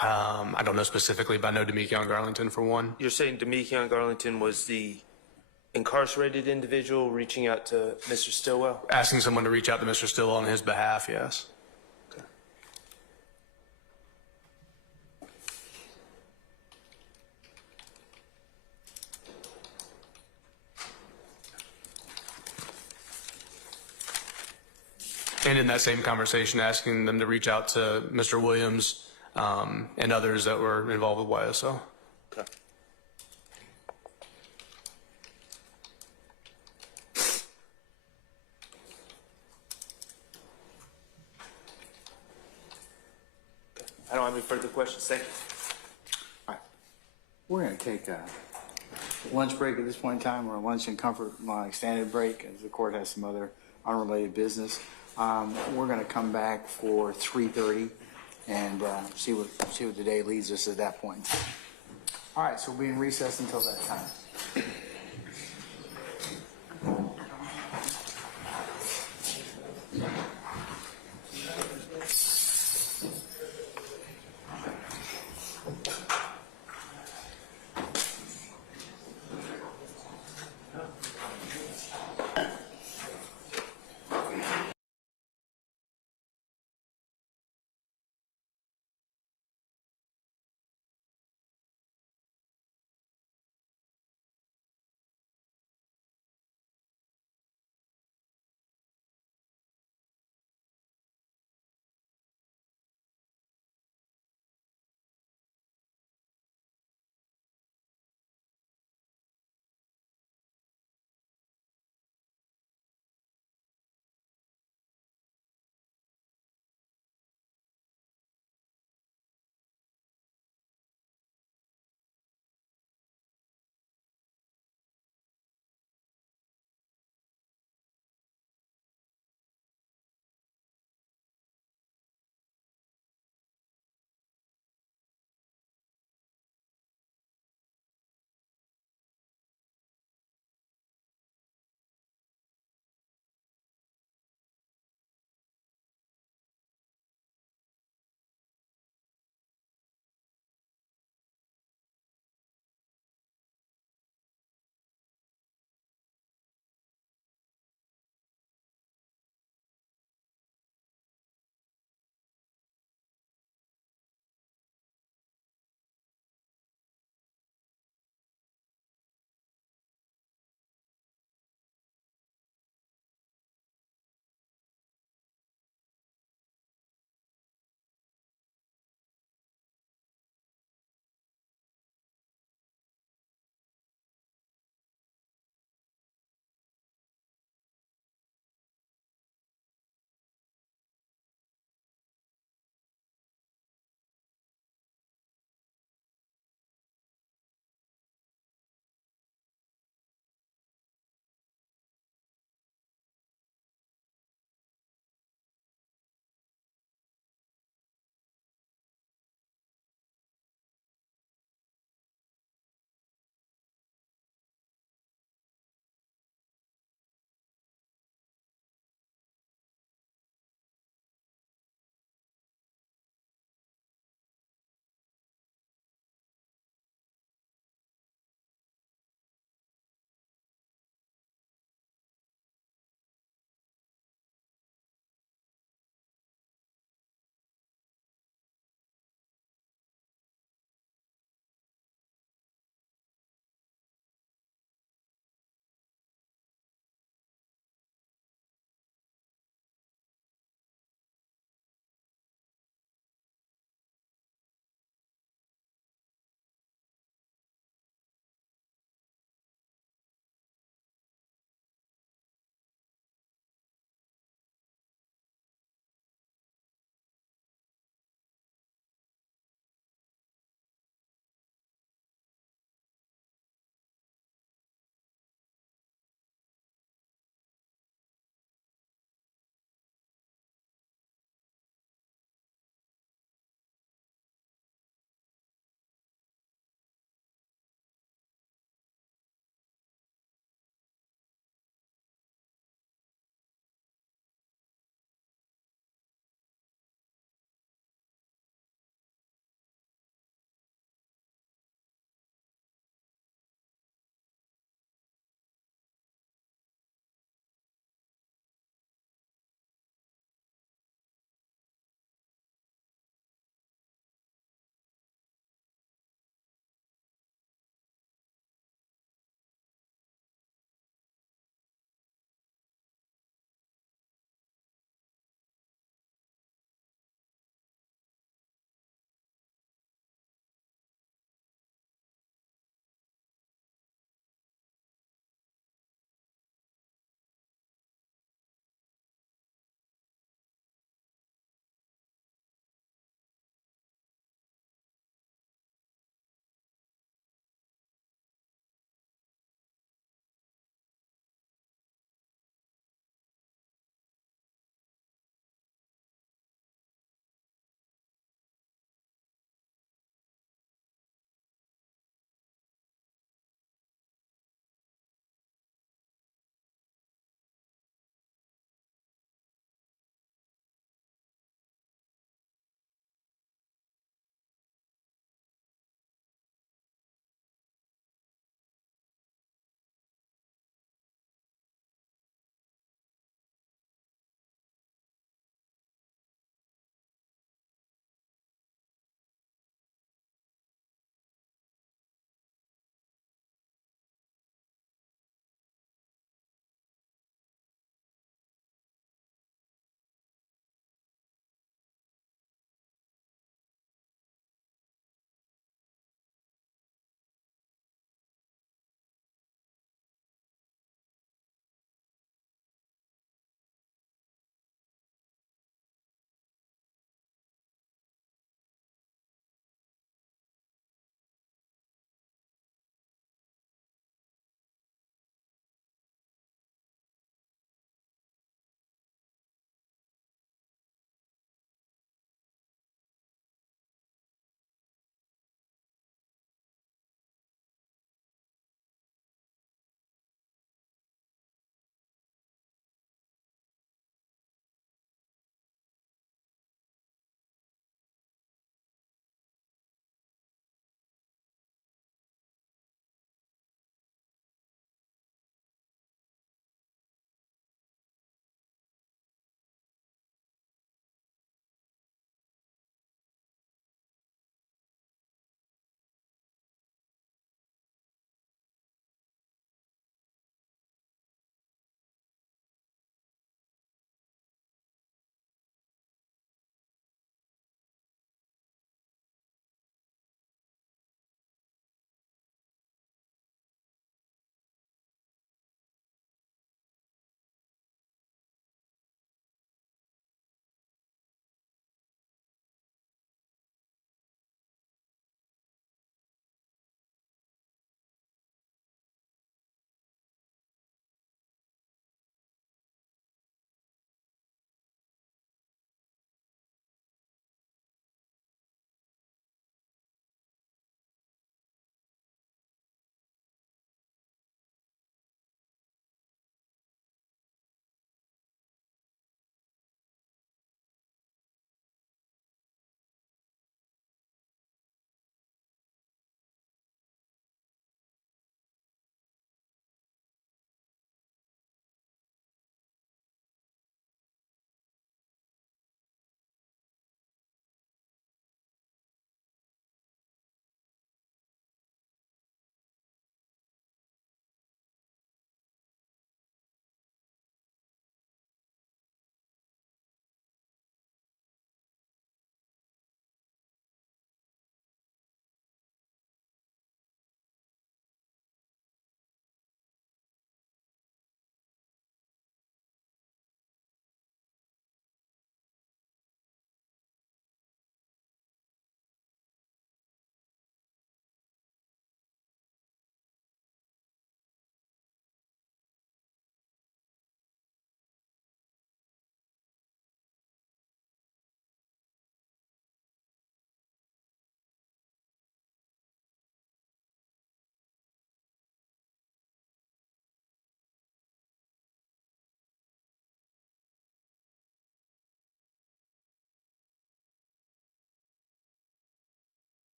I don't know specifically, but I know Demekion Garlington for one. You're saying Demekion Garlington was the incarcerated individual reaching out to Mr. Stillwell? Asking someone to reach out to Mr. Stillwell on his behalf, yes. Okay. And in that same conversation, asking them to reach out to Mr. Williams and others that were involved with YSL. Okay. I don't have any further questions. Thank you. All right. We're going to take a lunch break at this point in time, or a lunch and comfort extended break, as the court has some other unrelated business. We're going to come back for 3:30 and see what the day leads us at that point in time. All right, so we'll be in recess until that time.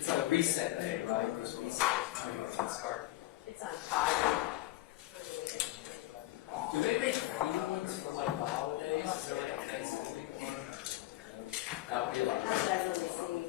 It's a reset day, right? It's reset. It's on fire. Do they make free ones for like the holidays? Is there like a Thanksgiving one? That would be like. That's what I've really seen.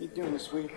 You doing this week?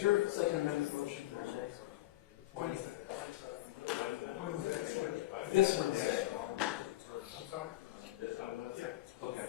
Is your second amendment motion Thursday? Wednesday. This Wednesday. Okay.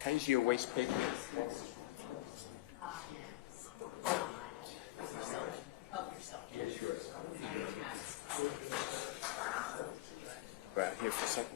Can I use your waste paper? Right here for a second.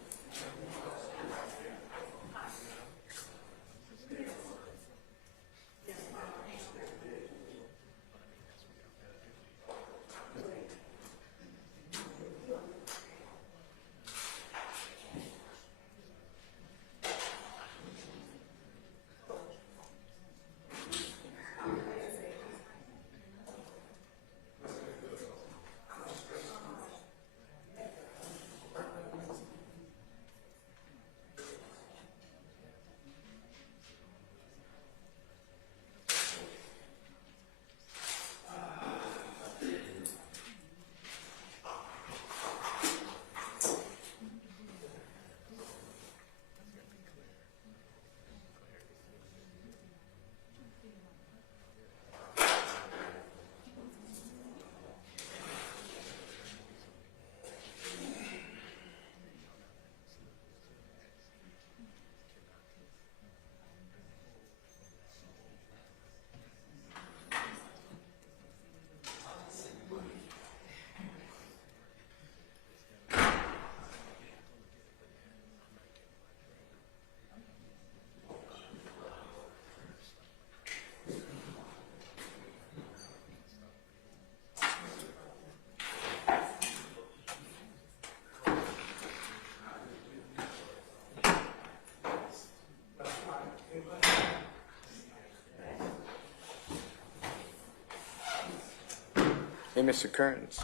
Hey, Mr. Kearns.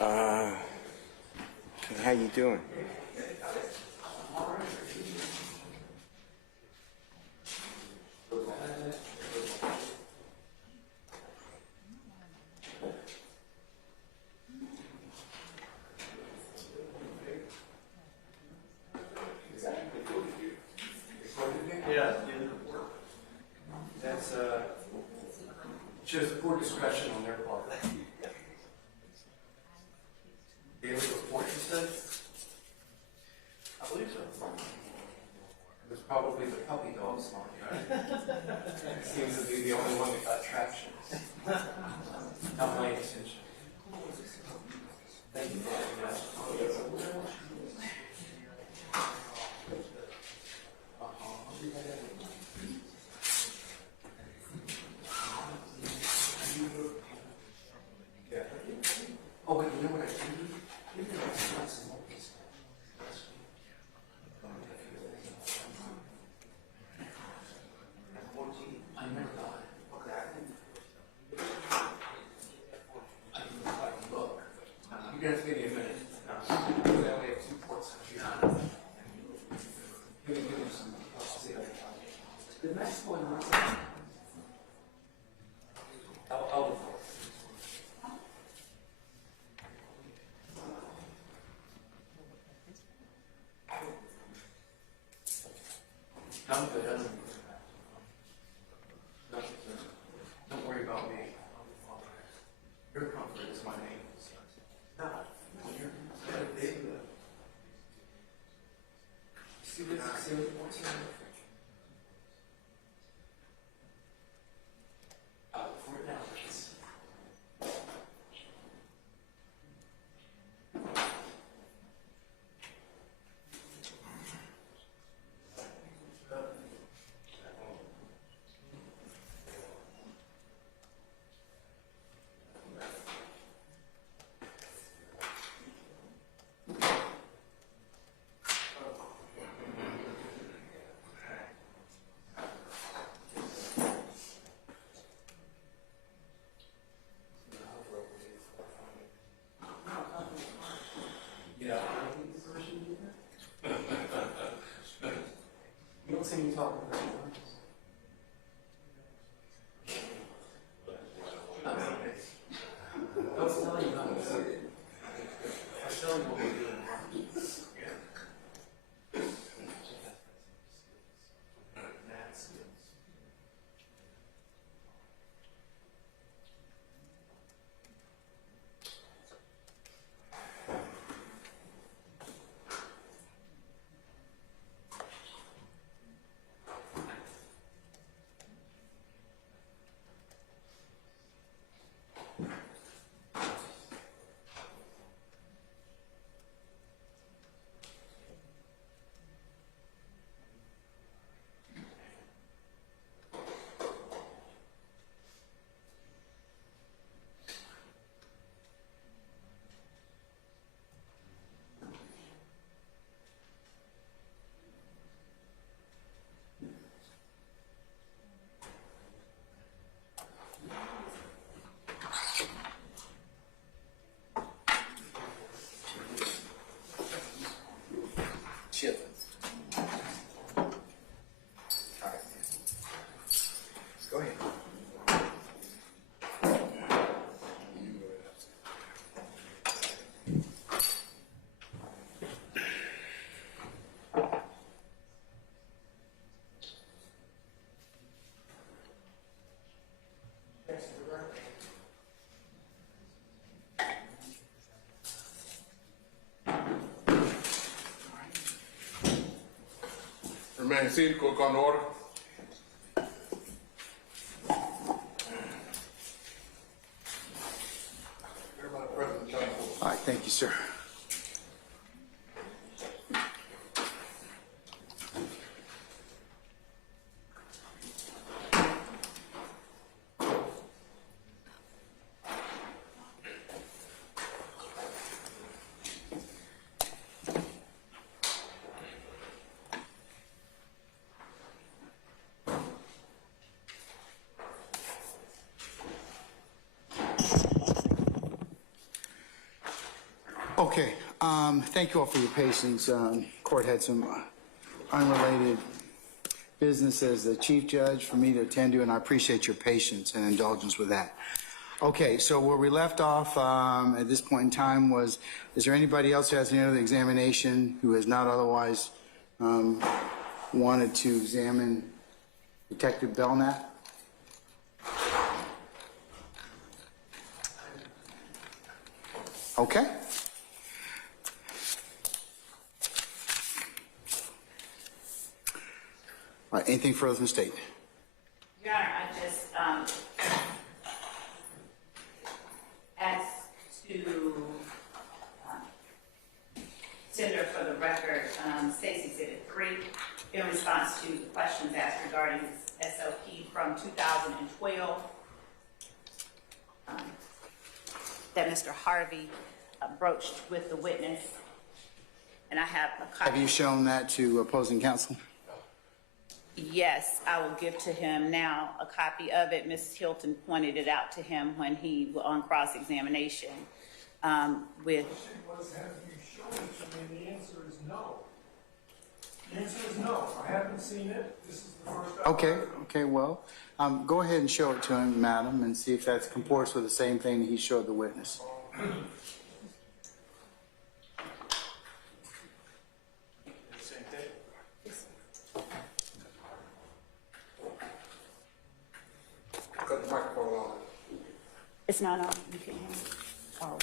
How you doing? Yeah, that's shows poor discretion on their part. Daily report, you said? I believe so. It was probably the puppy dog song, right? Seems to be the only one that got traction. Not my intention. Thank you for that. Oh, wait, you know what I do? You know, I got some more pieces. I never got it. Okay. I can look. You guys give me a minute. We only have 2 ports. Give me some. I'll see. The next one was. I'll look for it. I'm good. Don't worry about me. Your comfort is my name. See this? See what's in it? For now, please. Yeah. You don't see me talking about it. I was telling you not to say it. I was telling you what we're doing. Remain seated, court call to order. Everybody present, counsel. All right, thank you, sir. Okay, thank you all for your patience. Court had some unrelated business as the chief judge for me to attend to, and I appreciate your patience and indulgence with that. Okay, so where we left off at this point in time was, is there anybody else who has any other examination who has not otherwise wanted to examine Detective Belknap? Okay. All right, anything further from the state? Your Honor, I just asked to tender for the record State's Exhibit 3 in response to the questions asked regarding his SOP from 2012 that Mr. Harvey broached with the witness, and I have a copy. Have you shown that to opposing counsel? Yes, I will give to him now a copy of it. Ms. Hilton pointed it out to him when he was on cross-examination with. Was, have you shown it to me? The answer is no. The answer is no. I haven't seen it. This is the first time. Okay, well, go ahead and show it to him, madam, and see if that comports with the same thing that he showed the witness. Cut the microphone on. It's not on. You can hear it. Oh.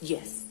Yes.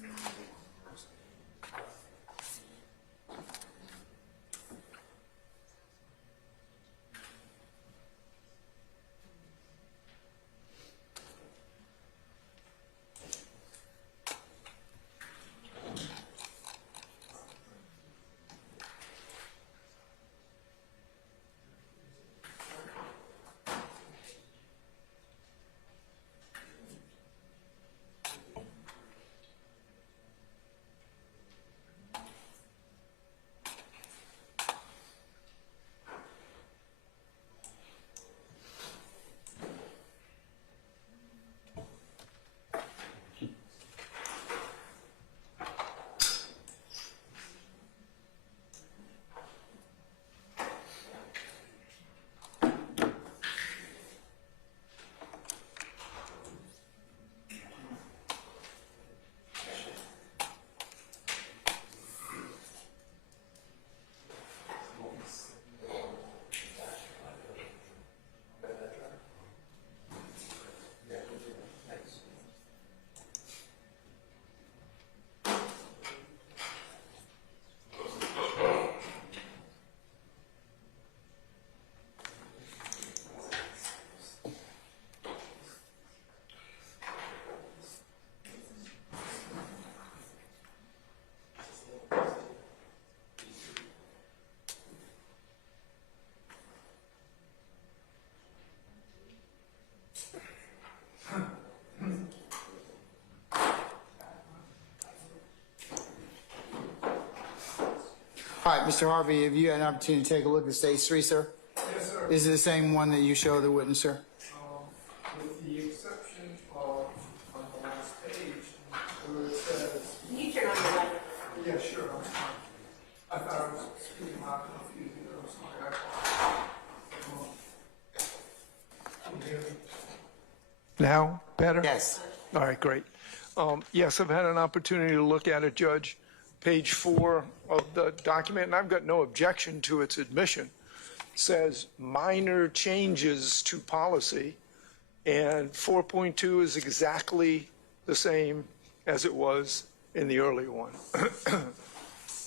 All right, Mr. Harvey, have you had an opportunity to take a look at stage 3, sir? Yes, sir. Is it the same one that you showed the witness, sir? With the exception of on the last page where it says. Can you turn on your light? Yeah, sure. I'm sorry. I thought I was speaking loud enough for you to hear. I'm sorry. Can you hear me? Now, better? Yes. All right, great. Yes, I've had an opportunity to look at it, Judge. Page 4 of the document, and I've got no objection to its admission, says minor changes to policy, and 4.2 is exactly the same as it was in the earlier one.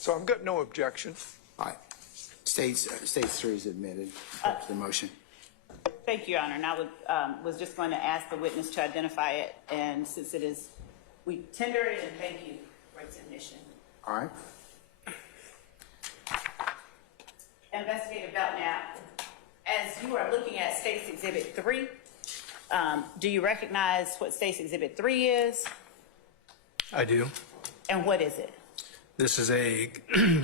So I've got no objection. All right. States 3 is admitted to the motion. Thank you, Your Honor. And I was just going to ask the witness to identify it, and since it is, we tender it, and thank you for its admission. All right. Investigator Belknap, as you are looking at State's Exhibit 3, do you recognize what State's Exhibit 3 is? I do. And what is it? This is a,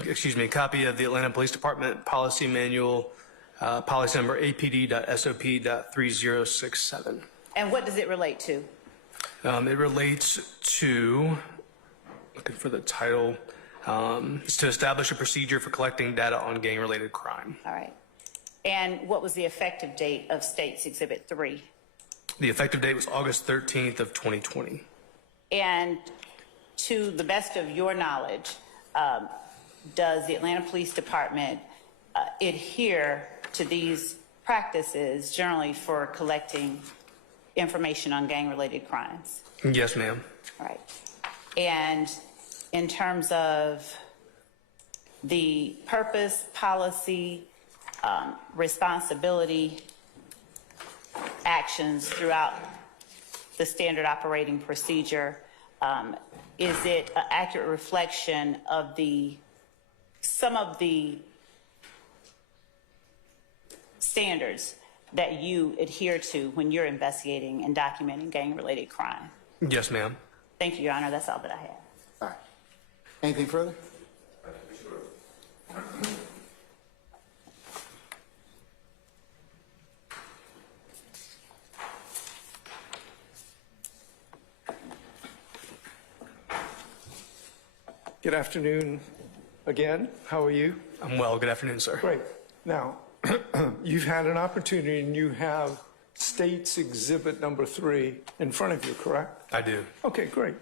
excuse me, a copy of the Atlanta Police Department Policy Manual, policy number APD.SOP.3067. And what does it relate to? It relates to, looking for the title, it's to establish a procedure for collecting data on gang-related crime. All right. And what was the effective date of State's Exhibit 3? The effective date was August 13th of 2020. And to the best of your knowledge, does the Atlanta Police Department adhere to these practices generally for collecting information on gang-related crimes? Yes, ma'am. All right. And in terms of the purpose, policy, responsibility, actions throughout the standard operating procedure, is it an accurate reflection of some of the standards that you adhere to when you're investigating and documenting gang-related crime? Yes, ma'am. Thank you, Your Honor. That's all that I have. All right. Anything further? Good afternoon again. How are you? I'm well. Good afternoon, sir. Great. Now, you've had an opportunity and you have State's Exhibit number 3 in front of you, correct? I do. Okay, great.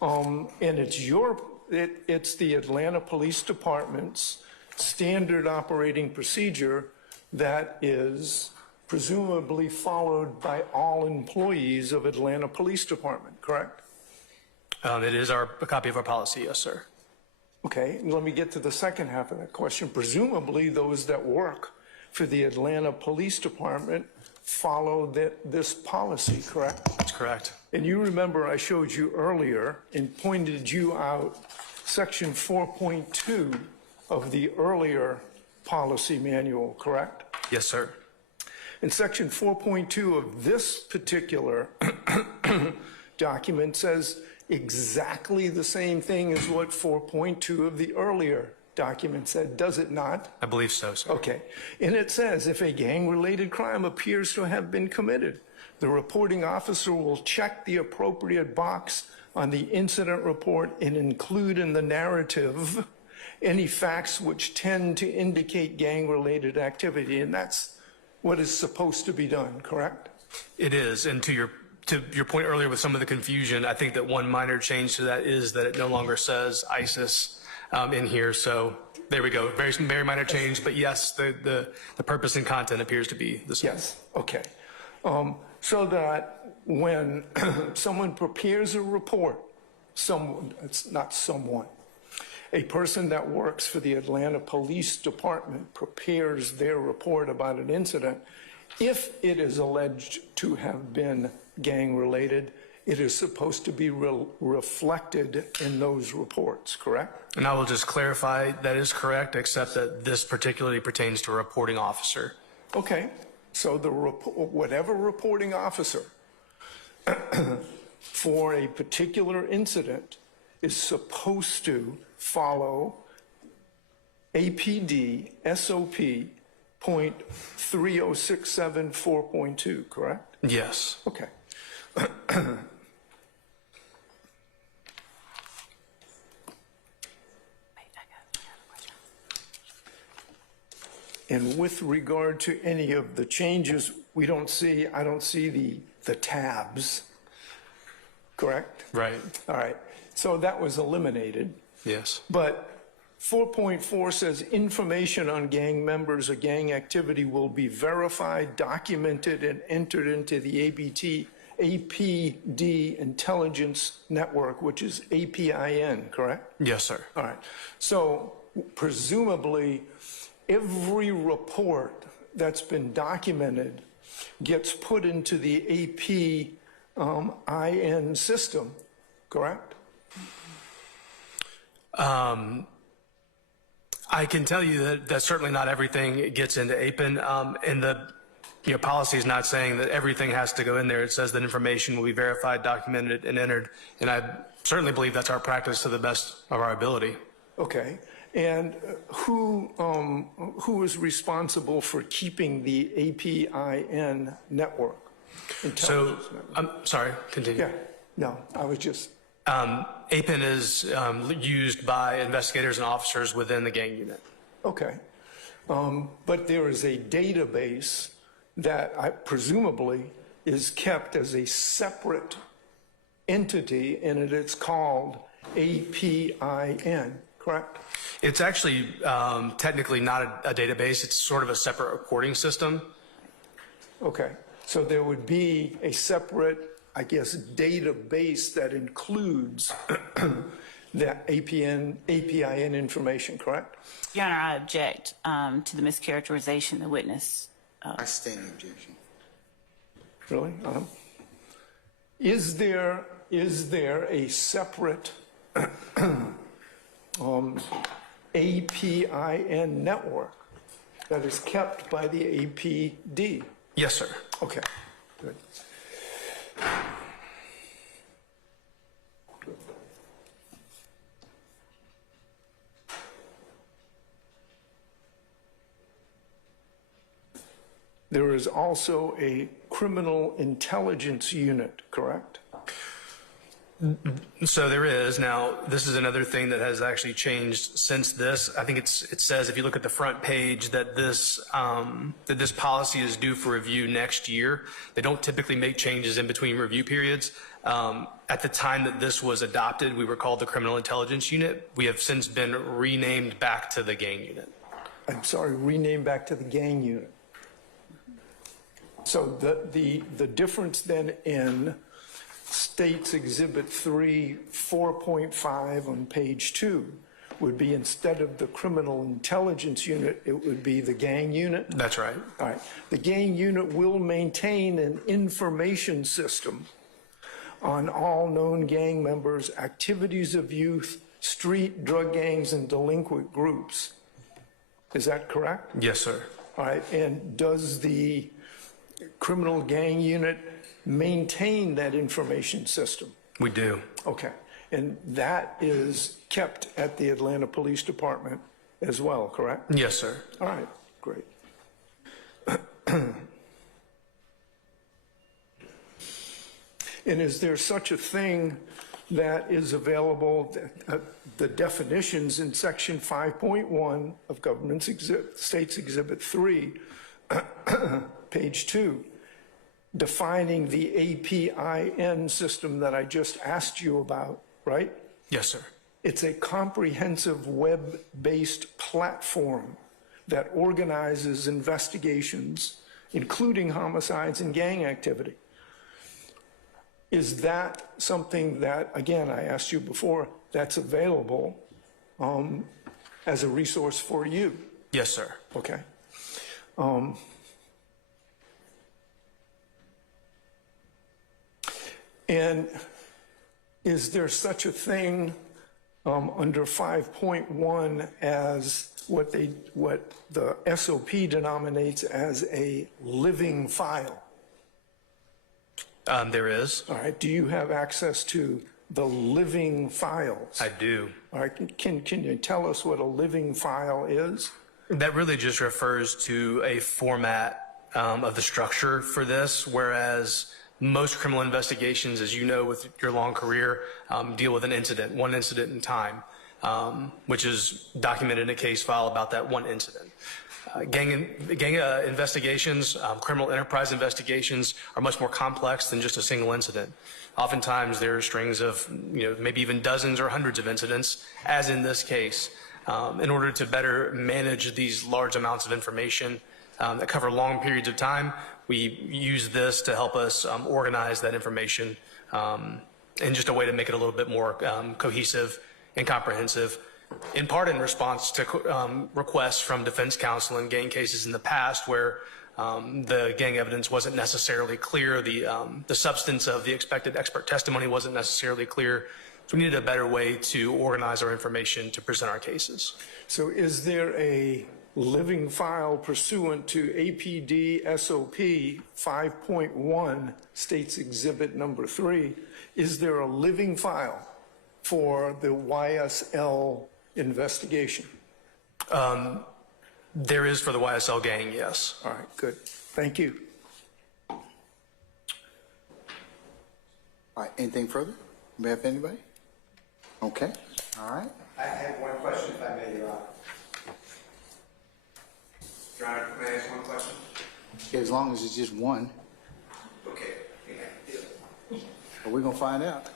And it's the Atlanta Police Department's standard operating procedure that is presumably followed by all employees of Atlanta Police Department, correct? It is a copy of our policy, yes, sir. Okay, and let me get to the second half of that question. Presumably, those that work for the Atlanta Police Department follow this policy, correct? That's correct. And you remember I showed you earlier and pointed you out Section 4.2 of the earlier policy manual, correct? Yes, sir. In Section 4.2 of this particular document says exactly the same thing as what 4.2 of the earlier document said, does it not? I believe so, sir. Okay. And it says if a gang-related crime appears to have been committed, the reporting officer will check the appropriate box on the incident report and include in the narrative any facts which tend to indicate gang-related activity. And that's what is supposed to be done, correct? It is. And to your point earlier with some of the confusion, I think that one minor change to that is that it no longer says ISIS in here. So there we go. Very, very minor change. But yes, the purpose and content appears to be the same. Yes. Okay. So that when someone prepares a report, a person that works for the Atlanta Police Department prepares their report about an incident, if it is alleged to have been gang-related, it is supposed to be reflected in those reports, correct? And I will just clarify that is correct, except that this particularly pertains to a reporting officer. Okay. So whatever reporting officer for a particular incident is supposed to follow APD SOP .3067 4.2, correct? Yes. Okay. And with regard to any of the changes, I don't see the tabs, correct? Right. All right. So that was eliminated. Yes. But 4.4 says information on gang members or gang activity will be verified, documented, and entered into the APD intelligence network, which is APIN, correct? Yes, sir. All right. So presumably, every report that's been documented gets put into the APIN system, correct? I can tell you that certainly not everything gets into APIN, and the policy is not saying that everything has to go in there. It says that information will be verified, documented, and entered, and I certainly believe that's our practice to the best of our ability. Okay. And who is responsible for keeping the APIN network? So, I'm sorry, continue. Yeah, no, I was just, APIN is used by investigators and officers within the gang unit. okay. But there is a database that presumably is kept as a separate entity, and it's called APIN, correct? It's actually technically not a database. It's sort of a separate reporting system. Okay, so there would be a separate, I guess, database that includes the APIN information, correct? Your Honor, I object to the mischaracterization of the witness. I stand in objection. Really? Is there a separate APIN network that is kept by the APD? Yes, sir. Okay, good. There is also a criminal intelligence unit, correct? So there is. Now, this is another thing that has actually changed since this. I think it says, if you look at the front page, that this policy is due for review next year. They don't typically make changes in between review periods. At the time that this was adopted, we were called the Criminal Intelligence Unit. We have since been renamed back to the Gang Unit. I'm sorry, renamed back to the gang unit. So the difference then in States Exhibit 3, 4.5 on page 2 would be, instead of the Criminal Intelligence Unit, it would be the gang unit? That's right. All right. The gang unit will maintain an information system on all known gang members, activities of youth, street, drug gangs, and delinquent groups. Is that correct? Yes, sir. All right. And does the criminal gang unit maintain that information system? We do. Okay. And that is kept at the Atlanta Police Department as well, correct? Yes, sir. All right, great. And is there such a thing that is available, the definitions in section 5.1 of States Exhibit 3, page 2, defining the APIN system that I just asked you about, right? Yes, sir. It's a comprehensive web-based platform that organizes investigations, including homicides and gang activity. Is that something that, again, I asked you before, that's available as a resource for you? Yes, sir. Okay. And is there such a thing under 5.1 as what the SOP denominates as a living file? There is. All right. Do you have access to the living files? I do. All right. Can you tell us what a living file is? That really just refers to a format of the structure for this, whereas most criminal investigations, as you know with your long career, deal with an incident, one incident in time, which is documented in a case file about that one incident. Gang investigations, criminal enterprise investigations are much more complex than just a single incident. Oftentimes there are strings of, maybe even dozens or hundreds of incidents, as in this case. In order to better manage these large amounts of information that cover long periods of time, we use this to help us organize that information in just a way to make it a little bit more cohesive and comprehensive, in part in response to requests from defense counsel in gang cases in the past where the gang evidence wasn't necessarily clear, the substance of the expected expert testimony wasn't necessarily clear. So we needed a better way to organize our information to present our cases. So is there a living file pursuant to APD SOP 5.1 states exhibit number 3? Is there a living file for the YSL investigation? There is for the YSL gang, yes. All right, good. Thank you. All right, anything further? Do we have anybody? Okay, all right. I have one question, if I may, Your Honor. Your Honor, may I ask one question? As long as it's just one, Okay. but we're gonna find out.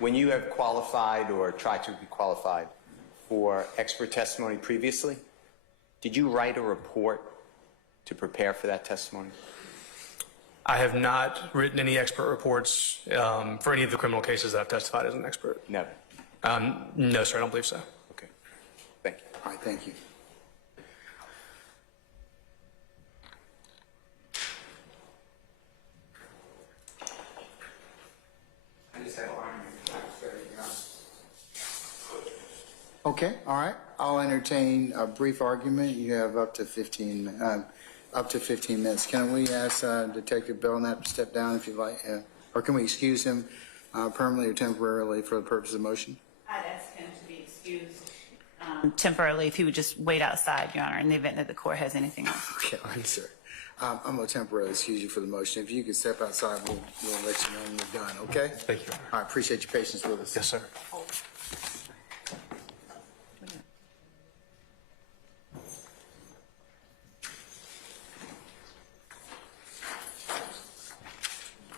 When you have qualified or tried to be qualified for expert testimony previously, did you write a report to prepare for that testimony? I have not written any expert reports for any of the criminal cases that I've testified as an expert. Never. No, sir, I don't believe so. Okay. Thank you. All right, thank you. I just have one. Okay, all right. I'll entertain a brief argument. You have up to 15 minutes. Can we ask Detective Belknap to step down if you'd like, or can we excuse him permanently or temporarily for the purpose of motion? I'd ask him to be excused temporarily if he would just wait outside, Your Honor, in the event that the court has anything else. Okay, all right, sir. I'm going to temporarily excuse you for the motion. If you can step outside, we'll let you know when we're done, okay? Thank you, Your Honor. All right, appreciate your patience with us. Yes, sir.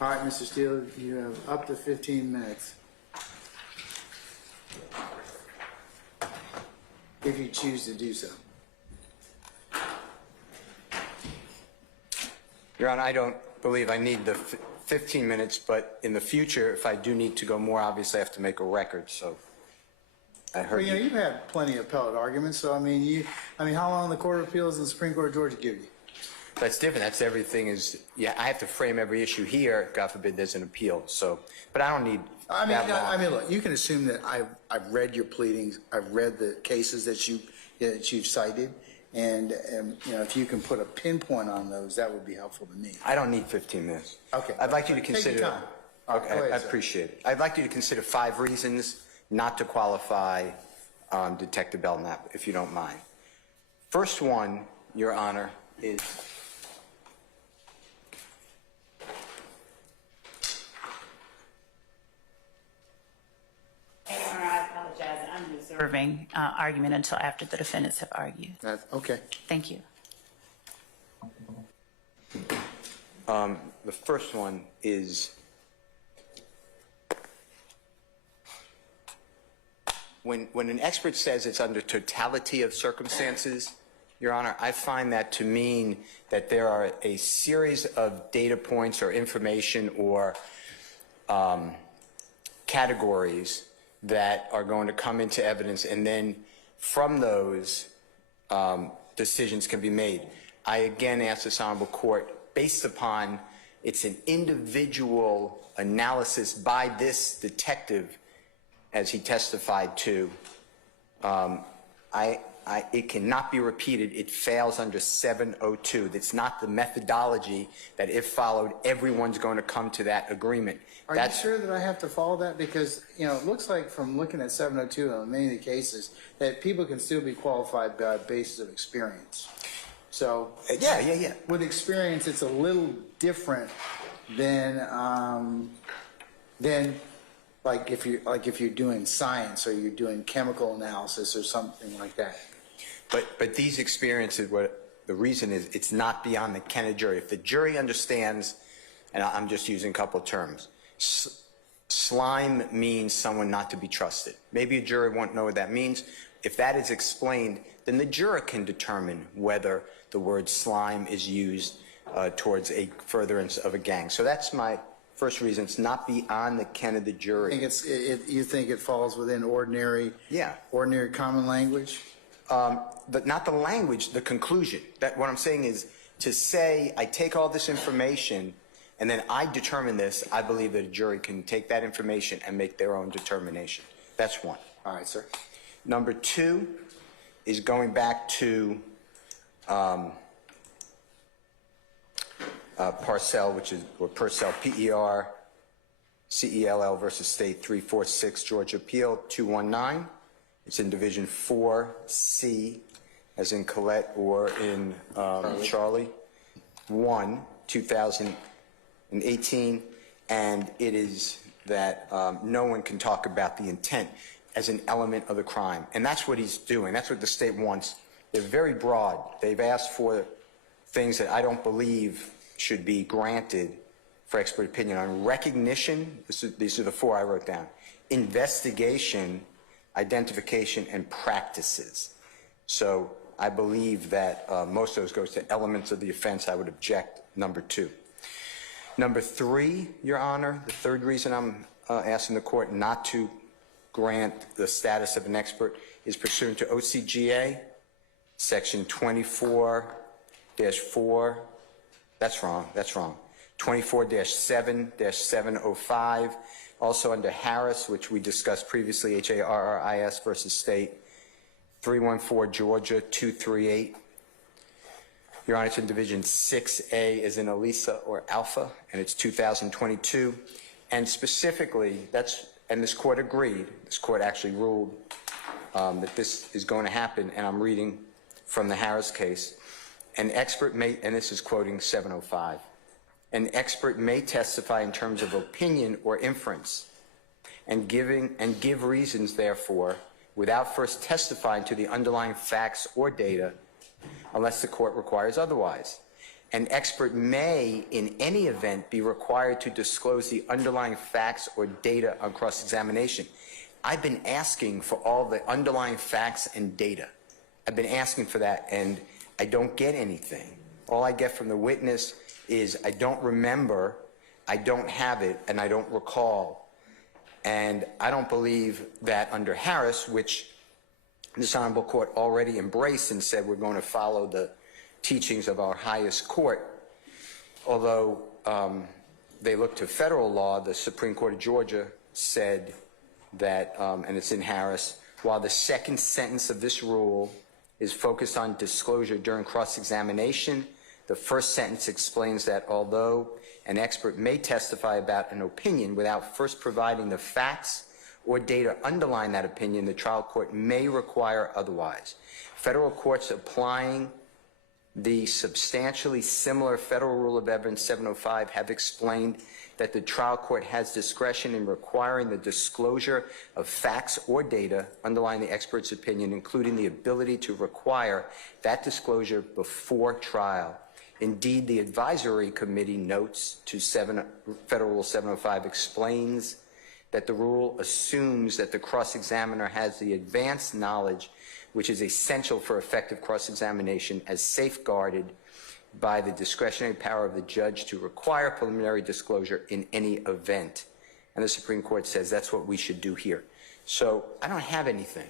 All right, Mr. Steele, you have up to 15 minutes. If you choose to do so. Your Honor, I don't believe I need the 15 minutes, but in the future, if I do need to go more, obviously I have to make a record, so I heard Well, you know, you. you've had plenty of appellate arguments, so I mean, how long the Court of Appeals and the Supreme Court of Georgia give you? That's different. That's everything is, yeah, I have to frame every issue here. God forbid there's an appeal. So, but I don't need that long. Look, you can assume that I've read your pleadings, I've read the cases that you've cited, and you know, if you can put a pinpoint on those, that would be helpful to me. I don't need 15 minutes. Okay. I'd like you to Take consider. your time. Okay, Go ahead, I sir. appreciate it. I'd like you to consider 5 reasons not to qualify Detective Belknap, if you don't mind. First one, Your Honor, is Your Honor, I apologize. I'm reserving argument until after the defendants have argued. Okay. Thank you. the first one is when an expert says it's under totality of circumstances, Your Honor, I find that to mean that there are a series of data points or information or categories that are going to come into evidence, and then from those, decisions can be made. I again ask this honorable court, based upon it's an individual analysis by this detective, as he testified to, it cannot be repeated. It fails under 702. It's not the methodology that, if followed, everyone's going to come to that agreement. Are you sure that I have to follow that? Because, you know, it looks like from looking at 702 on many of the cases that people can still be qualified by a basis of experience. So yeah. with experience, it's a little different than like if you're doing science or you're doing chemical analysis or something like that. But these experiences, what the reason is, it's not beyond the ken of jury. If the jury understands, and I'm just using a couple of terms, slime means someone not to be trusted. Maybe a jury won't know what that means. If that is explained, then the juror can determine whether the word slime is used towards a furtherance of a gang. So that's my first reason. It's not beyond the ken of the jury. You think it falls within ordinary common language? But not the language, the conclusion. That what I'm saying is to say, I take all this information and then I determine this, I believe that a jury can take that information and make their own determination. That's one. All right, sir. Number two is going back to Parcell, or Purcell, P-E-R-C-E-L-L versus State 346, Georgia Appeal 219. It's in Division 4C, as in Colette or in Charlie, 1, 2018, and it is that no one can talk about the intent as an element of the crime. And that's what he's doing. That's what the state wants. They're very broad. They've asked for things that I don't believe should be granted for expert opinion. On recognition, these are the four I wrote down. Investigation, identification, and practices. So I believe that most of those goes to elements of the offense. I would object number two. Number three, Your Honor, the third reason I'm asking the court not to grant the status of an expert is pursuant to OCGA, section 24-4, that's wrong, 24-7-705, also under Harris, which we discussed previously, H-A-R-R-I-S versus State, 314 Georgia 238. Your Honor, it's in Division 6A as in Elisa or Alpha, and it's 2022. And specifically, and this court agreed, this court actually ruled that this is going to happen, and I'm reading from the Harris case. An expert may, and this is quoting 705, an expert may testify in terms of opinion or inference and give reasons, therefore, without first testifying to the underlying facts or data unless the court requires otherwise. An expert may, in any event, be required to disclose the underlying facts or data on cross-examination. I've been asking for all the underlying facts and data. I've been asking for that, and I don't get anything. All I get from the witness is, I don't remember, I don't have it, and I don't recall. And I don't believe that under Harris, which this honorable court already embraced and said we're going to follow the teachings of our highest court, although they look to federal law, the Supreme Court of Georgia said that, and it's in Harris, while the second sentence of this rule is focused on disclosure during cross-examination, the first sentence explains that although an expert may testify about an opinion without first providing the facts or data underlying that opinion, the trial court may require otherwise. Federal courts applying the substantially similar Federal Rule of Evidence 705 have explained that the trial court has discretion in requiring the disclosure of facts or data underlying the expert's opinion, including the ability to require that disclosure before trial. Indeed, the advisory committee notes to Federal Rule 705 explains that the rule assumes that the cross-examiner has the advanced knowledge which is essential for effective cross-examination as safeguarded by the discretionary power of the judge to require preliminary disclosure in any event. And the Supreme Court says that's what we should do here. So I don't have anything.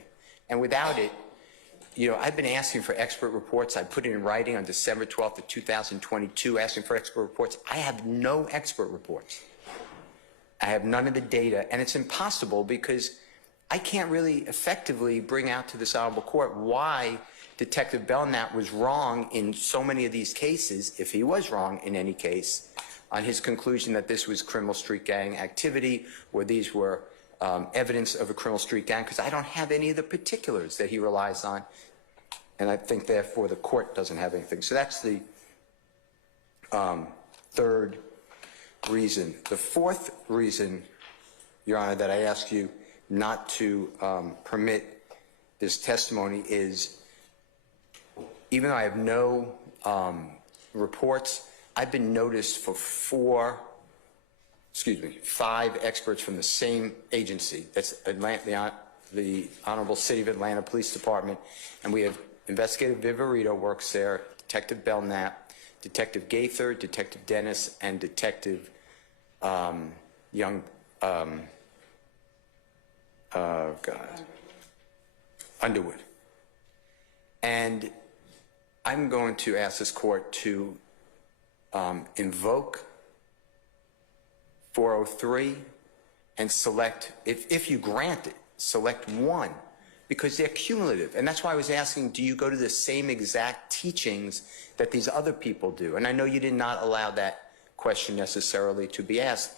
And without it, I've been asking for expert reports. I put it in writing on December 12th of 2022, asking for expert reports. I have no expert reports. I have none of the data, and it's impossible because I can't really effectively bring out to this honorable court why Detective Belknap was wrong in so many of these cases, if he was wrong in any case, on his conclusion that this was criminal street gang activity or these were evidence of a criminal street gang, because I don't have any of the particulars that he relies on, and I think therefore the court doesn't have anything. So that's the third reason. The fourth reason, Your Honor, that I ask you not to permit this testimony is, even though I have no reports, I've been noticed for 4 5 experts from the same agency. That's the Honorable City of Atlanta Police Department. And we have Investigator Viverito works there, Detective Belknap, Detective Gaither, Detective Dennis, and Detective Underwood. And I'm going to ask this court to invoke 403 and select, if you grant it, select one, because they're cumulative. And that's why I was asking, do you go to the same exact teachings that these other people do? And I know you did not allow that question necessarily to be asked.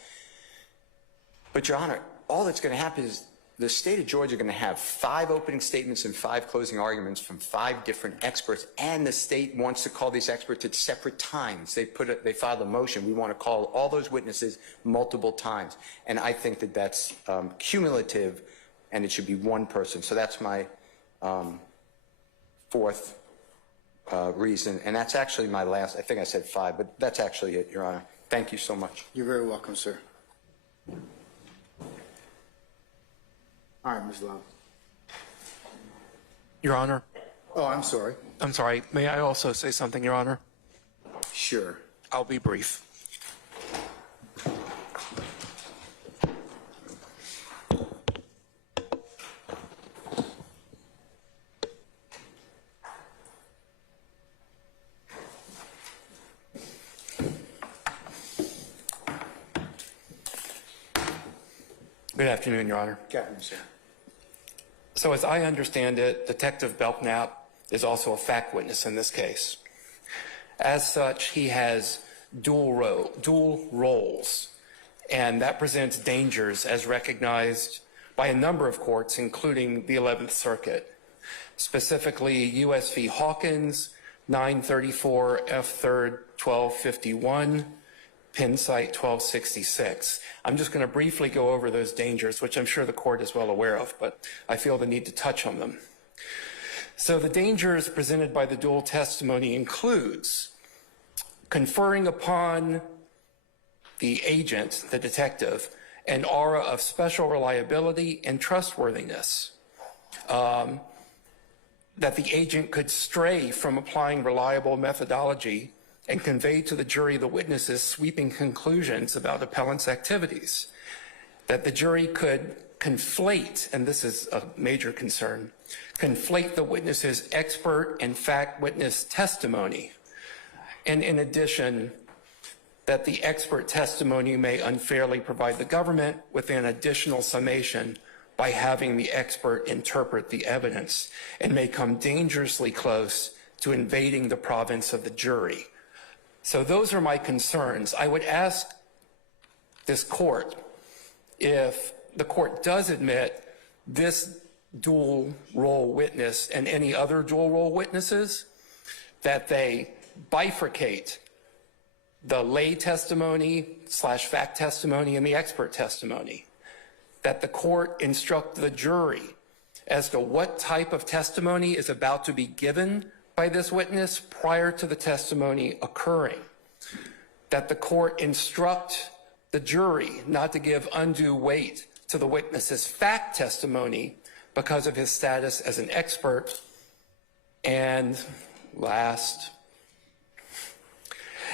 But, Your Honor, all that's going to happen is the state of Georgia are going to have 5 opening statements and 5 closing arguments from 5 different experts, and the state wants to call these experts at separate times. They filed a motion. We want to call all those witnesses multiple times. And I think that that's cumulative, and it should be one person. So that's my 4th reason. And that's actually my last. I think I said 5, but that's actually it, Your Honor. Thank you so much. You're very welcome, sir. All right, Ms. Love. Your Honor. Oh, I'm sorry. I'm sorry. May I also say something, Your Honor? Sure. I'll be brief. Good afternoon, Your Honor. Good afternoon, sir. So as I understand it, Detective Belknap is also a fact witness in this case. As such, he has dual roles, and that presents dangers as recognized by a number of courts, including the 11th Circuit, specifically U.S. v. Hawkins, 934 F. 3rd 1251, Penn site 1266. I'm just going to briefly go over those dangers, which I'm sure the court is well aware of, but I feel the need to touch on them. So the dangers presented by the dual testimony includes conferring upon the agent, the detective, an aura of special reliability and trustworthiness, that the agent could stray from applying reliable methodology and convey to the jury the witness's sweeping conclusions about appellant's activities, that the jury could conflate, and this is a major concern, conflate the witness's expert and fact witness testimony, and in addition, that the expert testimony may unfairly provide the government with an additional summation by having the expert interpret the evidence and may come dangerously close to invading the province of the jury. So those are my concerns. I would ask this court, if the court does admit this dual role witness and any other dual role witnesses, that they bifurcate the lay testimony / fact testimony and the expert testimony, that the court instruct the jury as to what type of testimony is about to be given by this witness prior to the testimony occurring, that the court instruct the jury not to give undue weight to the witness's fact testimony because of his status as an expert, and last,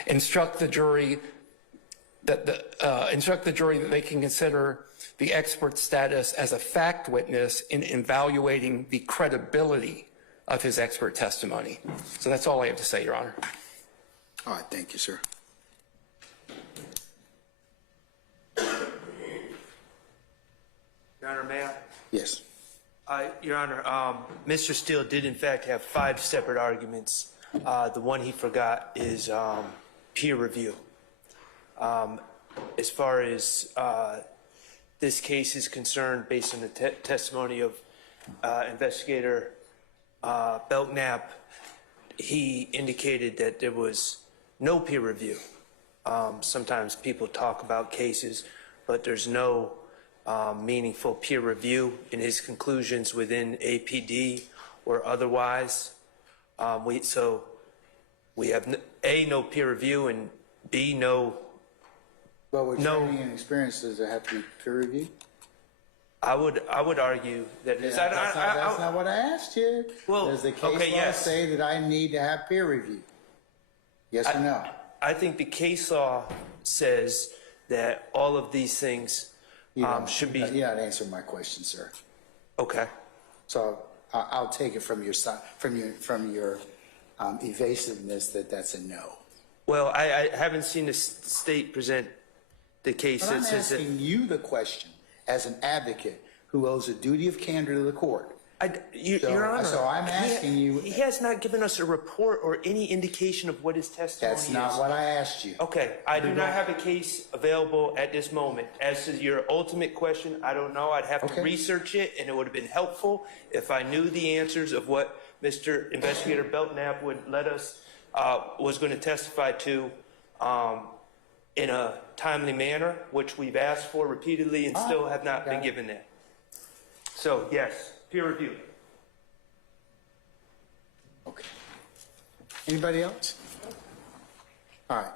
instruct the jury that they can consider the expert status as a fact witness in evaluating the credibility of his expert testimony. So that's all I have to say, Your Honor. All right, thank you, sir. Your Honor, may I? Yes. Your Honor, Mr. Steele did in fact have 5 separate arguments. The one he forgot is peer review. As far as this case is concerned, based on the testimony of Investigator Belknap, he indicated that there was no peer review. Sometimes people talk about cases, but there's no meaningful peer review in his conclusions within APD or otherwise. So we have A, no peer review, and B, no But with No. training and experience, does it have to be peer reviewed? I would argue that it is. That's not what I asked you. Well, Does the case okay, law yes. say that I need to have peer review? Yes or no? I think the case law says that all of these things should be. You're not answering my question, sir. Okay. So I'll take it from your side, from your evasiveness that that's a no. Well, I haven't seen the state present the case But I'm that says that. asking you the question as an advocate who owes a duty of candor to the court. Your Honor. So I'm asking you. He has not given us a report or any indication of what his testimony is. That's not what I asked you. Okay, I do not have a case available at this moment. As to your ultimate question, I don't know. I'd have to Okay. research it, and it would have been helpful if I knew the answers of what Mr. Investigator Belknap would let us, was going to testify to in a timely manner, which we've asked for repeatedly and still have not been given that. So, yes, peer review. Okay. Anybody else? All right.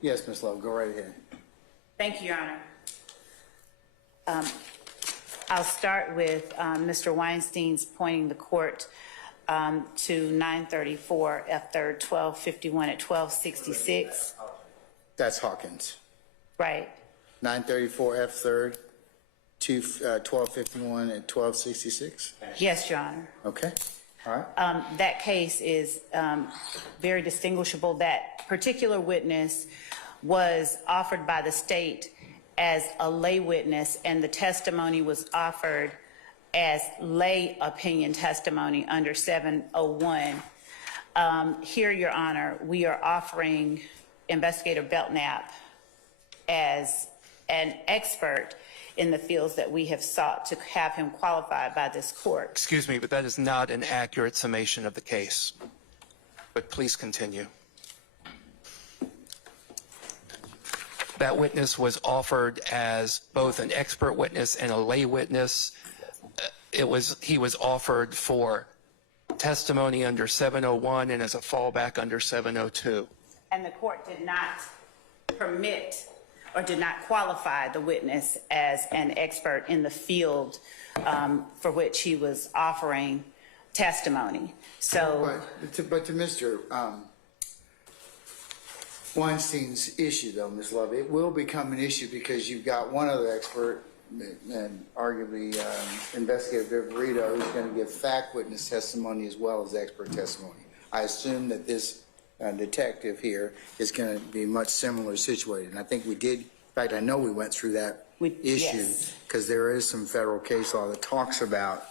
Yes, Ms. Love, go right ahead. Thank you, Your Honor. I'll start with Mr. Weinstein's pointing the court to 934 F3rd 1251 at 1266. That's Hawkins. Right. 934 F3rd 1251 at 1266. Yes, Your Honor. Okay. All right. That case is very distinguishable. That particular witness was offered by the state as a lay witness, and the testimony was offered as lay opinion testimony under 701. Here, Your Honor, we are offering Investigator Belknap as an expert in the fields that we have sought to have him qualified by this court. Excuse me, but that is not an accurate summation of the case. But please continue. That witness was offered as both an expert witness and a lay witness. He was offered for testimony under 701 and as a fallback under 702. And the court did not permit or did not qualify the witness as an expert in the field for which he was offering testimony. So, But to Mr. Weinstein's issue, though, Ms. Love, it will become an issue because you've got one other expert, and arguably Investigator Viverito, who's going to give fact witness testimony as well as expert testimony. I assume that this detective here is going to be much similar situated. And I think we did, in fact, I know we went through that issue because there is some federal case law that talks about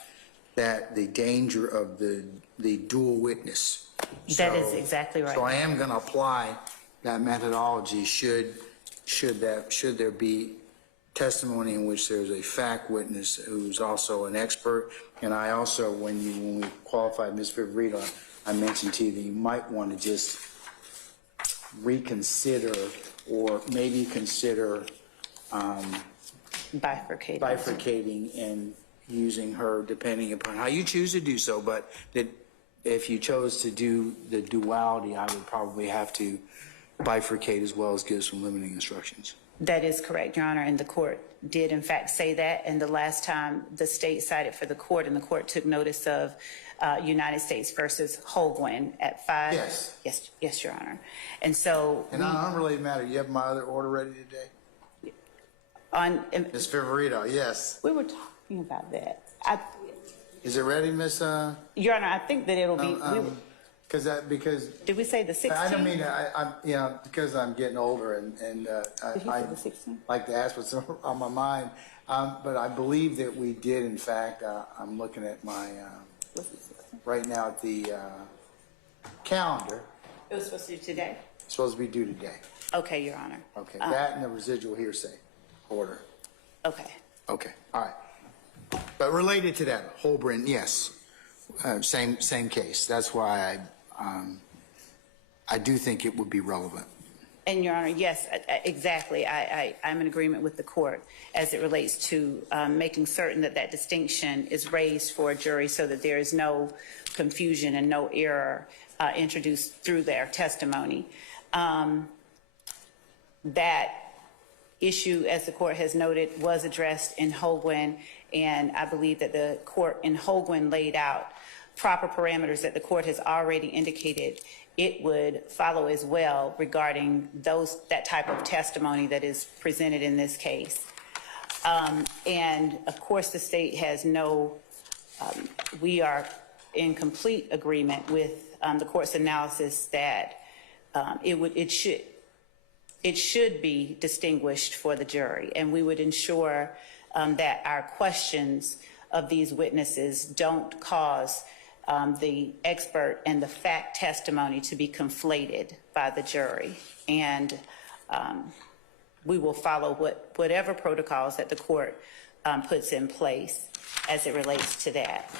that the danger of the dual witness. that is exactly right. So I am going to apply that methodology should there be testimony in which there's a fact witness who's also an expert. And I also, when we qualified Ms. Viverito, I mentioned to you that you might want to just reconsider or maybe consider bifurcating and using her depending upon how you choose to do so. But that if you chose to do the duality, I would probably have to bifurcate as well as give some limiting instructions. That is correct, Your Honor, and the court did in fact say that. And the last time the state cited for the court, and the court took notice of United States versus Holguin at 5. Yes. Yes, Your Honor. And so. And on an unrelated matter, you have my other order ready today? Ms. Viverito, yes. We were talking about that. Is it ready, Ms. Your Honor, I think that it'll be. Because Did we say the 16th? I don't mean because I'm getting older and I like to ask what's on my mind. But I believe that we did, in fact. I'm looking at my right now at the calendar. It was supposed to be today. It's supposed to be due today. Okay, Your Honor. Okay, that and the residual hearsay order. Okay. Okay, all right. But related to that, Holbrin, yes, same case. That's why I do think it would be relevant. And Your Honor, yes, exactly. I'm in agreement with the court as it relates to making certain that that distinction is raised for a jury so that there is no confusion and no error introduced through their testimony. That issue, as the court has noted, was addressed in Holguin, and I believe that the court in Holguin laid out proper parameters that the court has already indicated it would follow as well regarding that type of testimony that is presented in this case. And of course, the state has we are in complete agreement with the court's analysis that it should be distinguished for the jury, and we would ensure that our questions of these witnesses don't cause the expert and the fact testimony to be conflated by the jury. And we will follow whatever protocols that the court puts in place as it relates to that.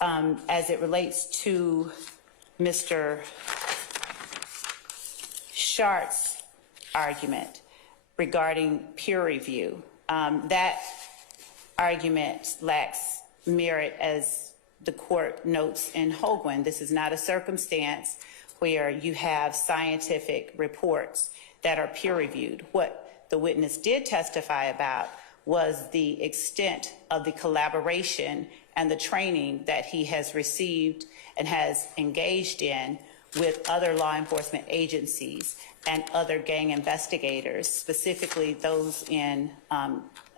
As it relates to Mr. Shart's argument regarding peer review, that argument lacks merit, as the court notes in Holguin. This is not a circumstance where you have scientific reports that are peer reviewed. What the witness did testify about was the extent of the collaboration and the training that he has received and has engaged in with other law enforcement agencies and other gang investigators, specifically those in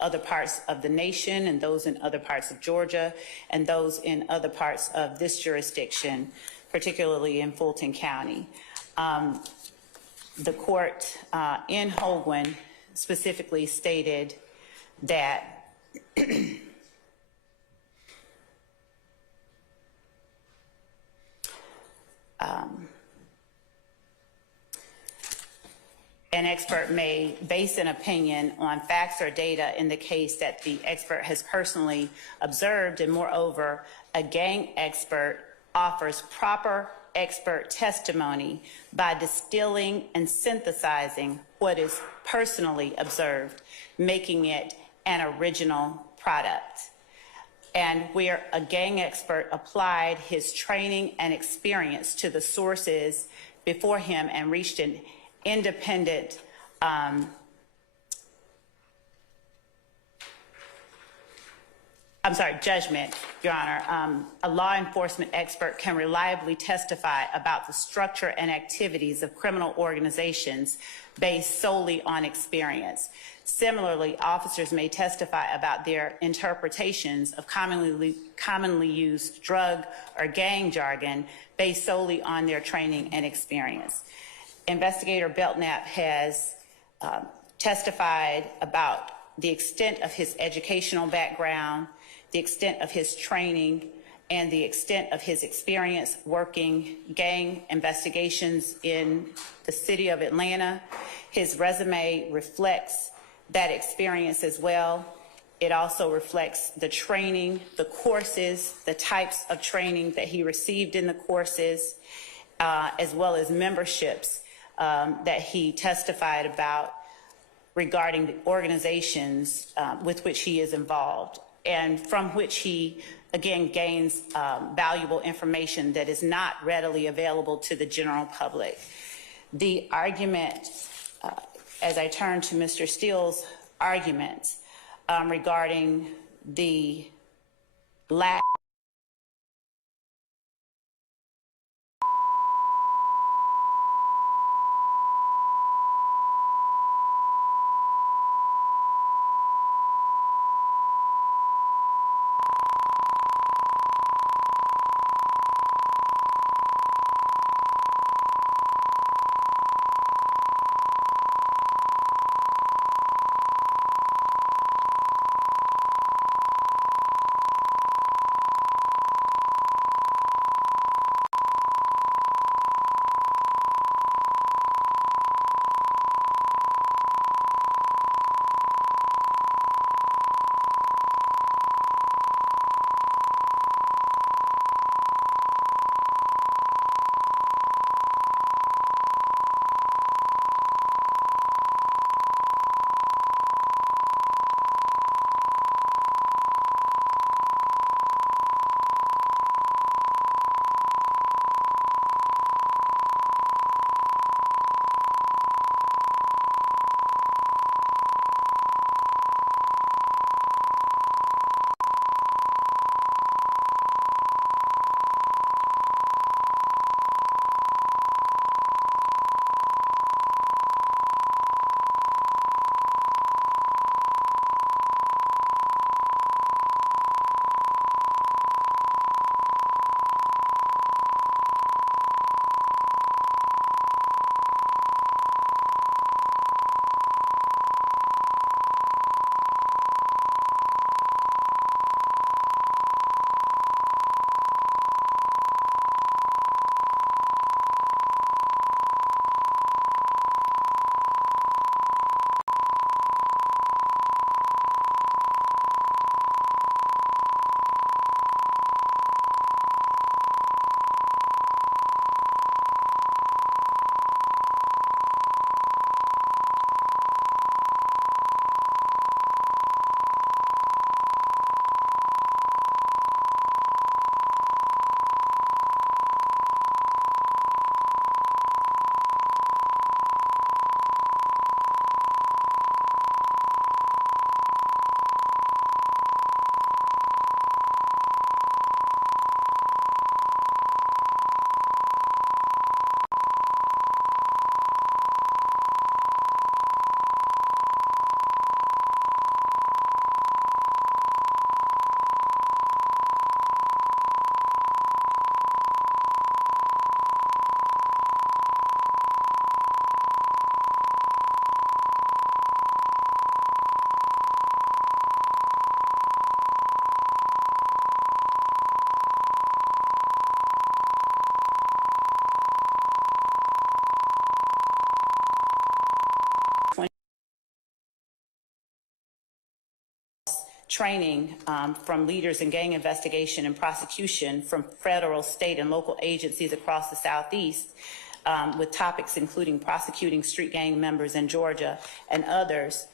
other parts of the nation and those in other parts of Georgia and those in other parts of this jurisdiction, particularly in Fulton County. The court in Holguin specifically stated that an expert may base an opinion on facts or data in the case that the expert has personally observed, and moreover, a gang expert offers proper expert testimony by distilling and synthesizing what is personally observed, making it an original product. And where a gang expert applied his training and experience to the sources before him and reached an independent judgment, Your Honor, a law enforcement expert can reliably testify about the structure and activities of criminal organizations based solely on experience. Similarly, officers may testify about their interpretations of commonly used drug or gang jargon based solely on their training and experience. Investigator Belknap has testified about the extent of his educational background, the extent of his training, and the extent of his experience working gang investigations in the city of Atlanta. His resume reflects that experience as well. It also reflects the training, the courses, the types of training that he received in the courses, as well as memberships that he testified about regarding the organizations with which he is involved, and from which he, again, gains valuable information that is not readily available to the general public. The argument, as I turn to Mr. Steele's argument regarding the lack training from leaders in gang investigation and prosecution from federal, state, and local agencies across the Southeast, with topics including prosecuting street gang members in Georgia and others,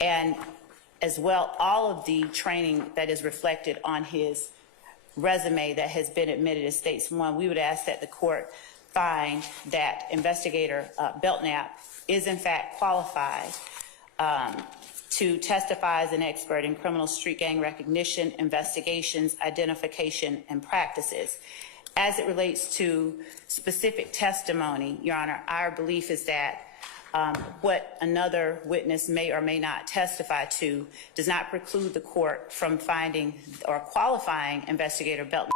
and as well all of the training that is reflected on his resume that has been admitted as States 1, we would ask that the court find that Investigator Belknap is in fact qualified to testify as an expert in criminal street gang recognition, investigations, identification, and practices. As it relates to specific testimony, Your Honor, our belief is that what another witness may or may not testify to does not preclude the court from finding or qualifying Investigator Belknap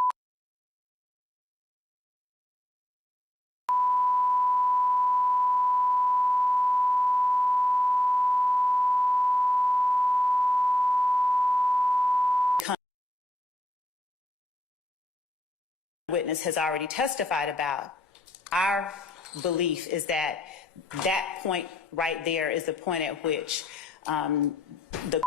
witness has already testified about. Our belief is that that point right there is the point at which the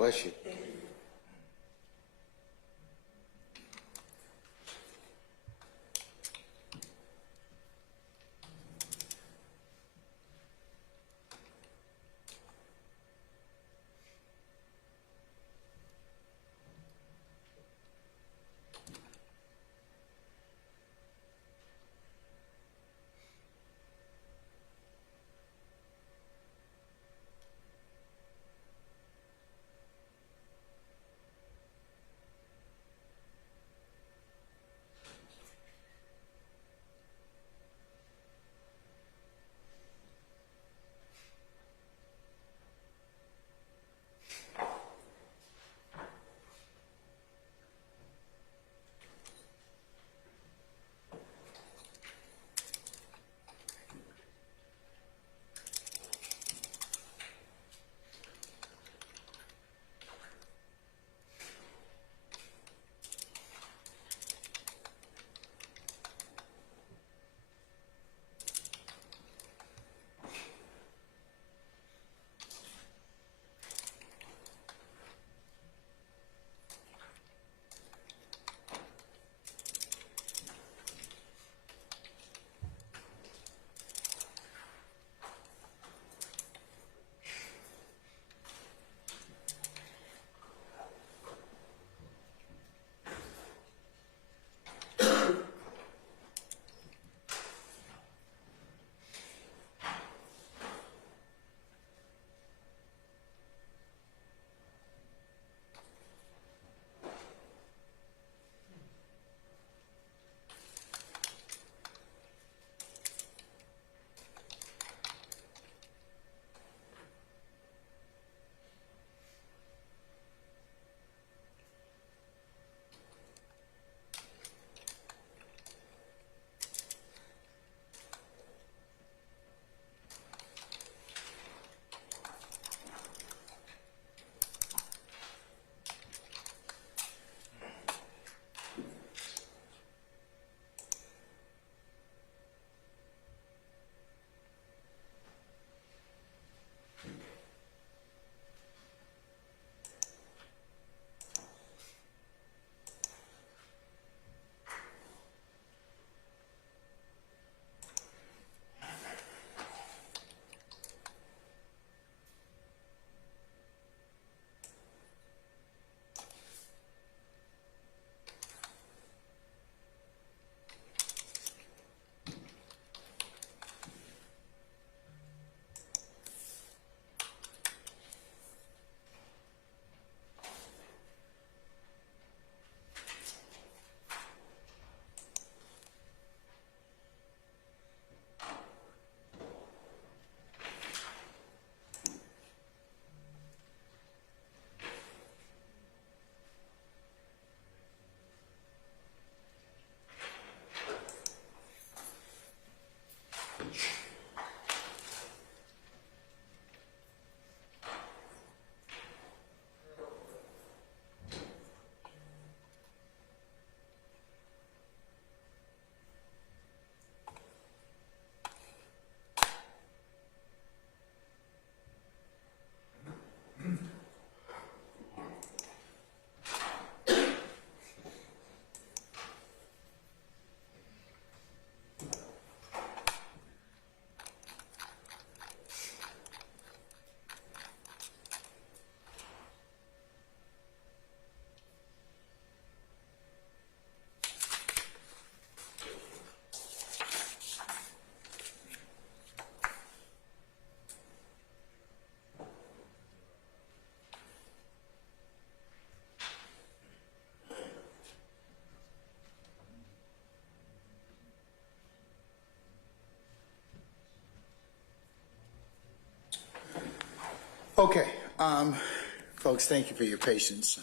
Bless you. Okay, folks, thank you for your patience.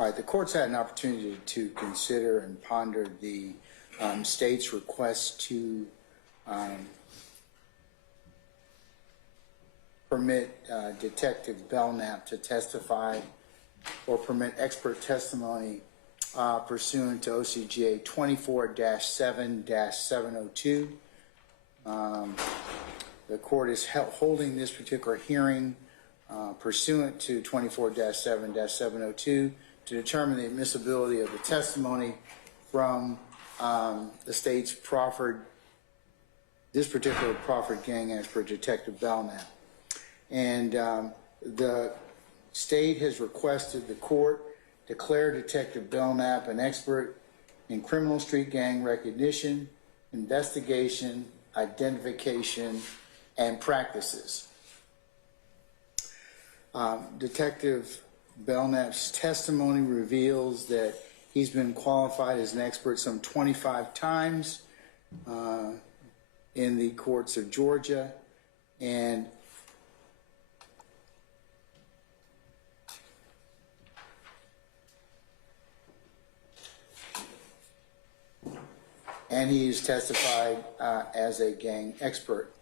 All right, the court's had an opportunity to consider and ponder the state's request to permit Detective Belknap to testify or permit expert testimony pursuant to OCGA 24-7-702. The court is holding this particular hearing pursuant to 24-7-702 to determine the admissibility of the testimony from the state's this particular proffered gang expert, Detective Belknap. And the state has requested the court declare Detective Belknap an expert in criminal street gang recognition, investigation, identification, and practices. Detective Belknap's testimony reveals that he's been qualified as an expert some 25 times in the courts of Georgia, and he's testified as a gang expert.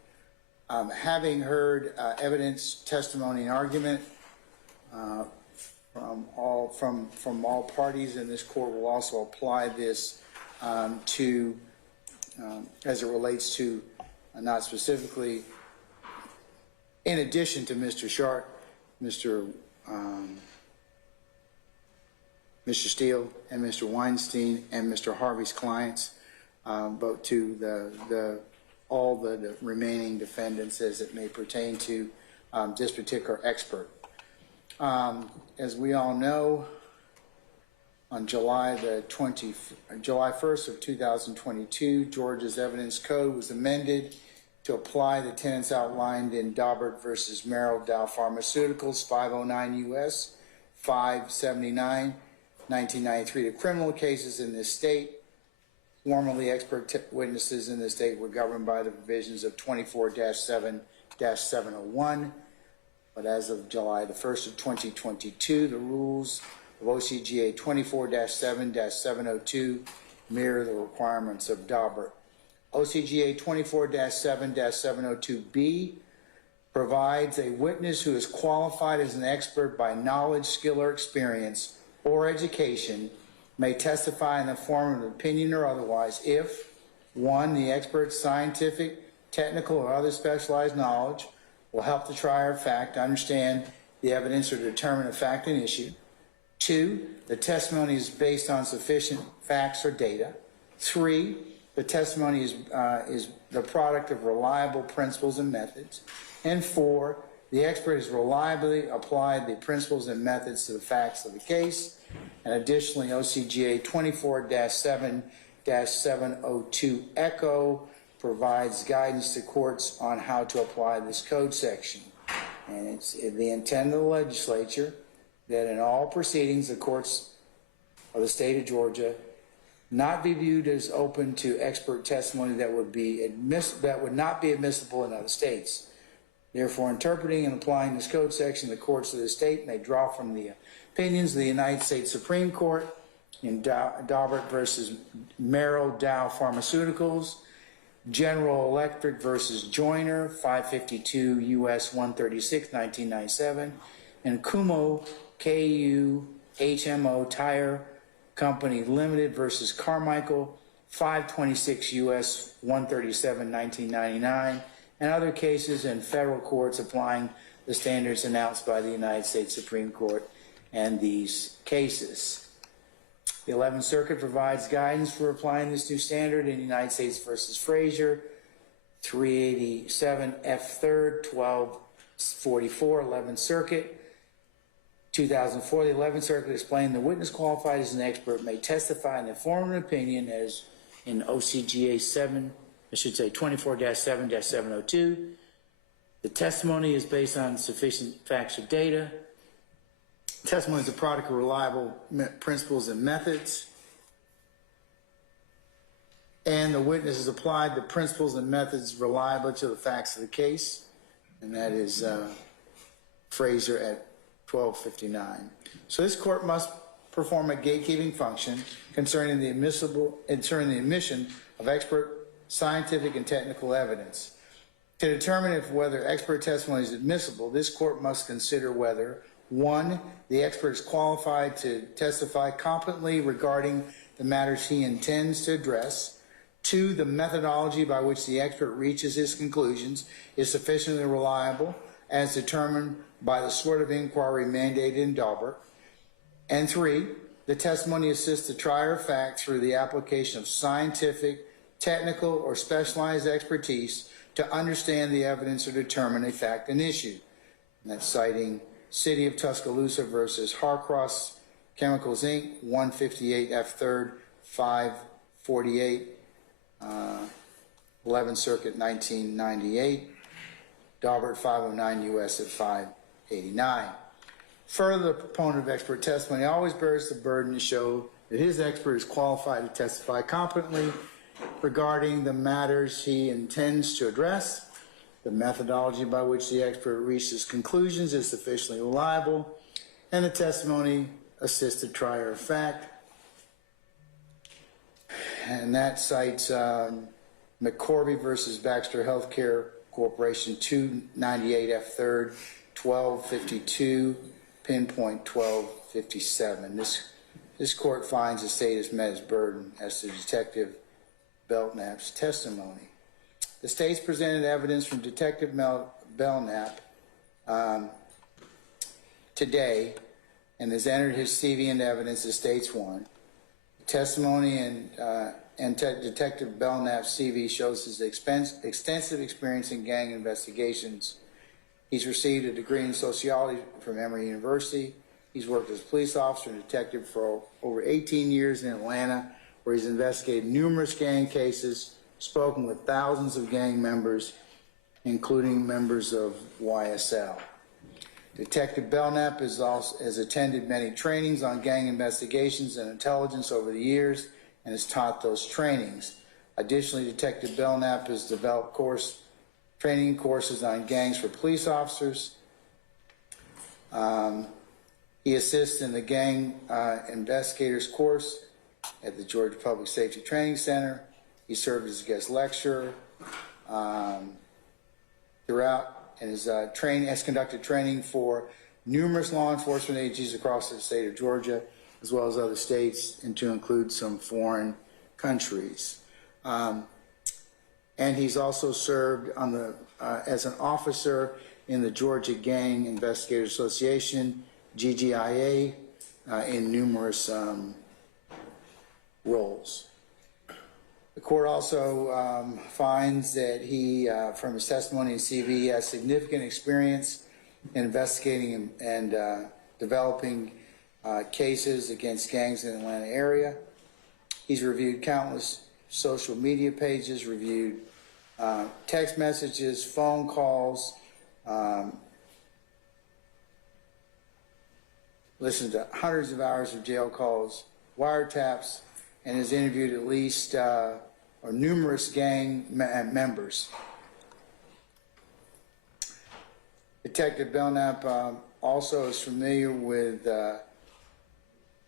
Having heard evidence, testimony, and argument from all parties, and this court will also apply this to as it relates to not specifically, in addition to Mr. Sharp, Mr. Steele and Mr. Weinstein and Mr. Harvey's clients, but to all the remaining defendants as it may pertain to this particular expert. As we all know, on July 1st of 2022, Georgia's evidence code was amended to apply the tenets outlined in Daubert versus Merrill Dow Pharmaceuticals 509 U.S. 579, 1993 to criminal cases in this state. Formerly, expert witnesses in the state were governed by the provisions of 24-7-701. But as of July the 1st of 2022, the rules of OCGA 24-7-702 mirror the requirements of Daubert. OCGA 24-7-702B provides a witness who is qualified as an expert by knowledge, skill, or experience or education may testify in the form of an opinion or otherwise if, 1, the expert's scientific, technical, or other specialized knowledge will help the trier of fact to understand the evidence or determine a fact and issue. 2, the testimony is based on sufficient facts or data. 3, the testimony is the product of reliable principles and methods. And 4, the expert has reliably applied the principles and methods to the facts of the case. And additionally, OCGA 24-7-702 ECHO provides guidance to courts on how to apply this code section. And it's the intent of the legislature that in all proceedings, the courts of the state of Georgia not be viewed as open to expert testimony that would not be admissible in other states. Therefore, interpreting and applying this code section, the courts of the state may draw from the opinions of the United States Supreme Court in Daubert versus Merrill Dow Pharmaceuticals, General Electric versus Joyner, 552 U.S. 136, 1997, and Kumo KU-HMO Tire Company Limited versus Carmichael, 526 U.S. 137, 1999, and other cases in federal courts applying the standards announced by the United States Supreme Court and these cases. The 11th Circuit provides guidance for applying this new standard in United States versus Frazier, 387 F. 3rd, 1244, 11th Circuit. 2004, the 11th Circuit explained the witness qualified as an expert may testify in the form of an opinion as in OCGA 24-7-702. The testimony is based on sufficient facts or data. Testimony is a product of reliable principles and methods. And the witness has applied the principles and methods reliable to the facts of the case. And that is Frazier at 1259. So this court must perform a gatekeeping function concerning the admission of expert scientific and technical evidence. To determine whether expert testimony is admissible, this court must consider whether 1, the expert is qualified to testify competently regarding the matters he intends to address. 2, the methodology by which the expert reaches his conclusions is sufficiently reliable as determined by the sort of inquiry mandated in Daubert. And 3, the testimony assists the trier of fact through the application of scientific, technical, or specialized expertise to understand the evidence or determine a fact and issue. And that's citing City of Tuscaloosa versus Harcross Chemicals, Inc., 158 F. 3rd, 548, 11th Circuit, 1998. Daubert 509 U.S. at 589. Further, the proponent of expert testimony always bears the burden to show that his expert is qualified to testify competently regarding the matters he intends to address. The methodology by which the expert reaches conclusions is sufficiently reliable, and the testimony assists the trier of fact. And that cites McCorvey versus Baxter Healthcare Corporation, 298 F. 3rd, 1252, pinpoint 1257. This court finds the state has met its burden as to Detective Belknap's testimony. The state's presented evidence from Detective Belknap today and has entered his CV into evidence the state's won. Testimony and Detective Belknap's CV shows his extensive experience in gang investigations. He's received a degree in sociology from Emory University. He's worked as a police officer and detective for over 18 years in Atlanta, where he's investigated numerous gang cases, spoken with thousands of gang members, including members of YSL. Detective Belknap has attended many trainings on gang investigations and intelligence over the years and has taught those trainings. Additionally, Detective Belknap has developed training courses on gangs for police officers. He assists in the gang investigators course at the Georgia Public Safety Training Center. He served as a guest lecturer throughout and has conducted training for numerous law enforcement agencies across the state of Georgia, as well as other states, and to include some foreign countries. And he's also served as an officer in the Georgia Gang Investigators Association, GGIA, in numerous roles. The court also finds that he, from his testimony and CV, has significant experience in investigating and developing cases against gangs in the Atlanta area. He's reviewed countless social media pages, reviewed text messages, phone calls, listened to hundreds of hours of jail calls, wiretaps, and has interviewed at least or numerous gang members. Detective Belknap also is familiar with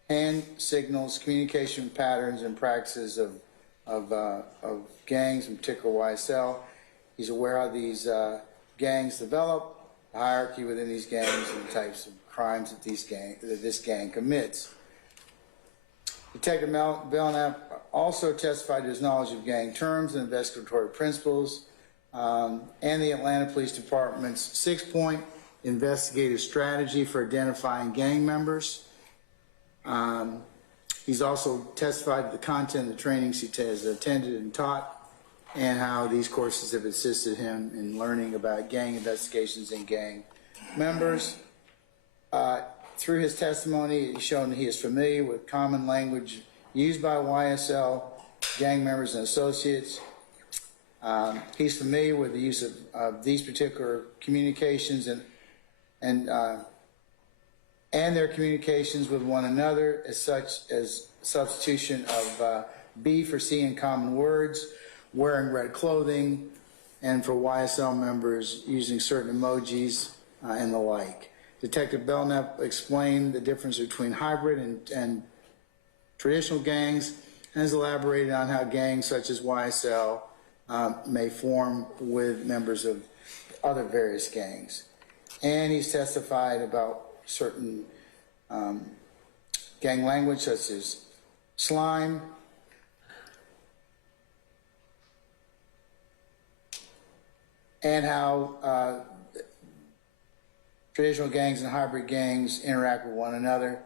hand signals, communication patterns, and practices of gangs, in particular YSL. He's aware of these gangs develop, the hierarchy within these gangs, and the types of crimes that this gang commits. Detective Belknap also testified to his knowledge of gang terms and investigatory principles, and the Atlanta Police Department's 6-point investigative strategy for identifying gang members. He's also testified to the content of the trainings he has attended and taught, and how these courses have assisted him in learning about gang investigations and gang members. Through his testimony, he's shown that he is familiar with common language used by YSL gang members and associates. He's familiar with the use of these particular communications and their communications with one another, as such as substitution of B for C in common words, wearing red clothing, and for YSL members using certain emojis and the like. Detective Belknap explained the difference between hybrid and traditional gangs, and has elaborated on how gangs such as YSL may form with members of other various gangs. And he's testified about certain gang language such as slime, and how traditional gangs and hybrid gangs interact with one another.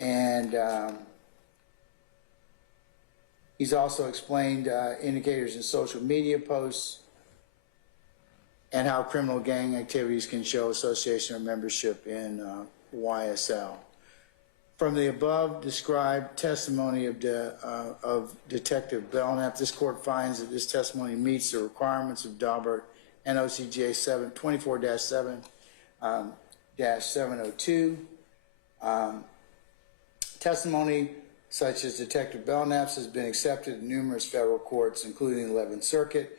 And he's also explained indicators in social media posts and how criminal gang activities can show association or membership in YSL. From the above described testimony of Detective Belknap, this court finds that this testimony meets the requirements of Daubert NOCGA 24-7-702. Testimony such as Detective Belknap's has been accepted in numerous federal courts, including the 11th Circuit.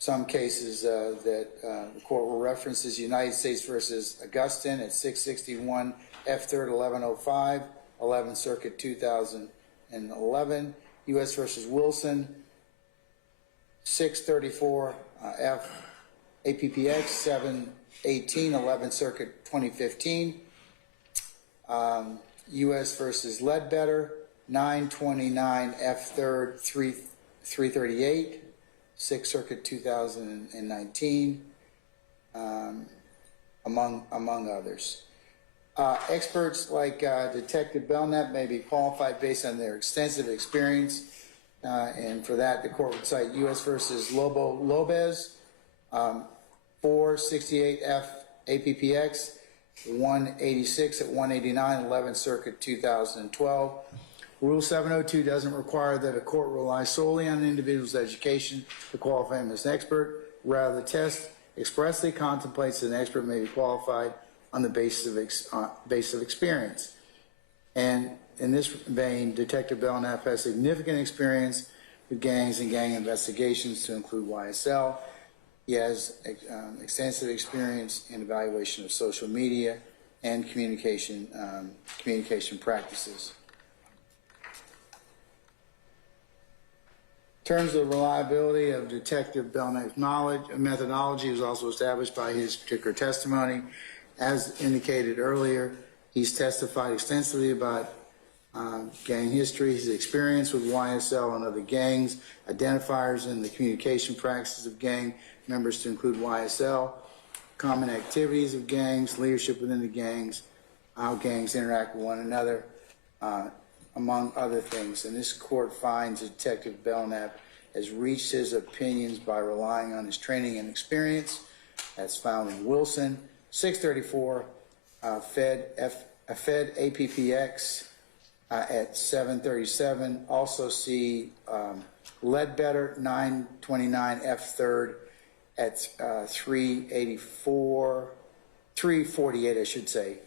Some cases that the court will reference is United States versus Augustine at 661 F3rd 1105, 11th Circuit 2011. U.S. versus Wilson, 634 F APPX 718, 11th Circuit 2015. U.S. versus Ledbetter, 929 F3rd 338, 6th Circuit 2019, among others. Experts like Detective Belknap may be qualified based on their extensive experience, and for that the court would cite U.S. versus Lobo Lopez, 468 F APPX 186 at 189, 11th Circuit 2012. Rule 702 doesn't require that a court rely solely on an individual's education to qualify him as an expert. Rather, the test expressly contemplates that an expert may be qualified on the basis of experience. And in this vein, Detective Belknap has significant experience with gangs and gang investigations, to include YSL. He has extensive experience in evaluation of social media and communication practices. In terms of the reliability of Detective Belknap's methodology was also established by his particular testimony. As indicated earlier, he's testified extensively about gang history, his experience with YSL and other gangs, identifiers in the communication practices of gang members, to include YSL, common activities of gangs, leadership within the gangs, how gangs interact with one another, among other things. And this court finds that Detective Belknap has reached his opinions by relying on his training and experience. That's found in Wilson, 634 Fed APPX at 737. Also see Ledbetter, 929 F3rd at 348, I should say.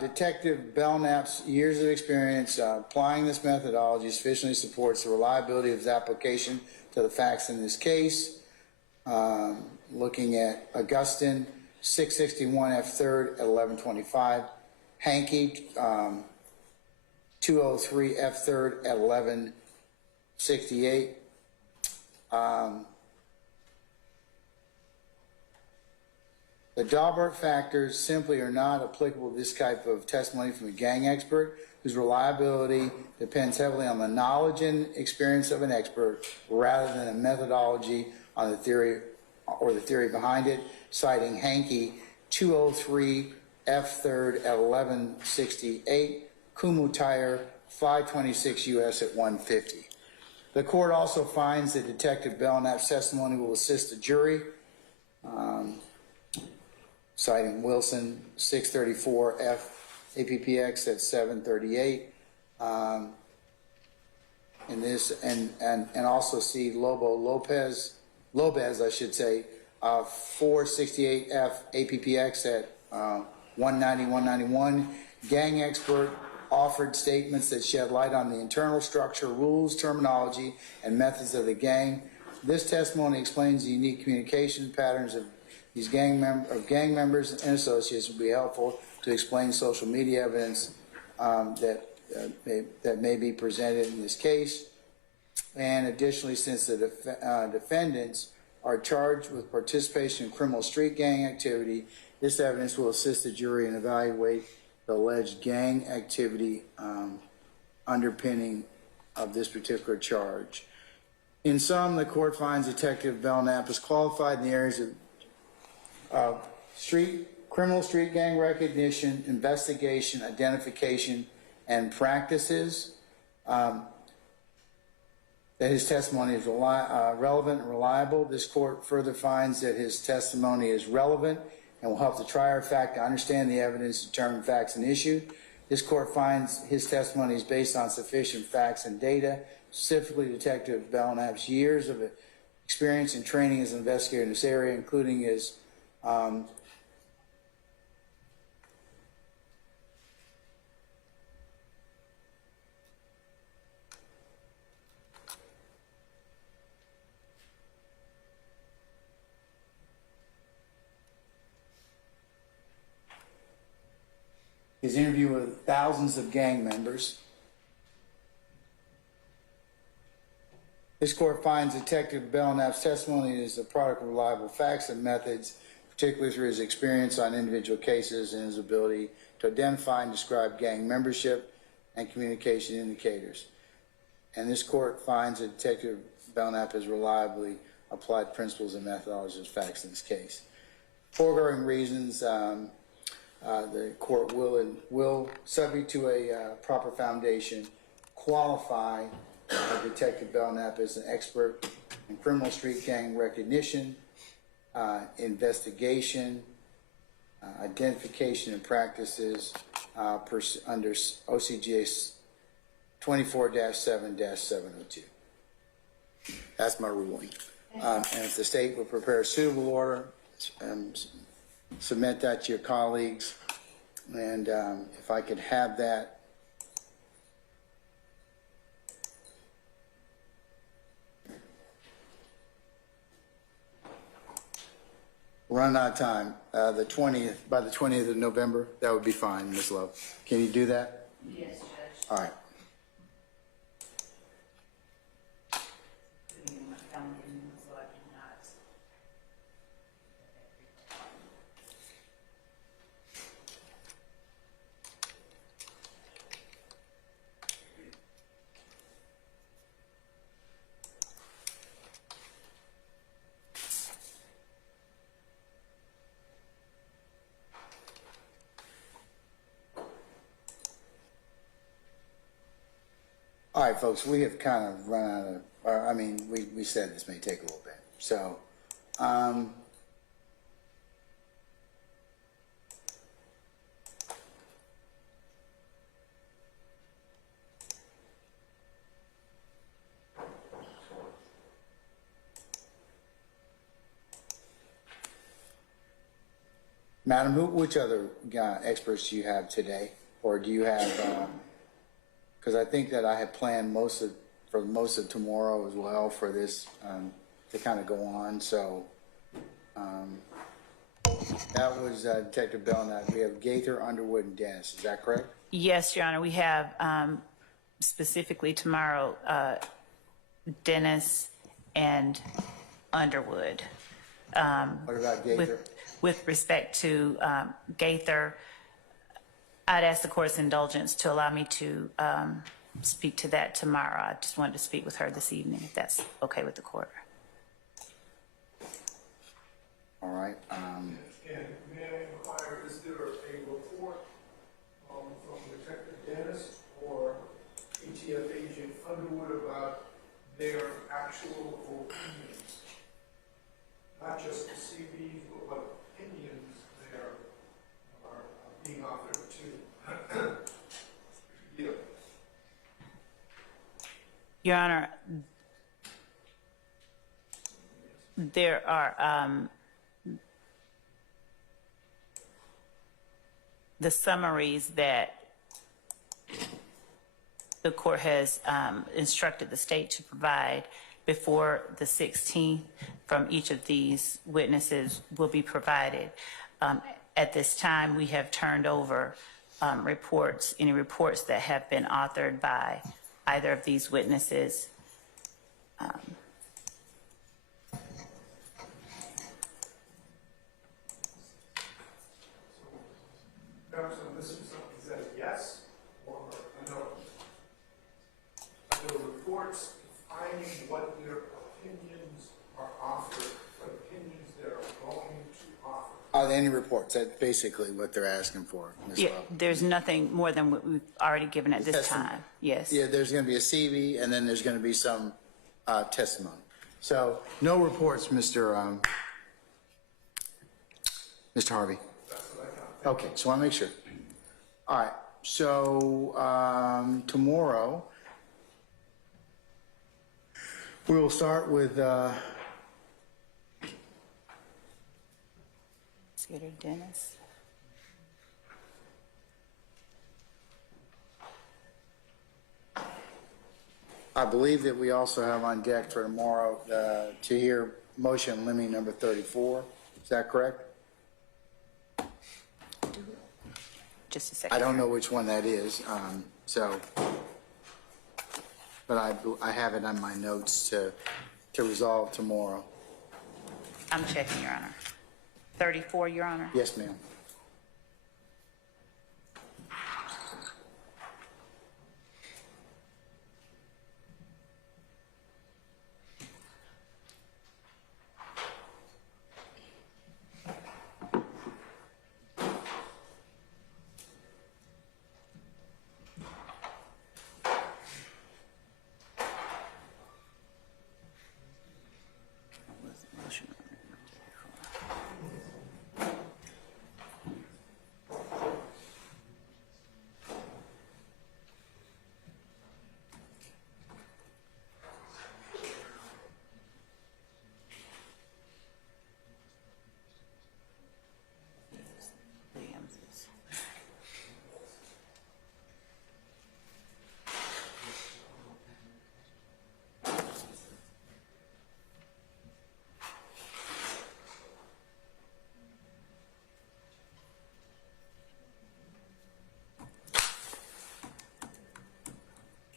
Detective Belknap's years of experience applying this methodology sufficiently supports the reliability of his application to the facts in this case. Looking at Augustine, 661 F3rd at 1125, Hankey, 203 F3rd at 1168. The Daubert factors simply are not applicable to this type of testimony from a gang expert whose reliability depends heavily on the knowledge and experience of an expert rather than a methodology on the theory or the theory behind it, citing Hankey 203 F. 3rd at 1168, Kumutire 526 U.S. at 150. The court also finds that Detective Belknap's testimony will assist the jury, citing Wilson 634 F. APPX at 738. In this, and also see Lopez, I should say, 468 F. APPX at 190, 191. Gang expert offered statements that shed light on the internal structure, rules, terminology, and methods of the gang. This testimony explains the unique communication patterns of these gang members and associates will be helpful to explain social media evidence that may be presented in this case. And additionally, since the defendants are charged with participation in criminal street gang activity, this evidence will assist the jury in evaluate the alleged gang activity underpinning of this particular charge. In sum, the court finds Detective Belknap is qualified in the areas of criminal street gang recognition, investigation, identification, and practices. That his testimony is relevant and reliable. This court further finds that his testimony is relevant and will help the trier of fact to understand the evidence, determine facts and issue. This court finds his testimony is based on sufficient facts and data, specifically Detective Belknap's years of experience and training as an investigator in this area, including his interview with thousands of gang members. This court finds Detective Belknap's testimony is the product of reliable facts and methods, particularly through his experience on individual cases and his ability to identify and describe gang membership and communication indicators. And this court finds that Detective Belknap has reliably applied principles and methodologies of facts in this case. Foregoing reasons, the court will, subject to a proper foundation, qualify Detective Belknap as an expert in criminal street gang recognition, investigation, identification and practices under OCGA 24-7-702. That's my ruling. And if the state will prepare a suitable order, submit that to your colleagues, and if I could have that. We're running out of time. By the 20th of November, that would be fine, Ms. Love. Can you do that? Yes, Judge. All right. All right, folks, we have kind of run out of, I mean, we said this may take a little bit. So, Madam, which other experts do you have today? Or do you have, because I think that I had planned for most of tomorrow as well for this to kind of go on. So that was Detective Belknap. We have Gaither, Underwood, and Dennis. Is that correct? Yes, Your Honor. We have specifically tomorrow Dennis and Underwood. What about Gaither? With respect to Gaither, I'd ask the court's indulgence to allow me to speak to that tomorrow. I just wanted to speak with her this evening, if that's okay with the court. All right. And may I inquire, is there a report from Detective Dennis or ATF Agent Underwood about their actual opinions? Not just the CVs, but what opinions there are being offered to you. Your Honor, there are the summaries that the court has instructed the state to provide before the 16th from each of these witnesses will be provided. At this time, we have turned over reports, any reports that have been authored by either of these witnesses. Perhaps on this is that a yes or a no? The reports defining what their opinions are offered, what opinions they're going to offer. Are there any reports? That's basically what they're asking for, Ms. Yeah, Love. there's nothing more than what we've already given at this Testimony. time. Yes. Yeah, there's going to be a CV, and then there's going to be some testimony. So, no reports, Mr. Harvey. Okay, so I want to make sure. All right, so tomorrow, we will start with Prosecutor Dennis. I believe that we also have on deck for tomorrow to hear motion limine number 34. Is that correct? Just a second. I don't know which one that is, but I have it on my notes to resolve tomorrow. I'm checking, Your Honor. 34, Your Honor? Yes, ma'am.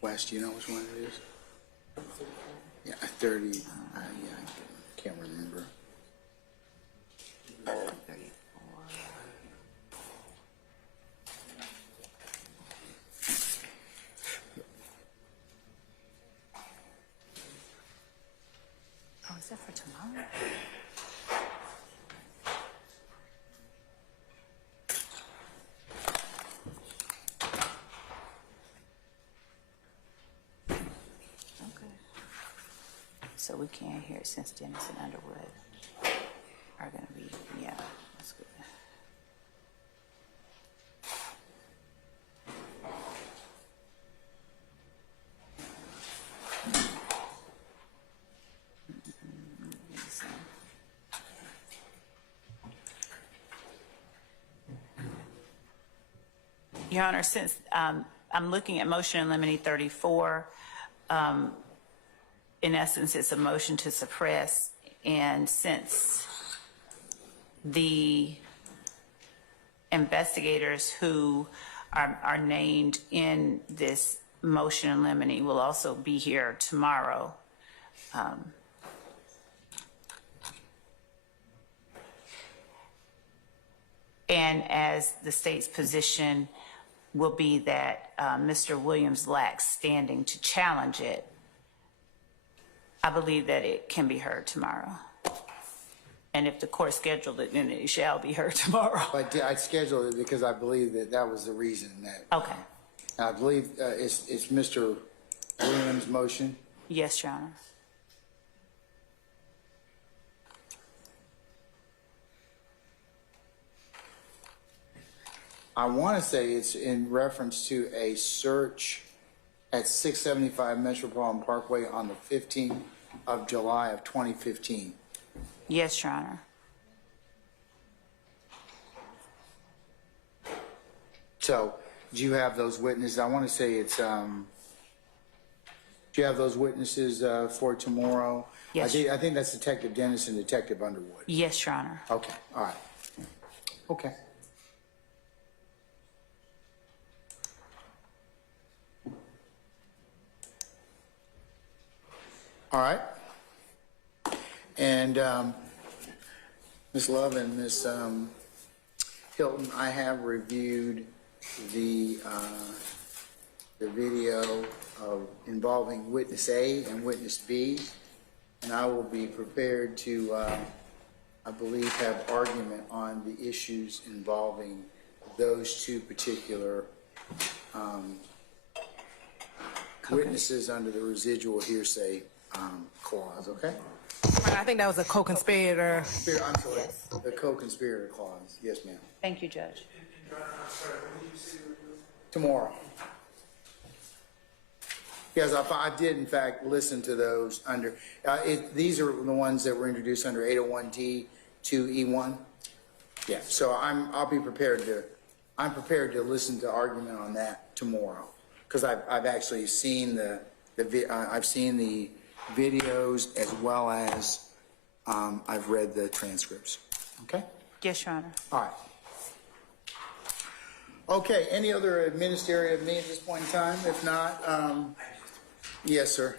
Wes, do you know which one it is? Yeah, 30, yeah, I can't remember. Oh, is that for tomorrow? So we can't hear it since Dennis and Underwood are going to be, yeah, that's good. Your Honor, since I'm looking at motion in limine 34, in essence, it's a motion to suppress, and since the investigators who are named in this motion in limine will also be here tomorrow, and as the state's position will be that Mr. Williams lacks standing to challenge it, I believe that it can be heard tomorrow. And if the court scheduled it, then it shall be heard tomorrow. But I scheduled it because I believe that that was the reason that. Okay. I believe it's Mr. Williams' motion. Yes, Your Honor. I want to say it's in reference to a search at 675 Metropolitan Parkway on the 15th of July of 2015. Yes, Your Honor. So, do you have those witnesses? I want to say it's, do you have those witnesses for tomorrow? Yes. I think that's Detective Dennis and Detective Underwood. Yes, Your Honor. Okay, all right. Okay. All right. And Ms. Love and Ms. Hilton, I have reviewed the video of involving witness A and witness B, and I will be prepared to, I believe, have argument on the issues involving those two particular witnesses under the residual hearsay clause, okay? I think that was a co-conspirator. I'm sorry, the co-conspirator clause. Yes, ma'am. Thank you, Judge. Tomorrow. Yes, I did in fact listen to those under, these are the ones that were introduced under 801D 2E1. Yeah, so I'm prepared to listen to argument on that tomorrow. Because I've actually seen I've seen the videos as well as I've read the transcripts. Okay? Yes, Your Honor. All right. Okay, any other administrative of me at this point in time? If not, yes, sir.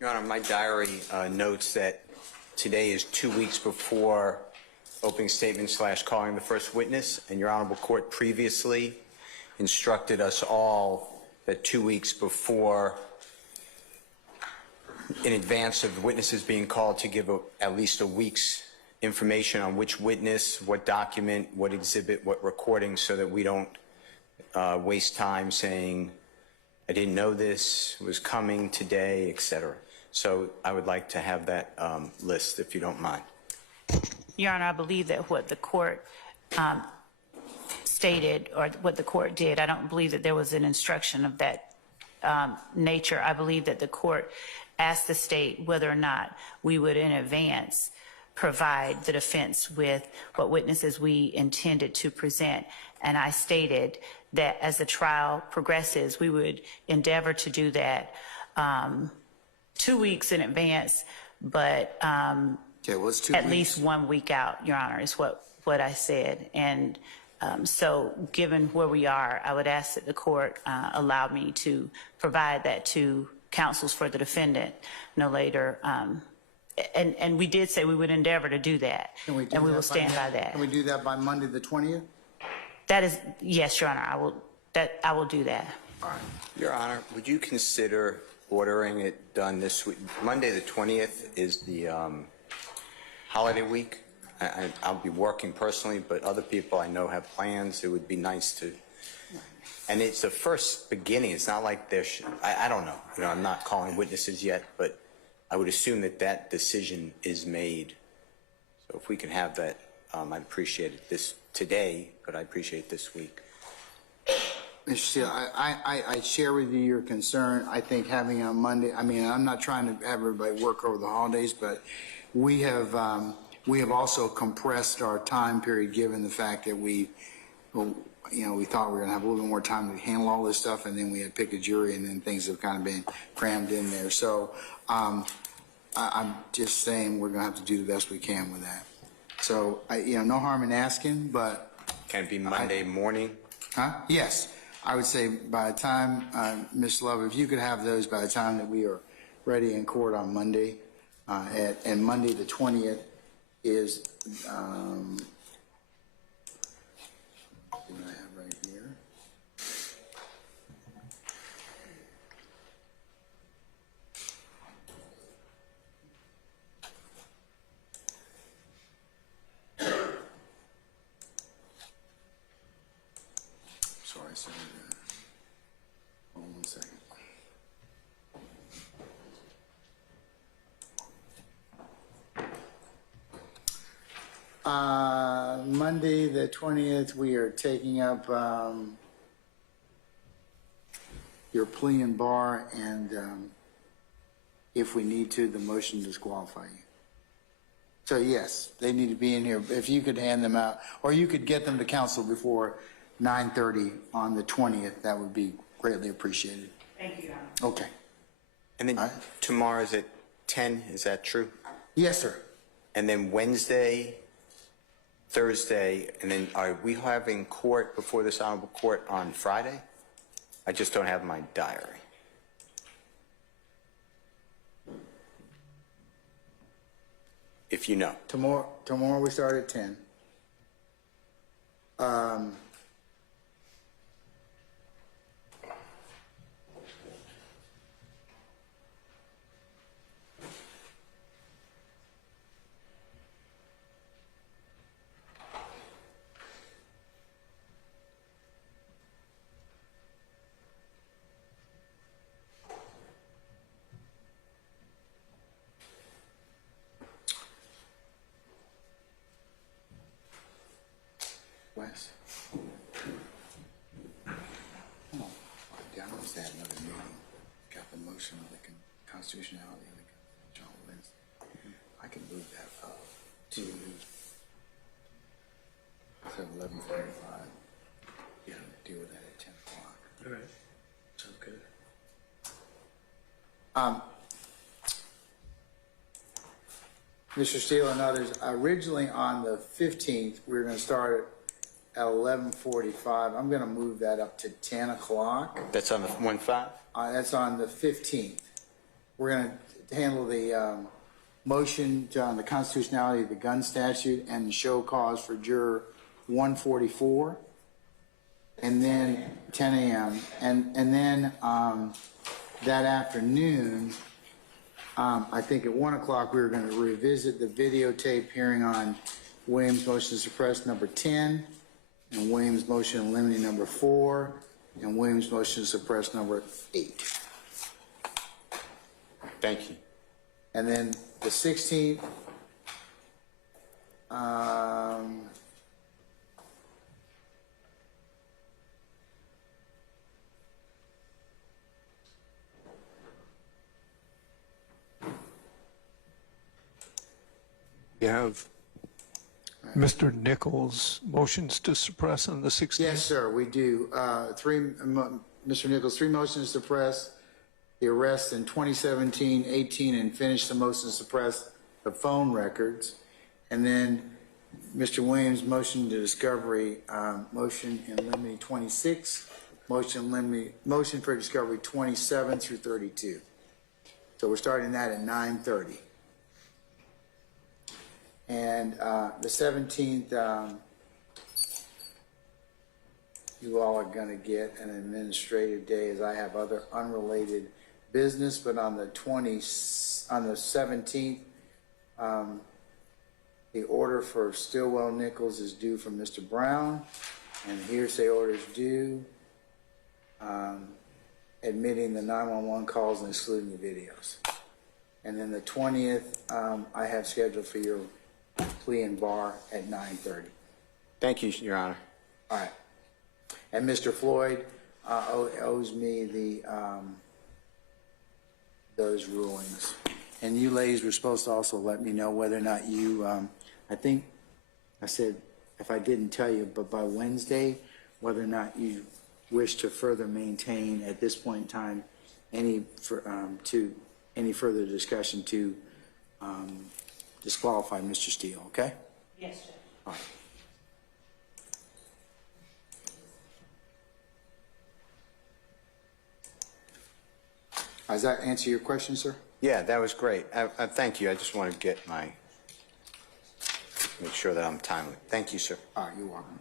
Your Honor, my diary notes that today is 2 weeks before opening statement / calling the first witness, and your Honorable Court previously instructed us all that 2 weeks before, in advance of witnesses being called, to give at least a week's information on which witness, what document, what exhibit, what recording, so that we don't waste time saying, I didn't know this was coming today, etc. So I would like to have that list, if you don't mind. Your Honor, I believe that what the court stated, or what the court did, I don't believe that there was an instruction of that nature. I believe that the court asked the state whether or not we would in advance provide the defense with what witnesses we intended to present. And I stated that as the trial progresses, we would endeavor to do that 2 weeks in advance, but Okay, well, it's 2 at weeks. least 1 week out, Your Honor, is what I said. And so given where we are, I would ask that the court allow me to provide that to counsels for the defendant no later. And we did say we would endeavor to do that. Can we do and we that will stand by that. Can we do that by Monday the 20th? That is, yes, Your Honor, I will do that. All right. Your Honor, would you consider ordering it done this week? Monday the 20th is the holiday week. I'll be working personally, but other people I know have plans. It would be nice to, and it's the first beginning. It's not like I don't know. You know, I'm not calling witnesses yet, but I would assume that decision is made. So if we can have that, I'd appreciate it this today, but I appreciate it this week. Mr. Steele, I share with you your concern. I think having on Monday, I mean, I'm not trying to have everybody work over the holidays, but we have also compressed our time period given the fact that we thought we were going to have a little bit more time to handle all this stuff, and then we had picked a jury, and then things have kind of been crammed in there. So I'm just saying we're going to have to do the best we can with that. So, no harm in asking, but... Can it be Monday morning? Huh? Yes. I would say by the time, Ms. Love, if you could have those by the time that we are ready in court on Monday, and Monday the 20th is, what do I have right here? Sorry, sorry. Hold on one second. Monday, the 20th, we are taking up your plea and bar, and if we need to, the motion to disqualify you. So yes, they need to be in here. If you could hand them out, or you could get them to council before 9:30 on the 20th, that would be greatly appreciated. Thank you, Your Honor. Okay. And then tomorrow is at 10, is that true? Yes, sir. And then Wednesday, Thursday, and then are we having court before this honorable court on Friday? I just don't have my diary. If you know. Tomorrow we start at 10. Wes? Oh, I was at another meeting. Got the motion of the constitutionality of the John Wins. I can move that up to 11:45. Yeah, deal with that at 10 o'clock. All right. Sounds good. Mr. Steele and others, originally on the 15th, we were going to start at 11:45. I'm going to move that up to 10 o'clock. That's on the 1-5? That's on the 15th. We're going to handle the motion on the constitutionality of the gun statute and the show cause for juror 144, and then 10 a.m. And then that afternoon, I think at 1 o'clock, we were going to revisit the videotape hearing on Williams' motion to suppress number 10, and Williams' motion in limine number 4, and Williams' motion to suppress number 8. Thank you. And then the 16th, You have Mr. Nichols' motions to suppress on the 16th? yes, sir, we do. Mr. Nichols, 3 motions to suppress the arrest in 2017, 18, and finish the motion to suppress the phone records. And then Mr. Williams' motion to discovery, motion in limine 26, motion for discovery 27 through 32. So we're starting that at 9:30. And the 17th, you all are going to get an administrative day, as I have other unrelated business. But on the 17th, the order for Stillwell Nichols is due from Mr. Brown, and hearsay orders due, admitting the 911 calls and excluding the videos. And then the 20th, I have scheduled for your plea and bar at 9:30. Thank you, Your Honor. All right. And Mr. Floyd owes me those rulings. And you ladies were supposed to also let me know whether or not you, I think I said, if I didn't tell you, but by Wednesday, whether or not you wish to further maintain at this point in time any further discussion to disqualify Mr. Steele, okay? Yes, Judge. All right. Does that answer your question, sir? Yeah, that was great. Thank you. I just want to get my make sure that I'm timely. Thank you, sir. All right, you're welcome.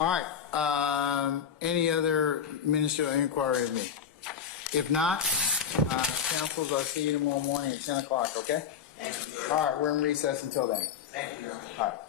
All right, any other ministerial inquiry of me? If not, councils, I'll see you tomorrow morning at 10 o'clock, okay? All right, we're in recess until then. Thank you. All right.